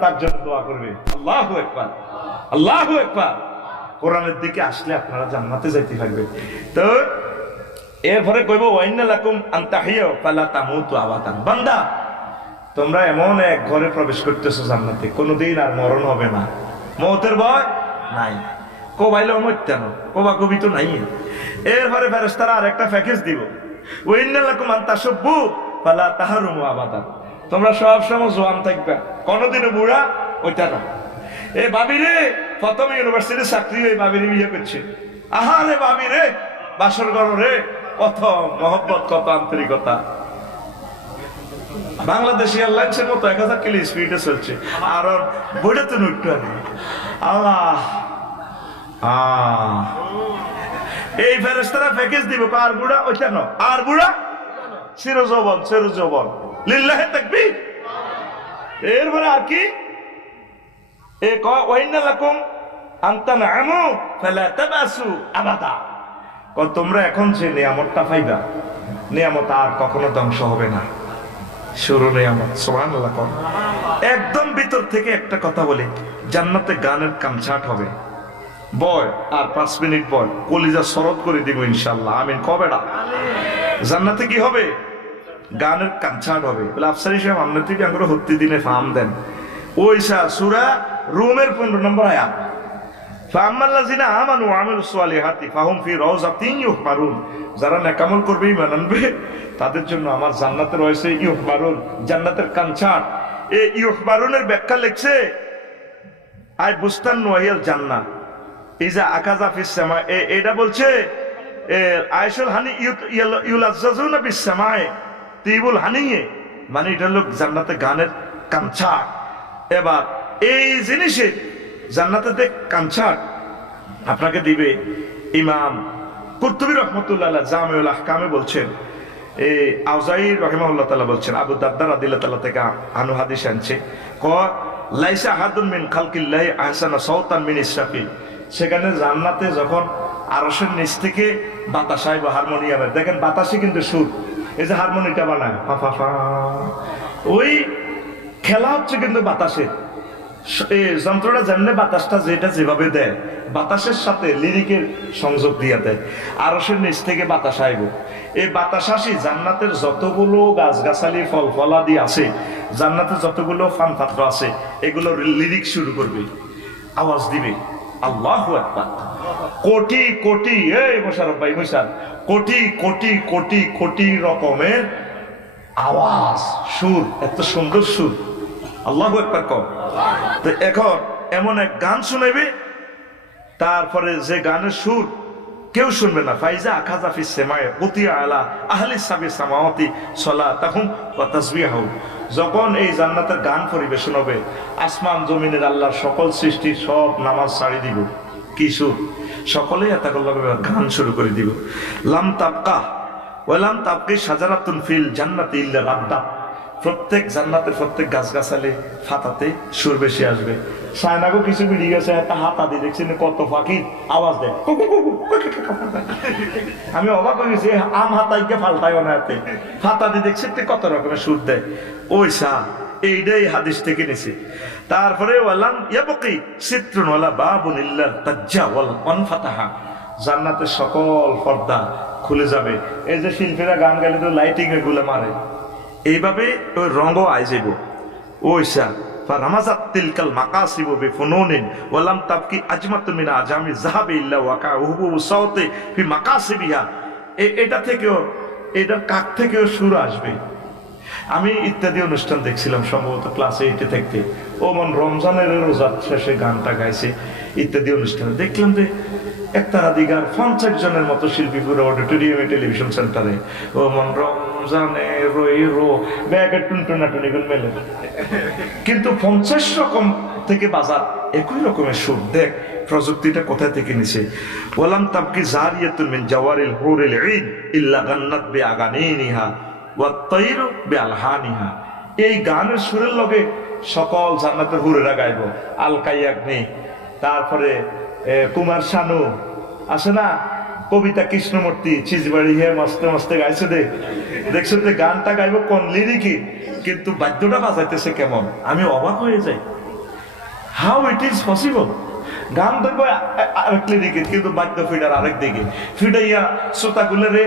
তার জন্য দোয়া করবে। আল্লাহু আকবার, আল্লাহু আকবার। কোরআনের দিকে আসলে আপনারা জান্নাতে যাইতে পারবেন। তো এরপরে কইব ওয়াইন্না লাকুম আন তাহিয়ু ফালা তামুতু আবাদান। বান্দা তোমরা এমন এক ঘরে প্রবেশ করতেছো জান্নাতে, কোনোদিন আর মরণ হবে না, মওতের ভয় নাই, কোবাইলেও মরতে না, কোবা কবি তো নাই। এরপরে ফেরেশতারা আরেকটা প্যাকেজ দিব, ওয়াইন্না লাকুম আন তাশুব্বু ফালা তাহরুমু আবাদান। তোমরা সব সময় জোয়ান থাকবে, কোনোদিনও বুড়া ওইটা না। এ ভাবি রে, প্রথম ইউনিভার্সিটির চাকরি ওই ভাবির বিয়ে করছে, আহা রে ভাবি রে, বাসর ঘর রে, কত মহব্বত, কত আন্তরিকতা। বাংলাদেশি এয়ারলাইন্সের মতো 1000 কিলো স্পিডে চলছে, আর বইটা তো উঠতে আল্লাহ। এই ফেরেশতারা প্যাকেজ দিব, আর বুড়া ওইটা না, আর বুড়া চিরযৌবন, চিরযৌবন, লিল্লাহি তাকবীর। এরপরে আর কি তোমরা এখন যে নিয়ামতটা পাইবা, নিয়ামত আর কখনো ধ্বংস হবে না, শুরু নিয়ামত। সুবহানাল্লাহ। একদম ভিতর থেকে একটা কথা বলি, জান্নাতে গানের কনসার্ট হবে, বয় আর 5 মিনিট বয় কলিজা শরৎ করে দিব ইনশাআল্লাহ, আমিন কবেডা। জান্নাতে কি হবে? গানের কনসার্ট হবে। বলে আফসারি সাহেব আমরা থেকে আঙ্গুর হত্যি দিনে ফার্ম দেন, ওইসা সুরা রুমের 15 নম্বর আয়াত। ফাআম্মাল্লাযিনা আমানু ওয়া আমিলুস সালিহাতি ফাহুম ফি রাউযাতিন ইউহবারুন, যারা নেকামল করবে ঈমান আনবে তাদের জন্য আমার জান্নাতে রয়েছে ইউহবারুন, জান্নাতের কাঞ্চাট। এই ইউহবারুনের ব্যাখ্যা লিখছে আই বুস্তান ওয়াহিয়াল জান্নাহ ইজা আকাযা ফিস সামা। এটা বলছে আয়েশুল হানি ইউলাজ্জাজুনা বিস সামায়ে তিবুল হানিয়ে, মানে এটা হলো জান্নাতে গানের কাঞ্চাট। এবার এই জিনিসে জান্নাতে কাঞ্চাট আপনাকে দিবে। ইমাম কুরতুবী রাহমাতুল্লাহ আলাইহি জামিউল আহকামে বলছেন, আউজাই রাহিমাহুল্লাহ তাআলা বলছেন, আবু দারদা রাদিয়াল্লাহু তাআলা থেকে আনু হাদিস আনছে, লাইসা আহাদুন মিন খালকিল্লাহি আহসানা সাওতান মিন ইসরাফিল। সেখানে জান্নাতে যখন আরশের নিচ থেকে বাতাস আইব হারমোনিয়ামের, দেখেন বাতাসে কিন্তু সুর, এই যে হারমোনিটা বানায় ফা ফা ফা, ওই খেলা হচ্ছে কিন্তু বাতাসের। এই যন্ত্রটা যেমনি বাতাসটা যেটা যেভাবে দেয়, বাতাসের সাথে লিরিকের সংযোগ দিয়ে দেয়। আরশের নিচ থেকে বাতাস আইব, এই বাতাস আসি জান্নাতের যতগুলো গাছগাছালি ফল ফলাদি আছে, জান্নাতের যতগুলো ফান পাত্র আছে, এগুলো লিরিক শুরু করবে, আওয়াজ দিবে আল্লাহু আকবার। কোটি কোটি, এই মোশারফ ভাই মোশারফ, কোটি কোটি কোটি কোটি রকমের আওয়াজ, সুর, এত সুন্দর সুর, আল্লাহু আকবার কম। তো এখন এমন এক গান শুনাইবে, তারপরে যে গানের সুর কেউ শুনবে না। ফাইজা আখাযা ফিস সামায়ে কুতিয়া আলা আহলি সাবি সামাওয়াতি সালাতাহুম ওয়া তাসবিহুম। যখন এই জান্নাতের গান পরিবেশন হবে, আসমান জমিনের আল্লাহর সকল সৃষ্টি সব নামাজ ছাড়ি দিব। কি সুর! সকলেই এতাকাল্লামে গান শুরু করে দিব। লাম তাবকা ওয়া লাম তাবকি শাজারাতুন ফিল জান্নাতি ইল্লা রাদ্দা। প্রত্যেক জান্নাতের প্রত্যেক গাছগাছালি ফাতাতে সুর বেশি আসবে। সায়নাগো কিছু বেরিয়ে গেছে, একটা হাতা দিয়ে দেখছেন কত পাখি আওয়াজ দেয়, আমি অবাক হয়ে গেছি, আম হাতাইকে ফালতায় না, হাতে ফাতা দিয়ে দেখছেন কত রকমের সুর দেয়। ওই সা এইটাই হাদিস থেকে নিছে। তারপরে ওয়ালাম ইয়াবকি সিত্রুন ওয়ালা বাবুন ইল্লা তাজ্জা ওয়াল আনফাতাহা। জান্নাতের সকল পর্দা খুলে যাবে। এই যে শিল্পীরা গান গাইলে তো লাইটিং এগুলো মারে, এইভাবে ওই রঙও আই যাব। ওইসা ফারামাজাত তিলকাল মাকাসিবু বিফুনুনিন ওয়ালাম তাবকি আজমাতুন মিন আজামি যাহাবি ইল্লা ওয়াকা হুবু সাওতি ফি মাকাসিবিহা। এটা থেকেও, এটার কাক থেকেও সুর আসবে। আমি ইত্যাদি অনুষ্ঠান দেখছিলাম সম্ভবত ক্লাস 8-এ থাকতে। ও মন রমজানের রোজার শেষে গানটা গাইছে ইত্যাদি অনুষ্ঠানে, দেখলাম যে একতারাধিকার 50 জনের মতো শিল্পী পুরো অডিটোরিয়ামে টেলিভিশন সেন্টারে। ও মন রমজানে রই রো ব্যাগের টুনটুনাটুনি গুলো মেলে, কিন্তু 50 রকম থেকে বাজার একই রকমের সুর। দেখ প্রযুক্তিটা কোথায় থেকে নিছে। ওয়ালাম তাবকি জারিয়াতুন মিন জাওয়ারিল হুরিল ঈদ ইল্লা গান্নাত বিআগানিনিহা ওয়াত তায়রু বিআলহানিহা। এই গানের সুরের লগে সকল জান্নাতের হুরেরা গাইব। আল কাইয়াগনি, তারপরে কুমার শানু আছে না, কবিতা কৃষ্ণমূর্তি চিজবাড়ি হে মস্তে মস্তে গাইছে, দেখছো যে গানটা গাইব কোন লিরিকি, কিন্তু বাদ্যটা বাজাইতেছে কেমন, আমি অবাক হয়ে যাই। How it is possible? গান ধরবো আরেক লিরিকে, কিন্তু বাদ্য ফিডার আরেক দিকে ফিডাইয়া শ্রোতাগুলোরে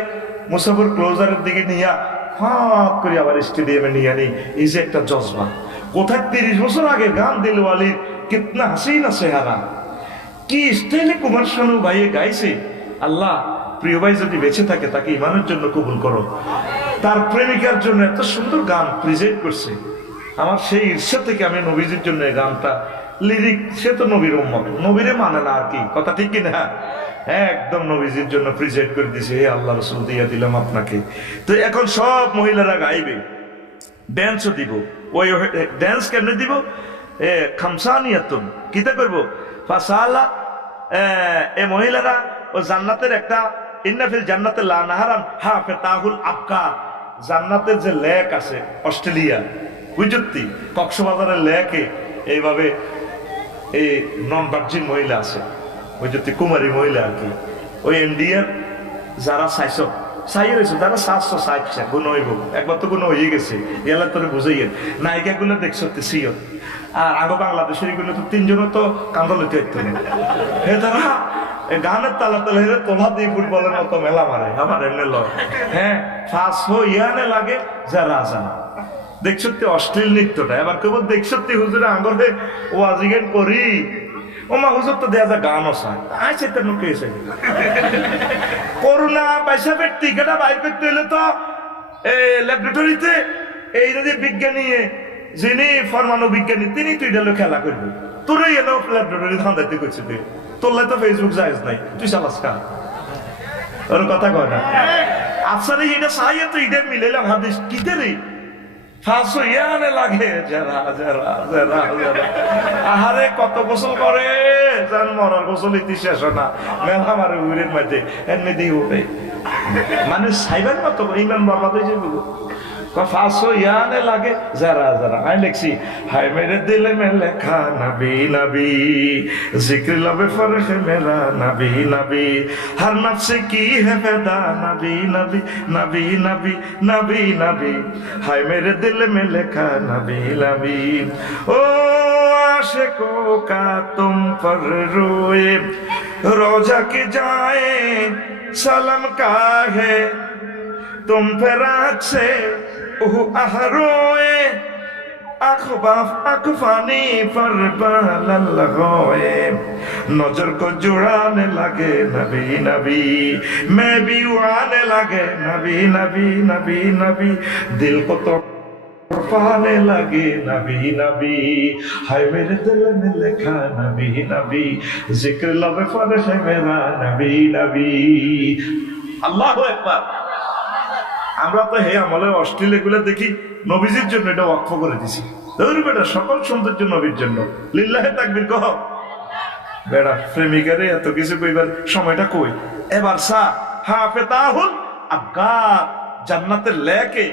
মুসাফির ক্লোজারের দিকে নিয়া ফাঁক করে আবার স্টেডিয়ামে নিয়ে আনি। এই যে একটা জজবা, কোথায় 30 বছর আগে গান দিলওয়ালির কিতনা হাসিনা চেহারা, কি স্টাইলে কুমার শানু ভাইয়ে গাইছে। আল্লাহ, প্রিয় ভাই যদি বেঁচে থাকে তাকে ইমানের জন্য কবুল করো। তার প্রেমিকার জন্য এত সুন্দর গান প্রেজেন্ট করছে। আমার সেই ঈর্ষা থেকে আমি নবীজির জন্য এই গানটা লিরিক, সে তো নবীর উম্মত, নবীরে মানে না আর কি, কথা ঠিক কিনা? একদম নবীজির জন্য প্রেজেন্ট করে দিছে। হে আল্লাহ রাসূল দিয়া দিলাম আপনাকে। তো এখন সব মহিলারা গাইবে, ড্যান্সও দিব। ওই ড্যান্স কেমনে দিব? খামসানিয়াতুন, কিতা করবো? ফাসালা এ মহিলারা ও জান্নাতের একটা ইন্নাফিল জান্নাতে লা নাহারান হাফাতাহুল আবকার। জান্নাতের যে লেক আছে অস্ট্রেলিয়া, বুঝতি কক্সবাজারের লেকে এইভাবে এই নন ভার্জিন মহিলা আছে, বুঝতি কুমারী মহিলা আর কি। ওই ইন্ডিয়ার যারা চাইছ চাইয়ে রয়েছে, যারা 760 গুণ হইব, একবার তো গুণ হয়ে গেছে, এলা তোরে বুঝাইয়েন। নায়িকা গুলো দেখছো সিও, আর আগে বাংলাদেশের গুলো তো 3 জনও তো কান্দলে হইতো না। হে তারা গানের তালা তালা হেরে তোলা দিয়ে ফুটবলের মতো মেলা মারে আমার এমনি লয়। হ্যাঁ, ফাঁস হইয়ানে লাগে যারা জানা দেখছতে অশ্লীল নৃত্যটা, এবার কেবল দেখছতে হুজুরে আঙ্গলে ওয়াজিগান করি ও মা হুজুর তো দেয়া যা গান অসায় আইছে তার নুকে এসে করোনা পয়সাপের টিকাটা বাইর করতে হলে তো ল্যাবরেটরিতে এই যে বিজ্ঞানী যিনি পরমাণু বিজ্ঞানী তিনি তুই গেল খেলা করবি তোরই এলো ল্যাবরেটরি ধান্দাইতে করছে তুই তোর তো ফেসবুক যাইজ নাই তুই চালাস কা ওর কথা কয় না আফসারে এটা সাইয়া তো এটা মিলাইলাম হাদিস কিতে রে ফাঁসো ইয়ানে লাগে যারা যারা যারা যারা আহারে কত গোসল করে জান মরার গোসল ইতি শেষ না মেলা মারে উইরের মধ্যে এমনি দিয়ে উঠে মানে সাইবার মতো ইমান বরবাদ হয়ে যাবে ফাঁসো ইয়ানে লাগে যারা যারা আমি লিখছি হাই মেরে দিলে মে লেখা নবী নবী জিক্র লবে ফরখ মেরা নবী নবী হর নফসে কি হে ফেদা নবী নবী নবী নবী নবী নবী হাই মেরে দিল মে লেখা নবী নবী ও आशिकों का तुम पर रोए रोजा की जाए सलम का है तुम फिर से ahroe akhbaf akhfani par balal hoye नजर को जुड़ाने लगे नबी नबी मैं भी उड़ाने लगे नबी नबी नबी नबी दिल को तो पाने लगे नबी नबी हाय मेरे दिल में लिखा नबी नबी जिक्र लब फर्श है मेरा नबी नबी अल्लाह अकबर আমরা তো হে আমলের অশ্লীল এগুলো দেখি নবীজির জন্য এটা ওয়াকফ করে দিছি ধরু বেটা সকল সৌন্দর্য নবীর জন্য লিল্লাহে তাকবীর কহ বেটা প্রেমিকারে এত কিছু কইবার সময়টা কই এবার সা হাফেতাহুল আবগার জান্নাতের লেকে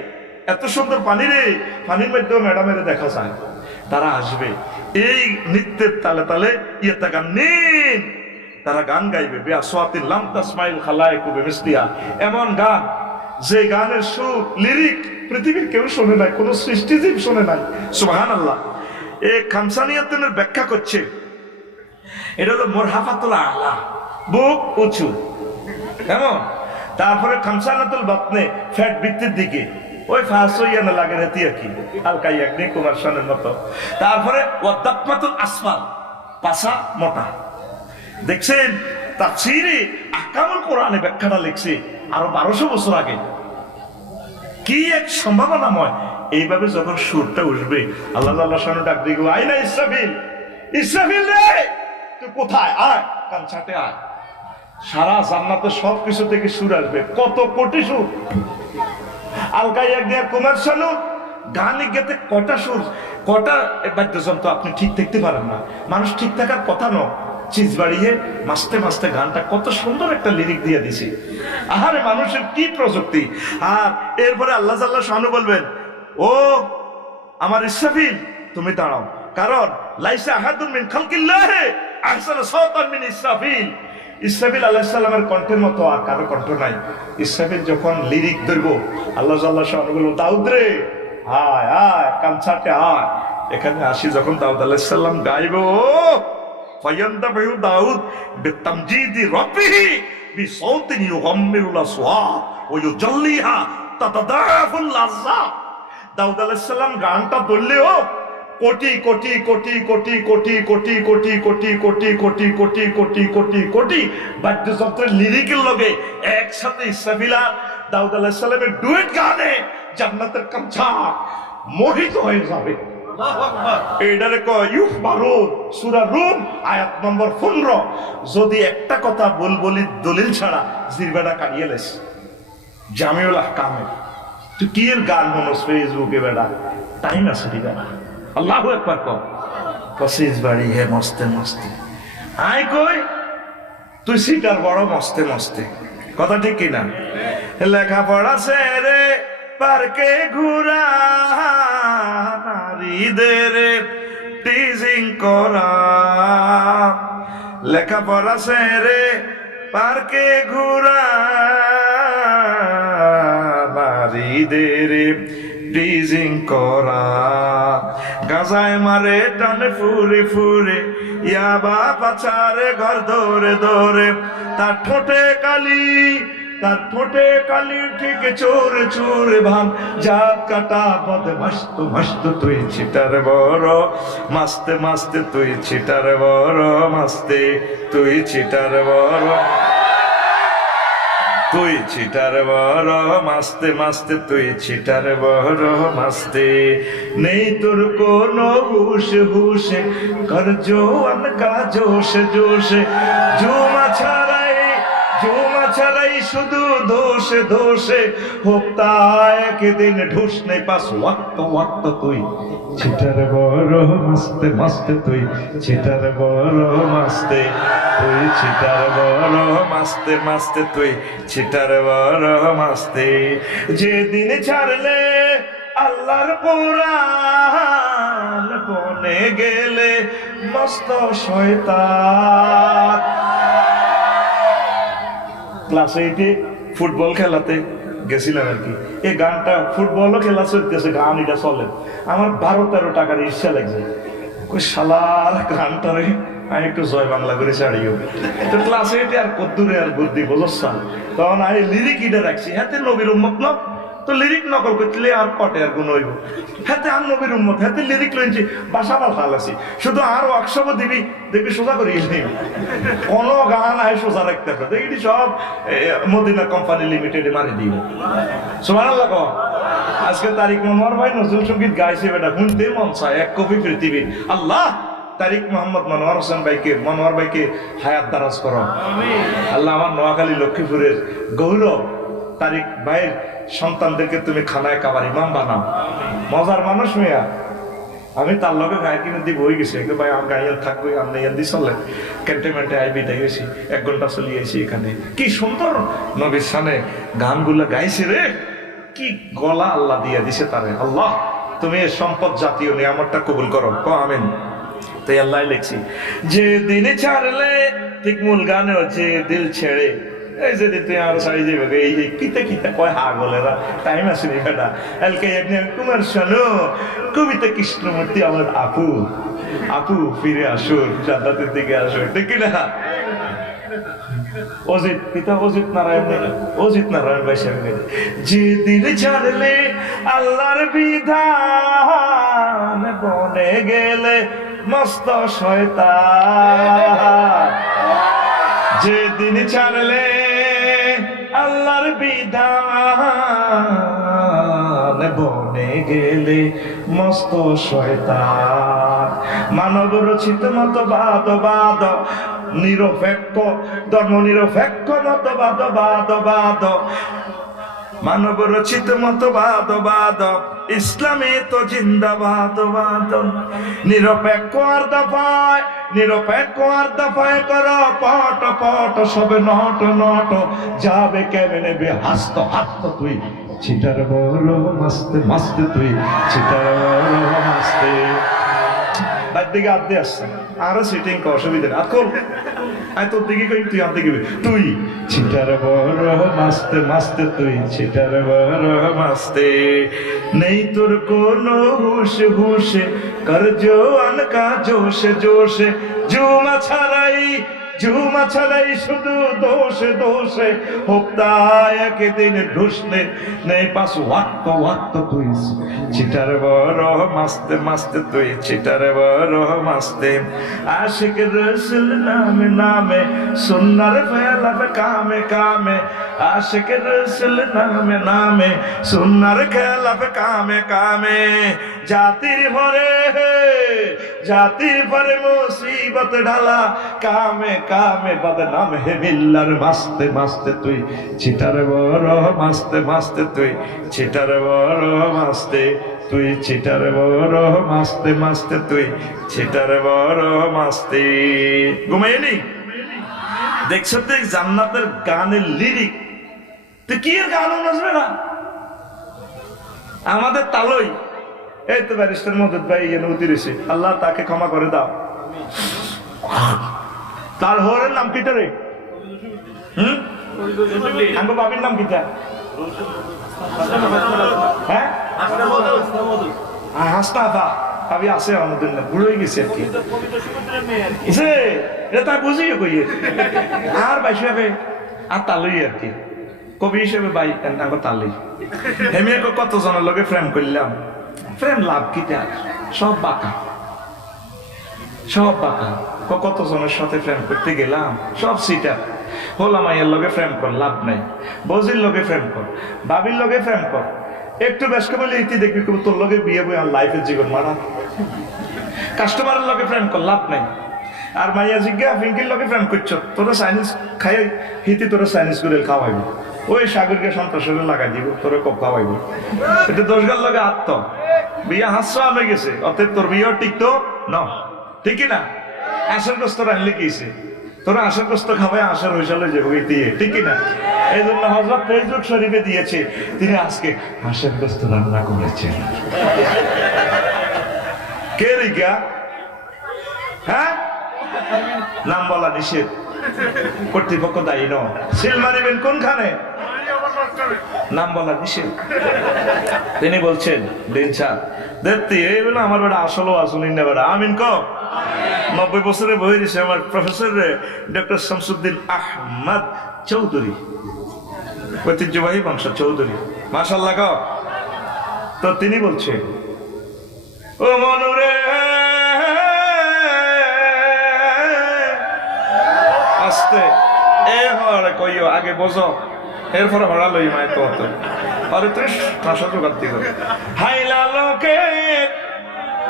এত সুন্দর পানি রে পানির মধ্যে ম্যাডামের দেখা যায় তারা আসবে এই নৃত্যের তালে তালে ইয়াতাগান্নিন তারা গান গাইবে বিআসওয়াতিল লাম তাসমাইল খালায়েকু বিমিসলিহা এমন গান যে গানের সুর লিরিক পৃথিবীর কেউ শোনে নাই, কোন সৃষ্টিজীব শোনে নাই। সুবহানাল্লাহ। এই খামসানিয়াতের ব্যাখ্যা করছে এটা হলো মুরহাফাতুল আলা, বুক উঁচু, কেমন? তারপরে খামসানাতুল বাতনে ফ্যাট বৃত্তির দিকে ওই ফাসইয়ানা লাগে রেতিয়া কি হালকা একদিন কুমার শানের মতো। তারপরে ওয়াদাকমাতুল আসফাল পাছা মোটা। দেখছেন তাফসীরে আহকামুল কোরআনে ব্যাখ্যাটা লিখছে আরো 1200 বছর আগে। কি এক সম্ভাবনাময়! এইভাবে যখন সুরটা উঠবে আল্লাহ আল্লাহ শানু ডাক দিগো আইনা ইসরাফিল, ইসরাফিল রে তুই কোথায়, আয় কানছাটে আয়। সারা জান্নাতে সবকিছু থেকে সুর আসবে, কত কোটি সুর। আলকাই একদিন কুমার শানু গান গেতে কটা সুর, কটা বাদ্যযন্ত্র আপনি ঠিক দেখতে পারেন না। মানুষ ঠিক থাকার কথা নয়, চিজ বাড়িয়ে মাস্তে মাস্তে গানটা কত সুন্দর একটা লিরিক দিয়ে দিছি। আহারে মানুষের কি প্রযুক্তি! আর এরপরে আল্লাহ জাল্লাহ শানু বলবেন ও আমার ইসরাফিল তুমি দাঁড়াও, কারণ লাইসা আহাদুন মিন খালকিল্লাহি আহসানু সাওতান মিন ইসরাফিল। ইসরাফিল আলাইহিস সালামের কণ্ঠের মতো আর কারো কণ্ঠ নাই। ইসরাফিল যখন লিরিক ধরবো আল্লাহ জাল্লাহ শানু বলবো দাউদ রে আয় আয় কানছাটে আয়। এখানে আসি যখন দাউদ আলাইহিস সালাম গাইবো فينتبه داود بتمجيد ربه بصوت يغمر الأصوات ويجليها تتضاعف اللذات। দাউদ আলাইহিস সালাম গানটা ধরলেও কোটি কোটি কোটি কোটি কোটি কোটি কোটি কোটি কোটি কোটি কোটি কোটি কোটি কোটি বাদ্যযন্ত্রের লিরিকের লগে একসাথে ইসরাফিল আর দাউদ আলাইহিস সালামের ডুয়েট গানে জান্নাতের কাঁচা মোহিত হয়ে যাবে। এইটারে কয় ইউখবারুন, সূরা রুম আয়াত নম্বর 15। যদি একটা কথা বলি দলিল ছাড়া জিরবাটা কাটিয়ে লেস জামিউল আহকামে তুই কি এর গান মনোস ফেসবুকে বেড়া টাইম আছে দিবে না। আল্লাহু আকবার কও কসিস বাড়ি হে মস্তে মস্তে আয় কই তুই সিটার বড় মস্তে মস্তে, কথা ঠিক কিনা? লেখাপড়া ছেড়ে পার্কে ঘুরা নারীদের টিজিং করা, লেখাপড়া ছেড়ে পার্কে ঘুরা নারীদের টিজিং করা, গাজায় মারে টানে ফুরে ফুরে ইয়াবা পাচারে ঘর দৌড়ে দৌড়ে, তার ঠোঁটে কালি তার ঠোঁটে কালি ঠিক চোরে চোরে ভান, জাত কাটা বদমাস তো মস্ত তুই ছিটার বড়, মাস্তে মাস্তে তুই ছিটার বড়, মাস্তে তুই ছিটার বড়, তুই ছিটার বড়, মাস্তে মাস্তে তুই ছিটার বড়, মাস্তে নেই তোর কোনো হুশে হুশে, কর জোয়ান কা জোশে জোশে, জুমা ছাড়াই শুধু দোষে দোষে, হোক্তা একদিন ঢুস নেই পাস ওয়াক্ত ওয়াক্ত তুই ছিটার বড়, মাস্তে মাস্তে তুই ছিটার বড়, মাস্তে তুই ছিটার বড়, মাস্তে মাস্তে তুই ছিটার বড়, মাস্তে। যেদিন ছাড়লে আল্লাহর কোরআন, বনে গেলে মস্ত শয়তান। ক্লাস 8-এ ফুটবল খেলাতে গেছিলাম আর কি। এই গানটা ফুটবলও খেলা চলতেছে, গান এটা চলে, আমার 12-13 টাকার ইচ্ছা লাগছে, ওই শালার গানটারে আমি একটু জয় বাংলা করে ছাড়িও। তো ক্লাস 8-এ আর কদ্দুরে আর বুদ্ধি বোঝা, তখন আমি লিরিক ইটা রাখছি, হাতে নবীর উম্মত ন, তো লিরিক নকল করলে আর কটে আর গুণ হইব, হাতে আর নবীর উম্মত, হাতে লিরিক লইছি, বাসা মাল খাল আছি, শুধু আর ওয়ার্কশপও দিবি, দেখবি সোজা করে কোন গান আয় সোজা রাখতে হবে, দেখবি সব মদিনা কোম্পানি লিমিটেডে মারি দিব। সুবহানাল্লাহ। আজকে তারিক মনোহর ভাই নজরুল সঙ্গীত গাইছে, বেটা শুনতে মন চায়, এক কপি পৃথিবীর। আল্লাহ তারিক মোহাম্মদ মনোহর হোসেন ভাইকে, মনোহর ভাইকে হায়াত দারাজ করো আল্লাহ। আমার নোয়াখালী লক্ষ্মীপুরের গৌরব তারিক ভাইয়ের সন্তানদেরকে তুমি খানায় কাবার ইমাম বানাও। মজার মানুষ মেয়া, আমি তার লগে গায়ে কিনে দিব হয়ে গেছি, ভাই আমার গায়ে থাকবে, আপনি ইয়ান দিয়ে চললেন, ক্যান্টনমেন্টে আই বিদায় গেছি, 1 ঘন্টা চলিয়েছি এখানে। কি সুন্দর নবীর সামনে গানগুলো গাইছে রে, কি গলা আল্লাহ দিয়ে দিছে তারে। আল্লাহ তুমি এর সম্পদ জাতীয় নিয়ামতটা কবুল করো, আমিন। তাই আল্লাহ লিখছি, যে দিনে ছাড়লে, ঠিক মূল গানে হচ্ছে দিল ছেড়ে, এই যে তুই আর সারি যাবে, এই যে কিতে কিতে কয় হাগলেরা, টাইম আসেনি বেটা। এলকে কুমার শোনো কবিতা কৃষ্ণমূর্তি আমার আপু, আপু ফিরে আসুন, জান্নাতের দিকে আসুন, ঠিক না? অজিত পিতা অজিত নারায়ণ ভাই সামনে, যে দিন ছাড়লে আল্লাহর বিধান, বনে গেলে মস্ত শয়তান। যেদিন ছাড়লে আল্লাহর বিধান, বনে গেলে মস্ত শয়তান। মানব রচিত মতবাদ নিরপেক্ষ, ধর্ম নিরপেক্ষ মতবাদ, মানব রচিত মতবাদ, ইসলামে তো জিন্দাবাদ, নিরপেক্ষ আর দফায় কর পট পট, সবে নট নট, যাবে কেমনে বেহাস্ত হাত তুই ছিটার বড়, মাস্তে মাস্তে তুই ছিটার বড়, মাস্তে। তার দিকে হাত দিয়ে আসছে, আরো সিটিং অসুবিধা নেই, আতকল আয় তোর দিকে কই, তুই হাত দিকে তুই ছিটার বড়, মাস্তে মাস্তে তুই ছিটার বড়, মাস্তে নেই তোর কোনো হুশে হুশে, কর জোয়ান কা জোশে জোশে, জুমা ছাড়াই শুধু দোষে দোষে, হোক্তা একদিন ঢুসনে নেই পাস ওয়াক্ত ওয়াক্ত তুই ছিটার বড়, মাস্তে মাস্তে তুই ছিটার বড়, মাস্তে। আশিক রসুল নামে নামে, সুন্নার ফেলাবে কামে কামে, আশিক রসুল নামে নামে, সুন্নার খেলাবে কামে কামে। জাতির ভরে মুসিবত ঢালা, কামে কামে বদনাম হে মিল্লার, মাস্তে মাস্তে তুই ছিটার বড়, মাস্তে মাস্তে তুই ছিটার বড়, মাস্তে তুই ছিটার বড়, মাস্তে মাস্তে তুই ছিটার বড়, মাস্তে। ঘুমাইনি দেখছো তো জান্নাতের গানের লিরিক, তো কি এর গানও নাচবে না আমাদের তালই। এই তো ব্যারিস্টার মদত ভাই এখানে উতিরেছে, আল্লাহ তাকে ক্ষমা করে দাও। তার হরের নাম কিটা রে? আমার বাবির নাম কিটা? হ্যাঁ হাসনাফা ভাবি আছে আমাদের না, বুড়ো হয়ে গেছে আর কি, এটা তাই বুঝিয়ে কইয়ে আর বাইশ আর তালই আর কি। কবি হিসেবে ভাই তালি হেমিয়া কত জনের লগে প্রেম করলাম, প্রেম লাভ কি তার? সব বাঁকা, সব বাঁকা। কত জনের সাথে প্রেম করতে গেলাম, সব সিটার। হোলা মাইয়ের লগে প্রেম কর, লাভ নাই। বজির লগে প্রেম কর, বাবির লগে প্রেম কর, একটু ব্যস্ত বলে ইতি দেখবি তোর লগে বিয়ে বই আর লাইফের জীবন মারা। কাস্টমারের লগে প্রেম কর, লাভ নাই। আর মাইয়া জিজ্ঞা ফিঙ্কির লগে প্রেম করছো, তোরা চাইনিজ খাই হিতি, তোরা চাইনিজ করে খাওয়াইব, ওই সাগরকে সন্ত্রাসের লাগাই দিব, তোরা কপ খাওয়াইব। এটা দোষগার লগে আত্ম বিয়া হাস্য আমি গেছে, অতএব তোর বিয়েও টিকতো ন, ঠিকই না? আশার গ্রস্ত রাখলে কিছে, তোরা আশার গ্রস্ত খাওয়াই আশার হইসালে যাবো দিয়ে, ঠিকই না? এই জন্য হযরত ফেসবুক শরীফে দিয়েছে, তিনি আজকে আশার গ্রস্ত রান্না করেছেন। কে রিগা? হ্যাঁ, নাম বলা নিষেধ, কর্তৃপক্ষ দায়ী ন। সিল মারিবেন কোনখানে? নাম বলা নিষেধ। তিনি বলছেন দিন চার দেখতে এই বলে আমার বেটা আসলো আসুন না বেটা আমিন ক 90 বছরে বই দিছে আমার প্রফেসর ডক্টর শামসুদ্দিন আহমদ চৌধুরী, ঐতিহ্যবাহী বংশ চৌধুরী, মাশাআল্লাহ ক। তো তিনি বলছেন, ও মনুরে আস্তে এ হরে কইও আগে বোঝো, এরপরে হরা লই মায় তো হতো আরে তুই ভাষা জোগাড় দিল। হাইলা লোকে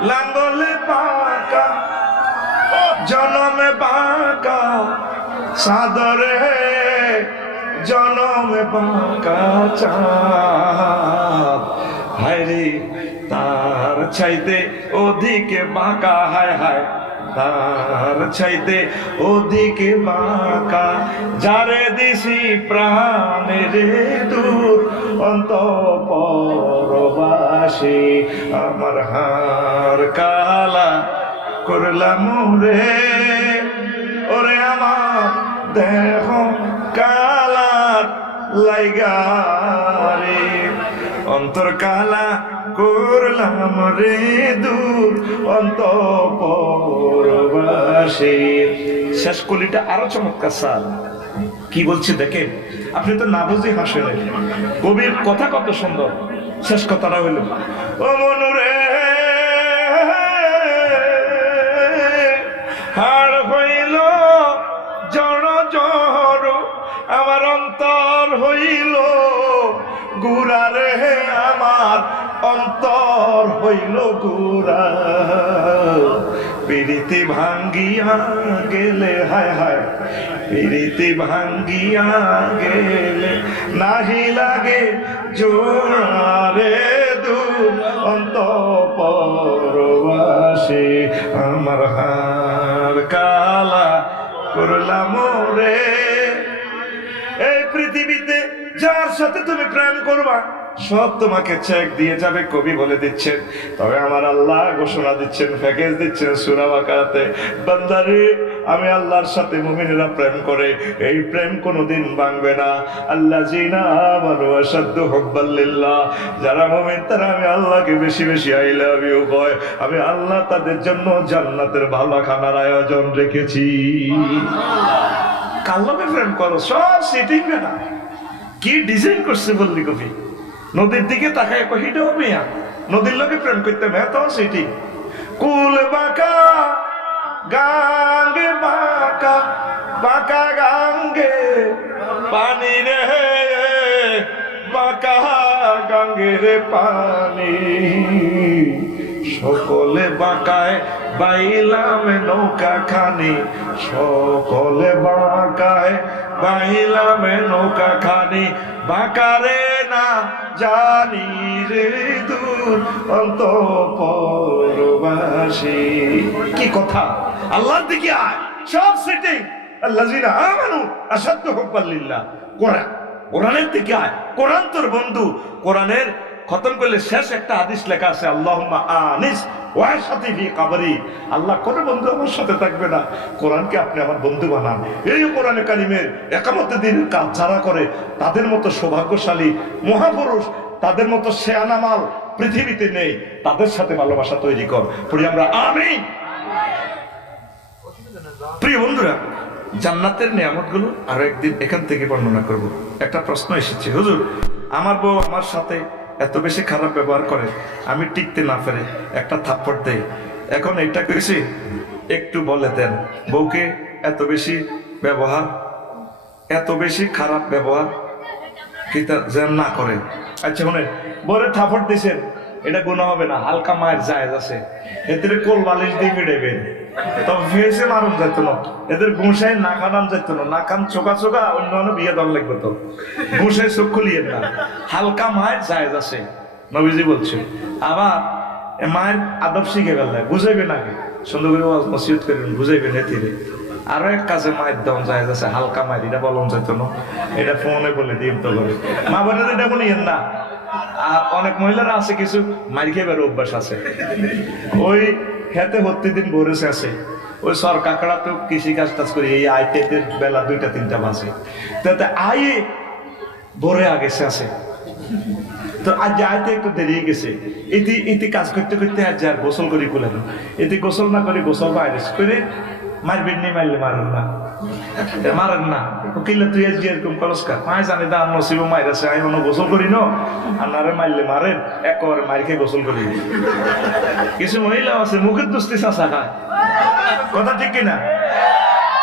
লাঙ্গলে পাকা জনমে পাকা সাদরে জনমে পাকা চাঁদ, হায়রে তার চাইতে ওদিকে বাঁকা, হায় হায় তার চাইতে ওদিকে বাঁকা, যারে দিছি প্রাণের দূর অন্তঃপরবাসী, আমার হার কালা করলাম রে, ওরে আমার দেহ কালার লাইগারে, অন্তর কালা করলাম রে দূর অন্তঃপরবাসী। শেষ কলিটা আরো চমৎকার স্যার, কি বলছি দেখেন, আপনি তো না বুঝে হাসেন, কবির কথা কত সুন্দর। শেষ কথাটা হইল, ও মনুরে হার হইল জড় জড়, আমার অন্তর হইল গুড়া রে, আমার অন্তর হইল গুড়া, প্রীতি ভাঙ্গিয়া গেলে, হায় হায় প্রীতি ভাঙ্গিয়া গেলে নাহি লাগে জোড়ারে দূর অন্তঃপরবাসী, আমার হার কালা করলাম রে। এই পৃথিবীতে যার সাথে তুমি প্রেম করবা সব তোমাকে চেক দিয়ে যাবে, কবি বলে দিচ্ছেন। তবে আমার আল্লাহ ঘোষণা দিচ্ছেন, প্যাকেজ দিচ্ছেন সূরা বাকারাতে, বান্দারে আমি আল্লাহর সাথে মুমিনেরা প্রেম করে, এই প্রেম কোনোদিন ভাঙবে না। আল্লাযিনা আমানু আশাদ্দু হুব্বাল লিল্লাহ, যারা মুমিন তারা আমি আল্লাহকে বেশি বেশি আই লাভ ইউ কয়, আমি আল্লাহ তাদের জন্য জান্নাতের ভালো খানার আয়োজন রেখেছি। কার লগে প্রেম করো? সব সেটিং না, কি ডিজাইন করছে বললি কবি। নদীর দিকে তাকায় কহিটা হবে, নদীর লোকে প্রেম করতে হবে, তো সেটি কুল বাঁকা গাঙ্গে বাঁকা, বাঁকা গাঙ্গে পানি রে, বাঁকা গাঙ্গে রে পানি, সকলে বাঁকায় বাইলাম নৌকা খানি, সকলে বাঁকায় বাইলাম নৌকা খানি, বাঁকারে না জানি রে দূর অন্তঃপরবাসী। কি কথা, আল্লাহর দিকে আয়, সব সেটিং। আল্লাযিনা আমানু আশাদ্দু হুব্বাল লিল্লাহ, কোরআন, কোরআনের দিকে আয়, কোরআন তোর বন্ধু। কোরআনের খতম করলে শেষ একটা হাদিস লেখা আছে, আল্লাহুম্মা আনিস ওয়াসাতি ফি কবরি, আল্লাহ কোন বন্ধু আমার সাথে থাকবে না, কোরআনকে আপনি আমার বন্ধু বানান। এই কোরআনে কারিমের একামতের দিনের কাজ যারা করে তাদের মতো সৌভাগ্যশালী মহাপুরুষ, তাদের মতো শেয়ানামাল পৃথিবীতে নেই, তাদের সাথে ভালোবাসা তৈরি কর। পড়ি আমরা আমিন। প্রিয় বন্ধুরা, জান্নাতের নিয়ামতগুলো আরো একদিন এখান থেকে বর্ণনা করব। একটা প্রশ্ন এসেছে, হুজুর আমার বউ আমার সাথে এত বেশি খারাপ ব্যবহার করে, আমি টিকতে না পেরে একটা থাপ্পড় দেই, এখন এটা করেছি একটু বলে দেন বউকে এত বেশি ব্যবহার, এত বেশি খারাপ ব্যবহার কি যেন না করে। আচ্ছা শুনেন, বউরে থাপ্পড় দিছেন, এটা গুনাহ হবে না, হালকা মায়ের জায়েজ আছে, এদের কোল বালিশ দিয়ে মিটাইবেন, তবে ফেসে মারুন যেত না, এদের গুঁসায় না কানান যেত না, না কান চোখা চোখা অন্য বিয়ে দল লাগবে, তো গুঁসায় চোখ খুলিয়েন না, হালকা মায়ের জায়েজ আছে নবীজি বলছে। আবার মায়ের আদব শিখে গেল, বুঝাইবেন আগে সুন্দর করে নসিহত করবেন, বুঝাইবেন এতিরে। আরো এক কাজে মায়ের দম জায়েজ আছে, হালকা মায়ের, এটা বলন যেত না, এটা ফোনে বলে দিন তো করে মা বোনের, এটা কোনো ইয়েন না। আর অনেক মহিলারা আছে কিছু মার খেয়ে অভ্যাস আছে, ওই খেতে প্রতিদিন ভরেছে আছে, ওই সর কাকড়া তো কৃষি কাজ টাজ করি, এই আইতে বেলা 2টা-3টা বাজে, তাতে আয়ে ভরে আগেছে আছে, তো আজ আইতে একটু দেরি গেছে, এটি কাজ করতে করতে আজ আর গোসল করি খুলেন, এটি গোসল না করে গোসল বাইরে করে মারবেন নি, মারলে মারেন না, মারেন না কিনলে তুই আজ এরকম করস্কার মায় জানি দা নসিব মায়ের আছে, আমি মনে গোসল করি ন, আর নারে মারলে মারেন, একবারে মার খেয়ে গোসল করি। কিছু মহিলা আছে মুখের দুস্তি চাষা খায়, কথা ঠিক কিনা?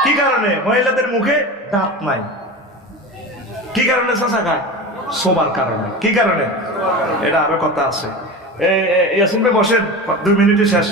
কি কারণে? মহিলাদের মুখে দাঁত নাই, কি কারণে চাষা খায়? শোবার কারণে। কি কারণে? এটা আরো কথা আছে। ইয়াসিন ভাই বসেন, 2 মিনিটে শেষ।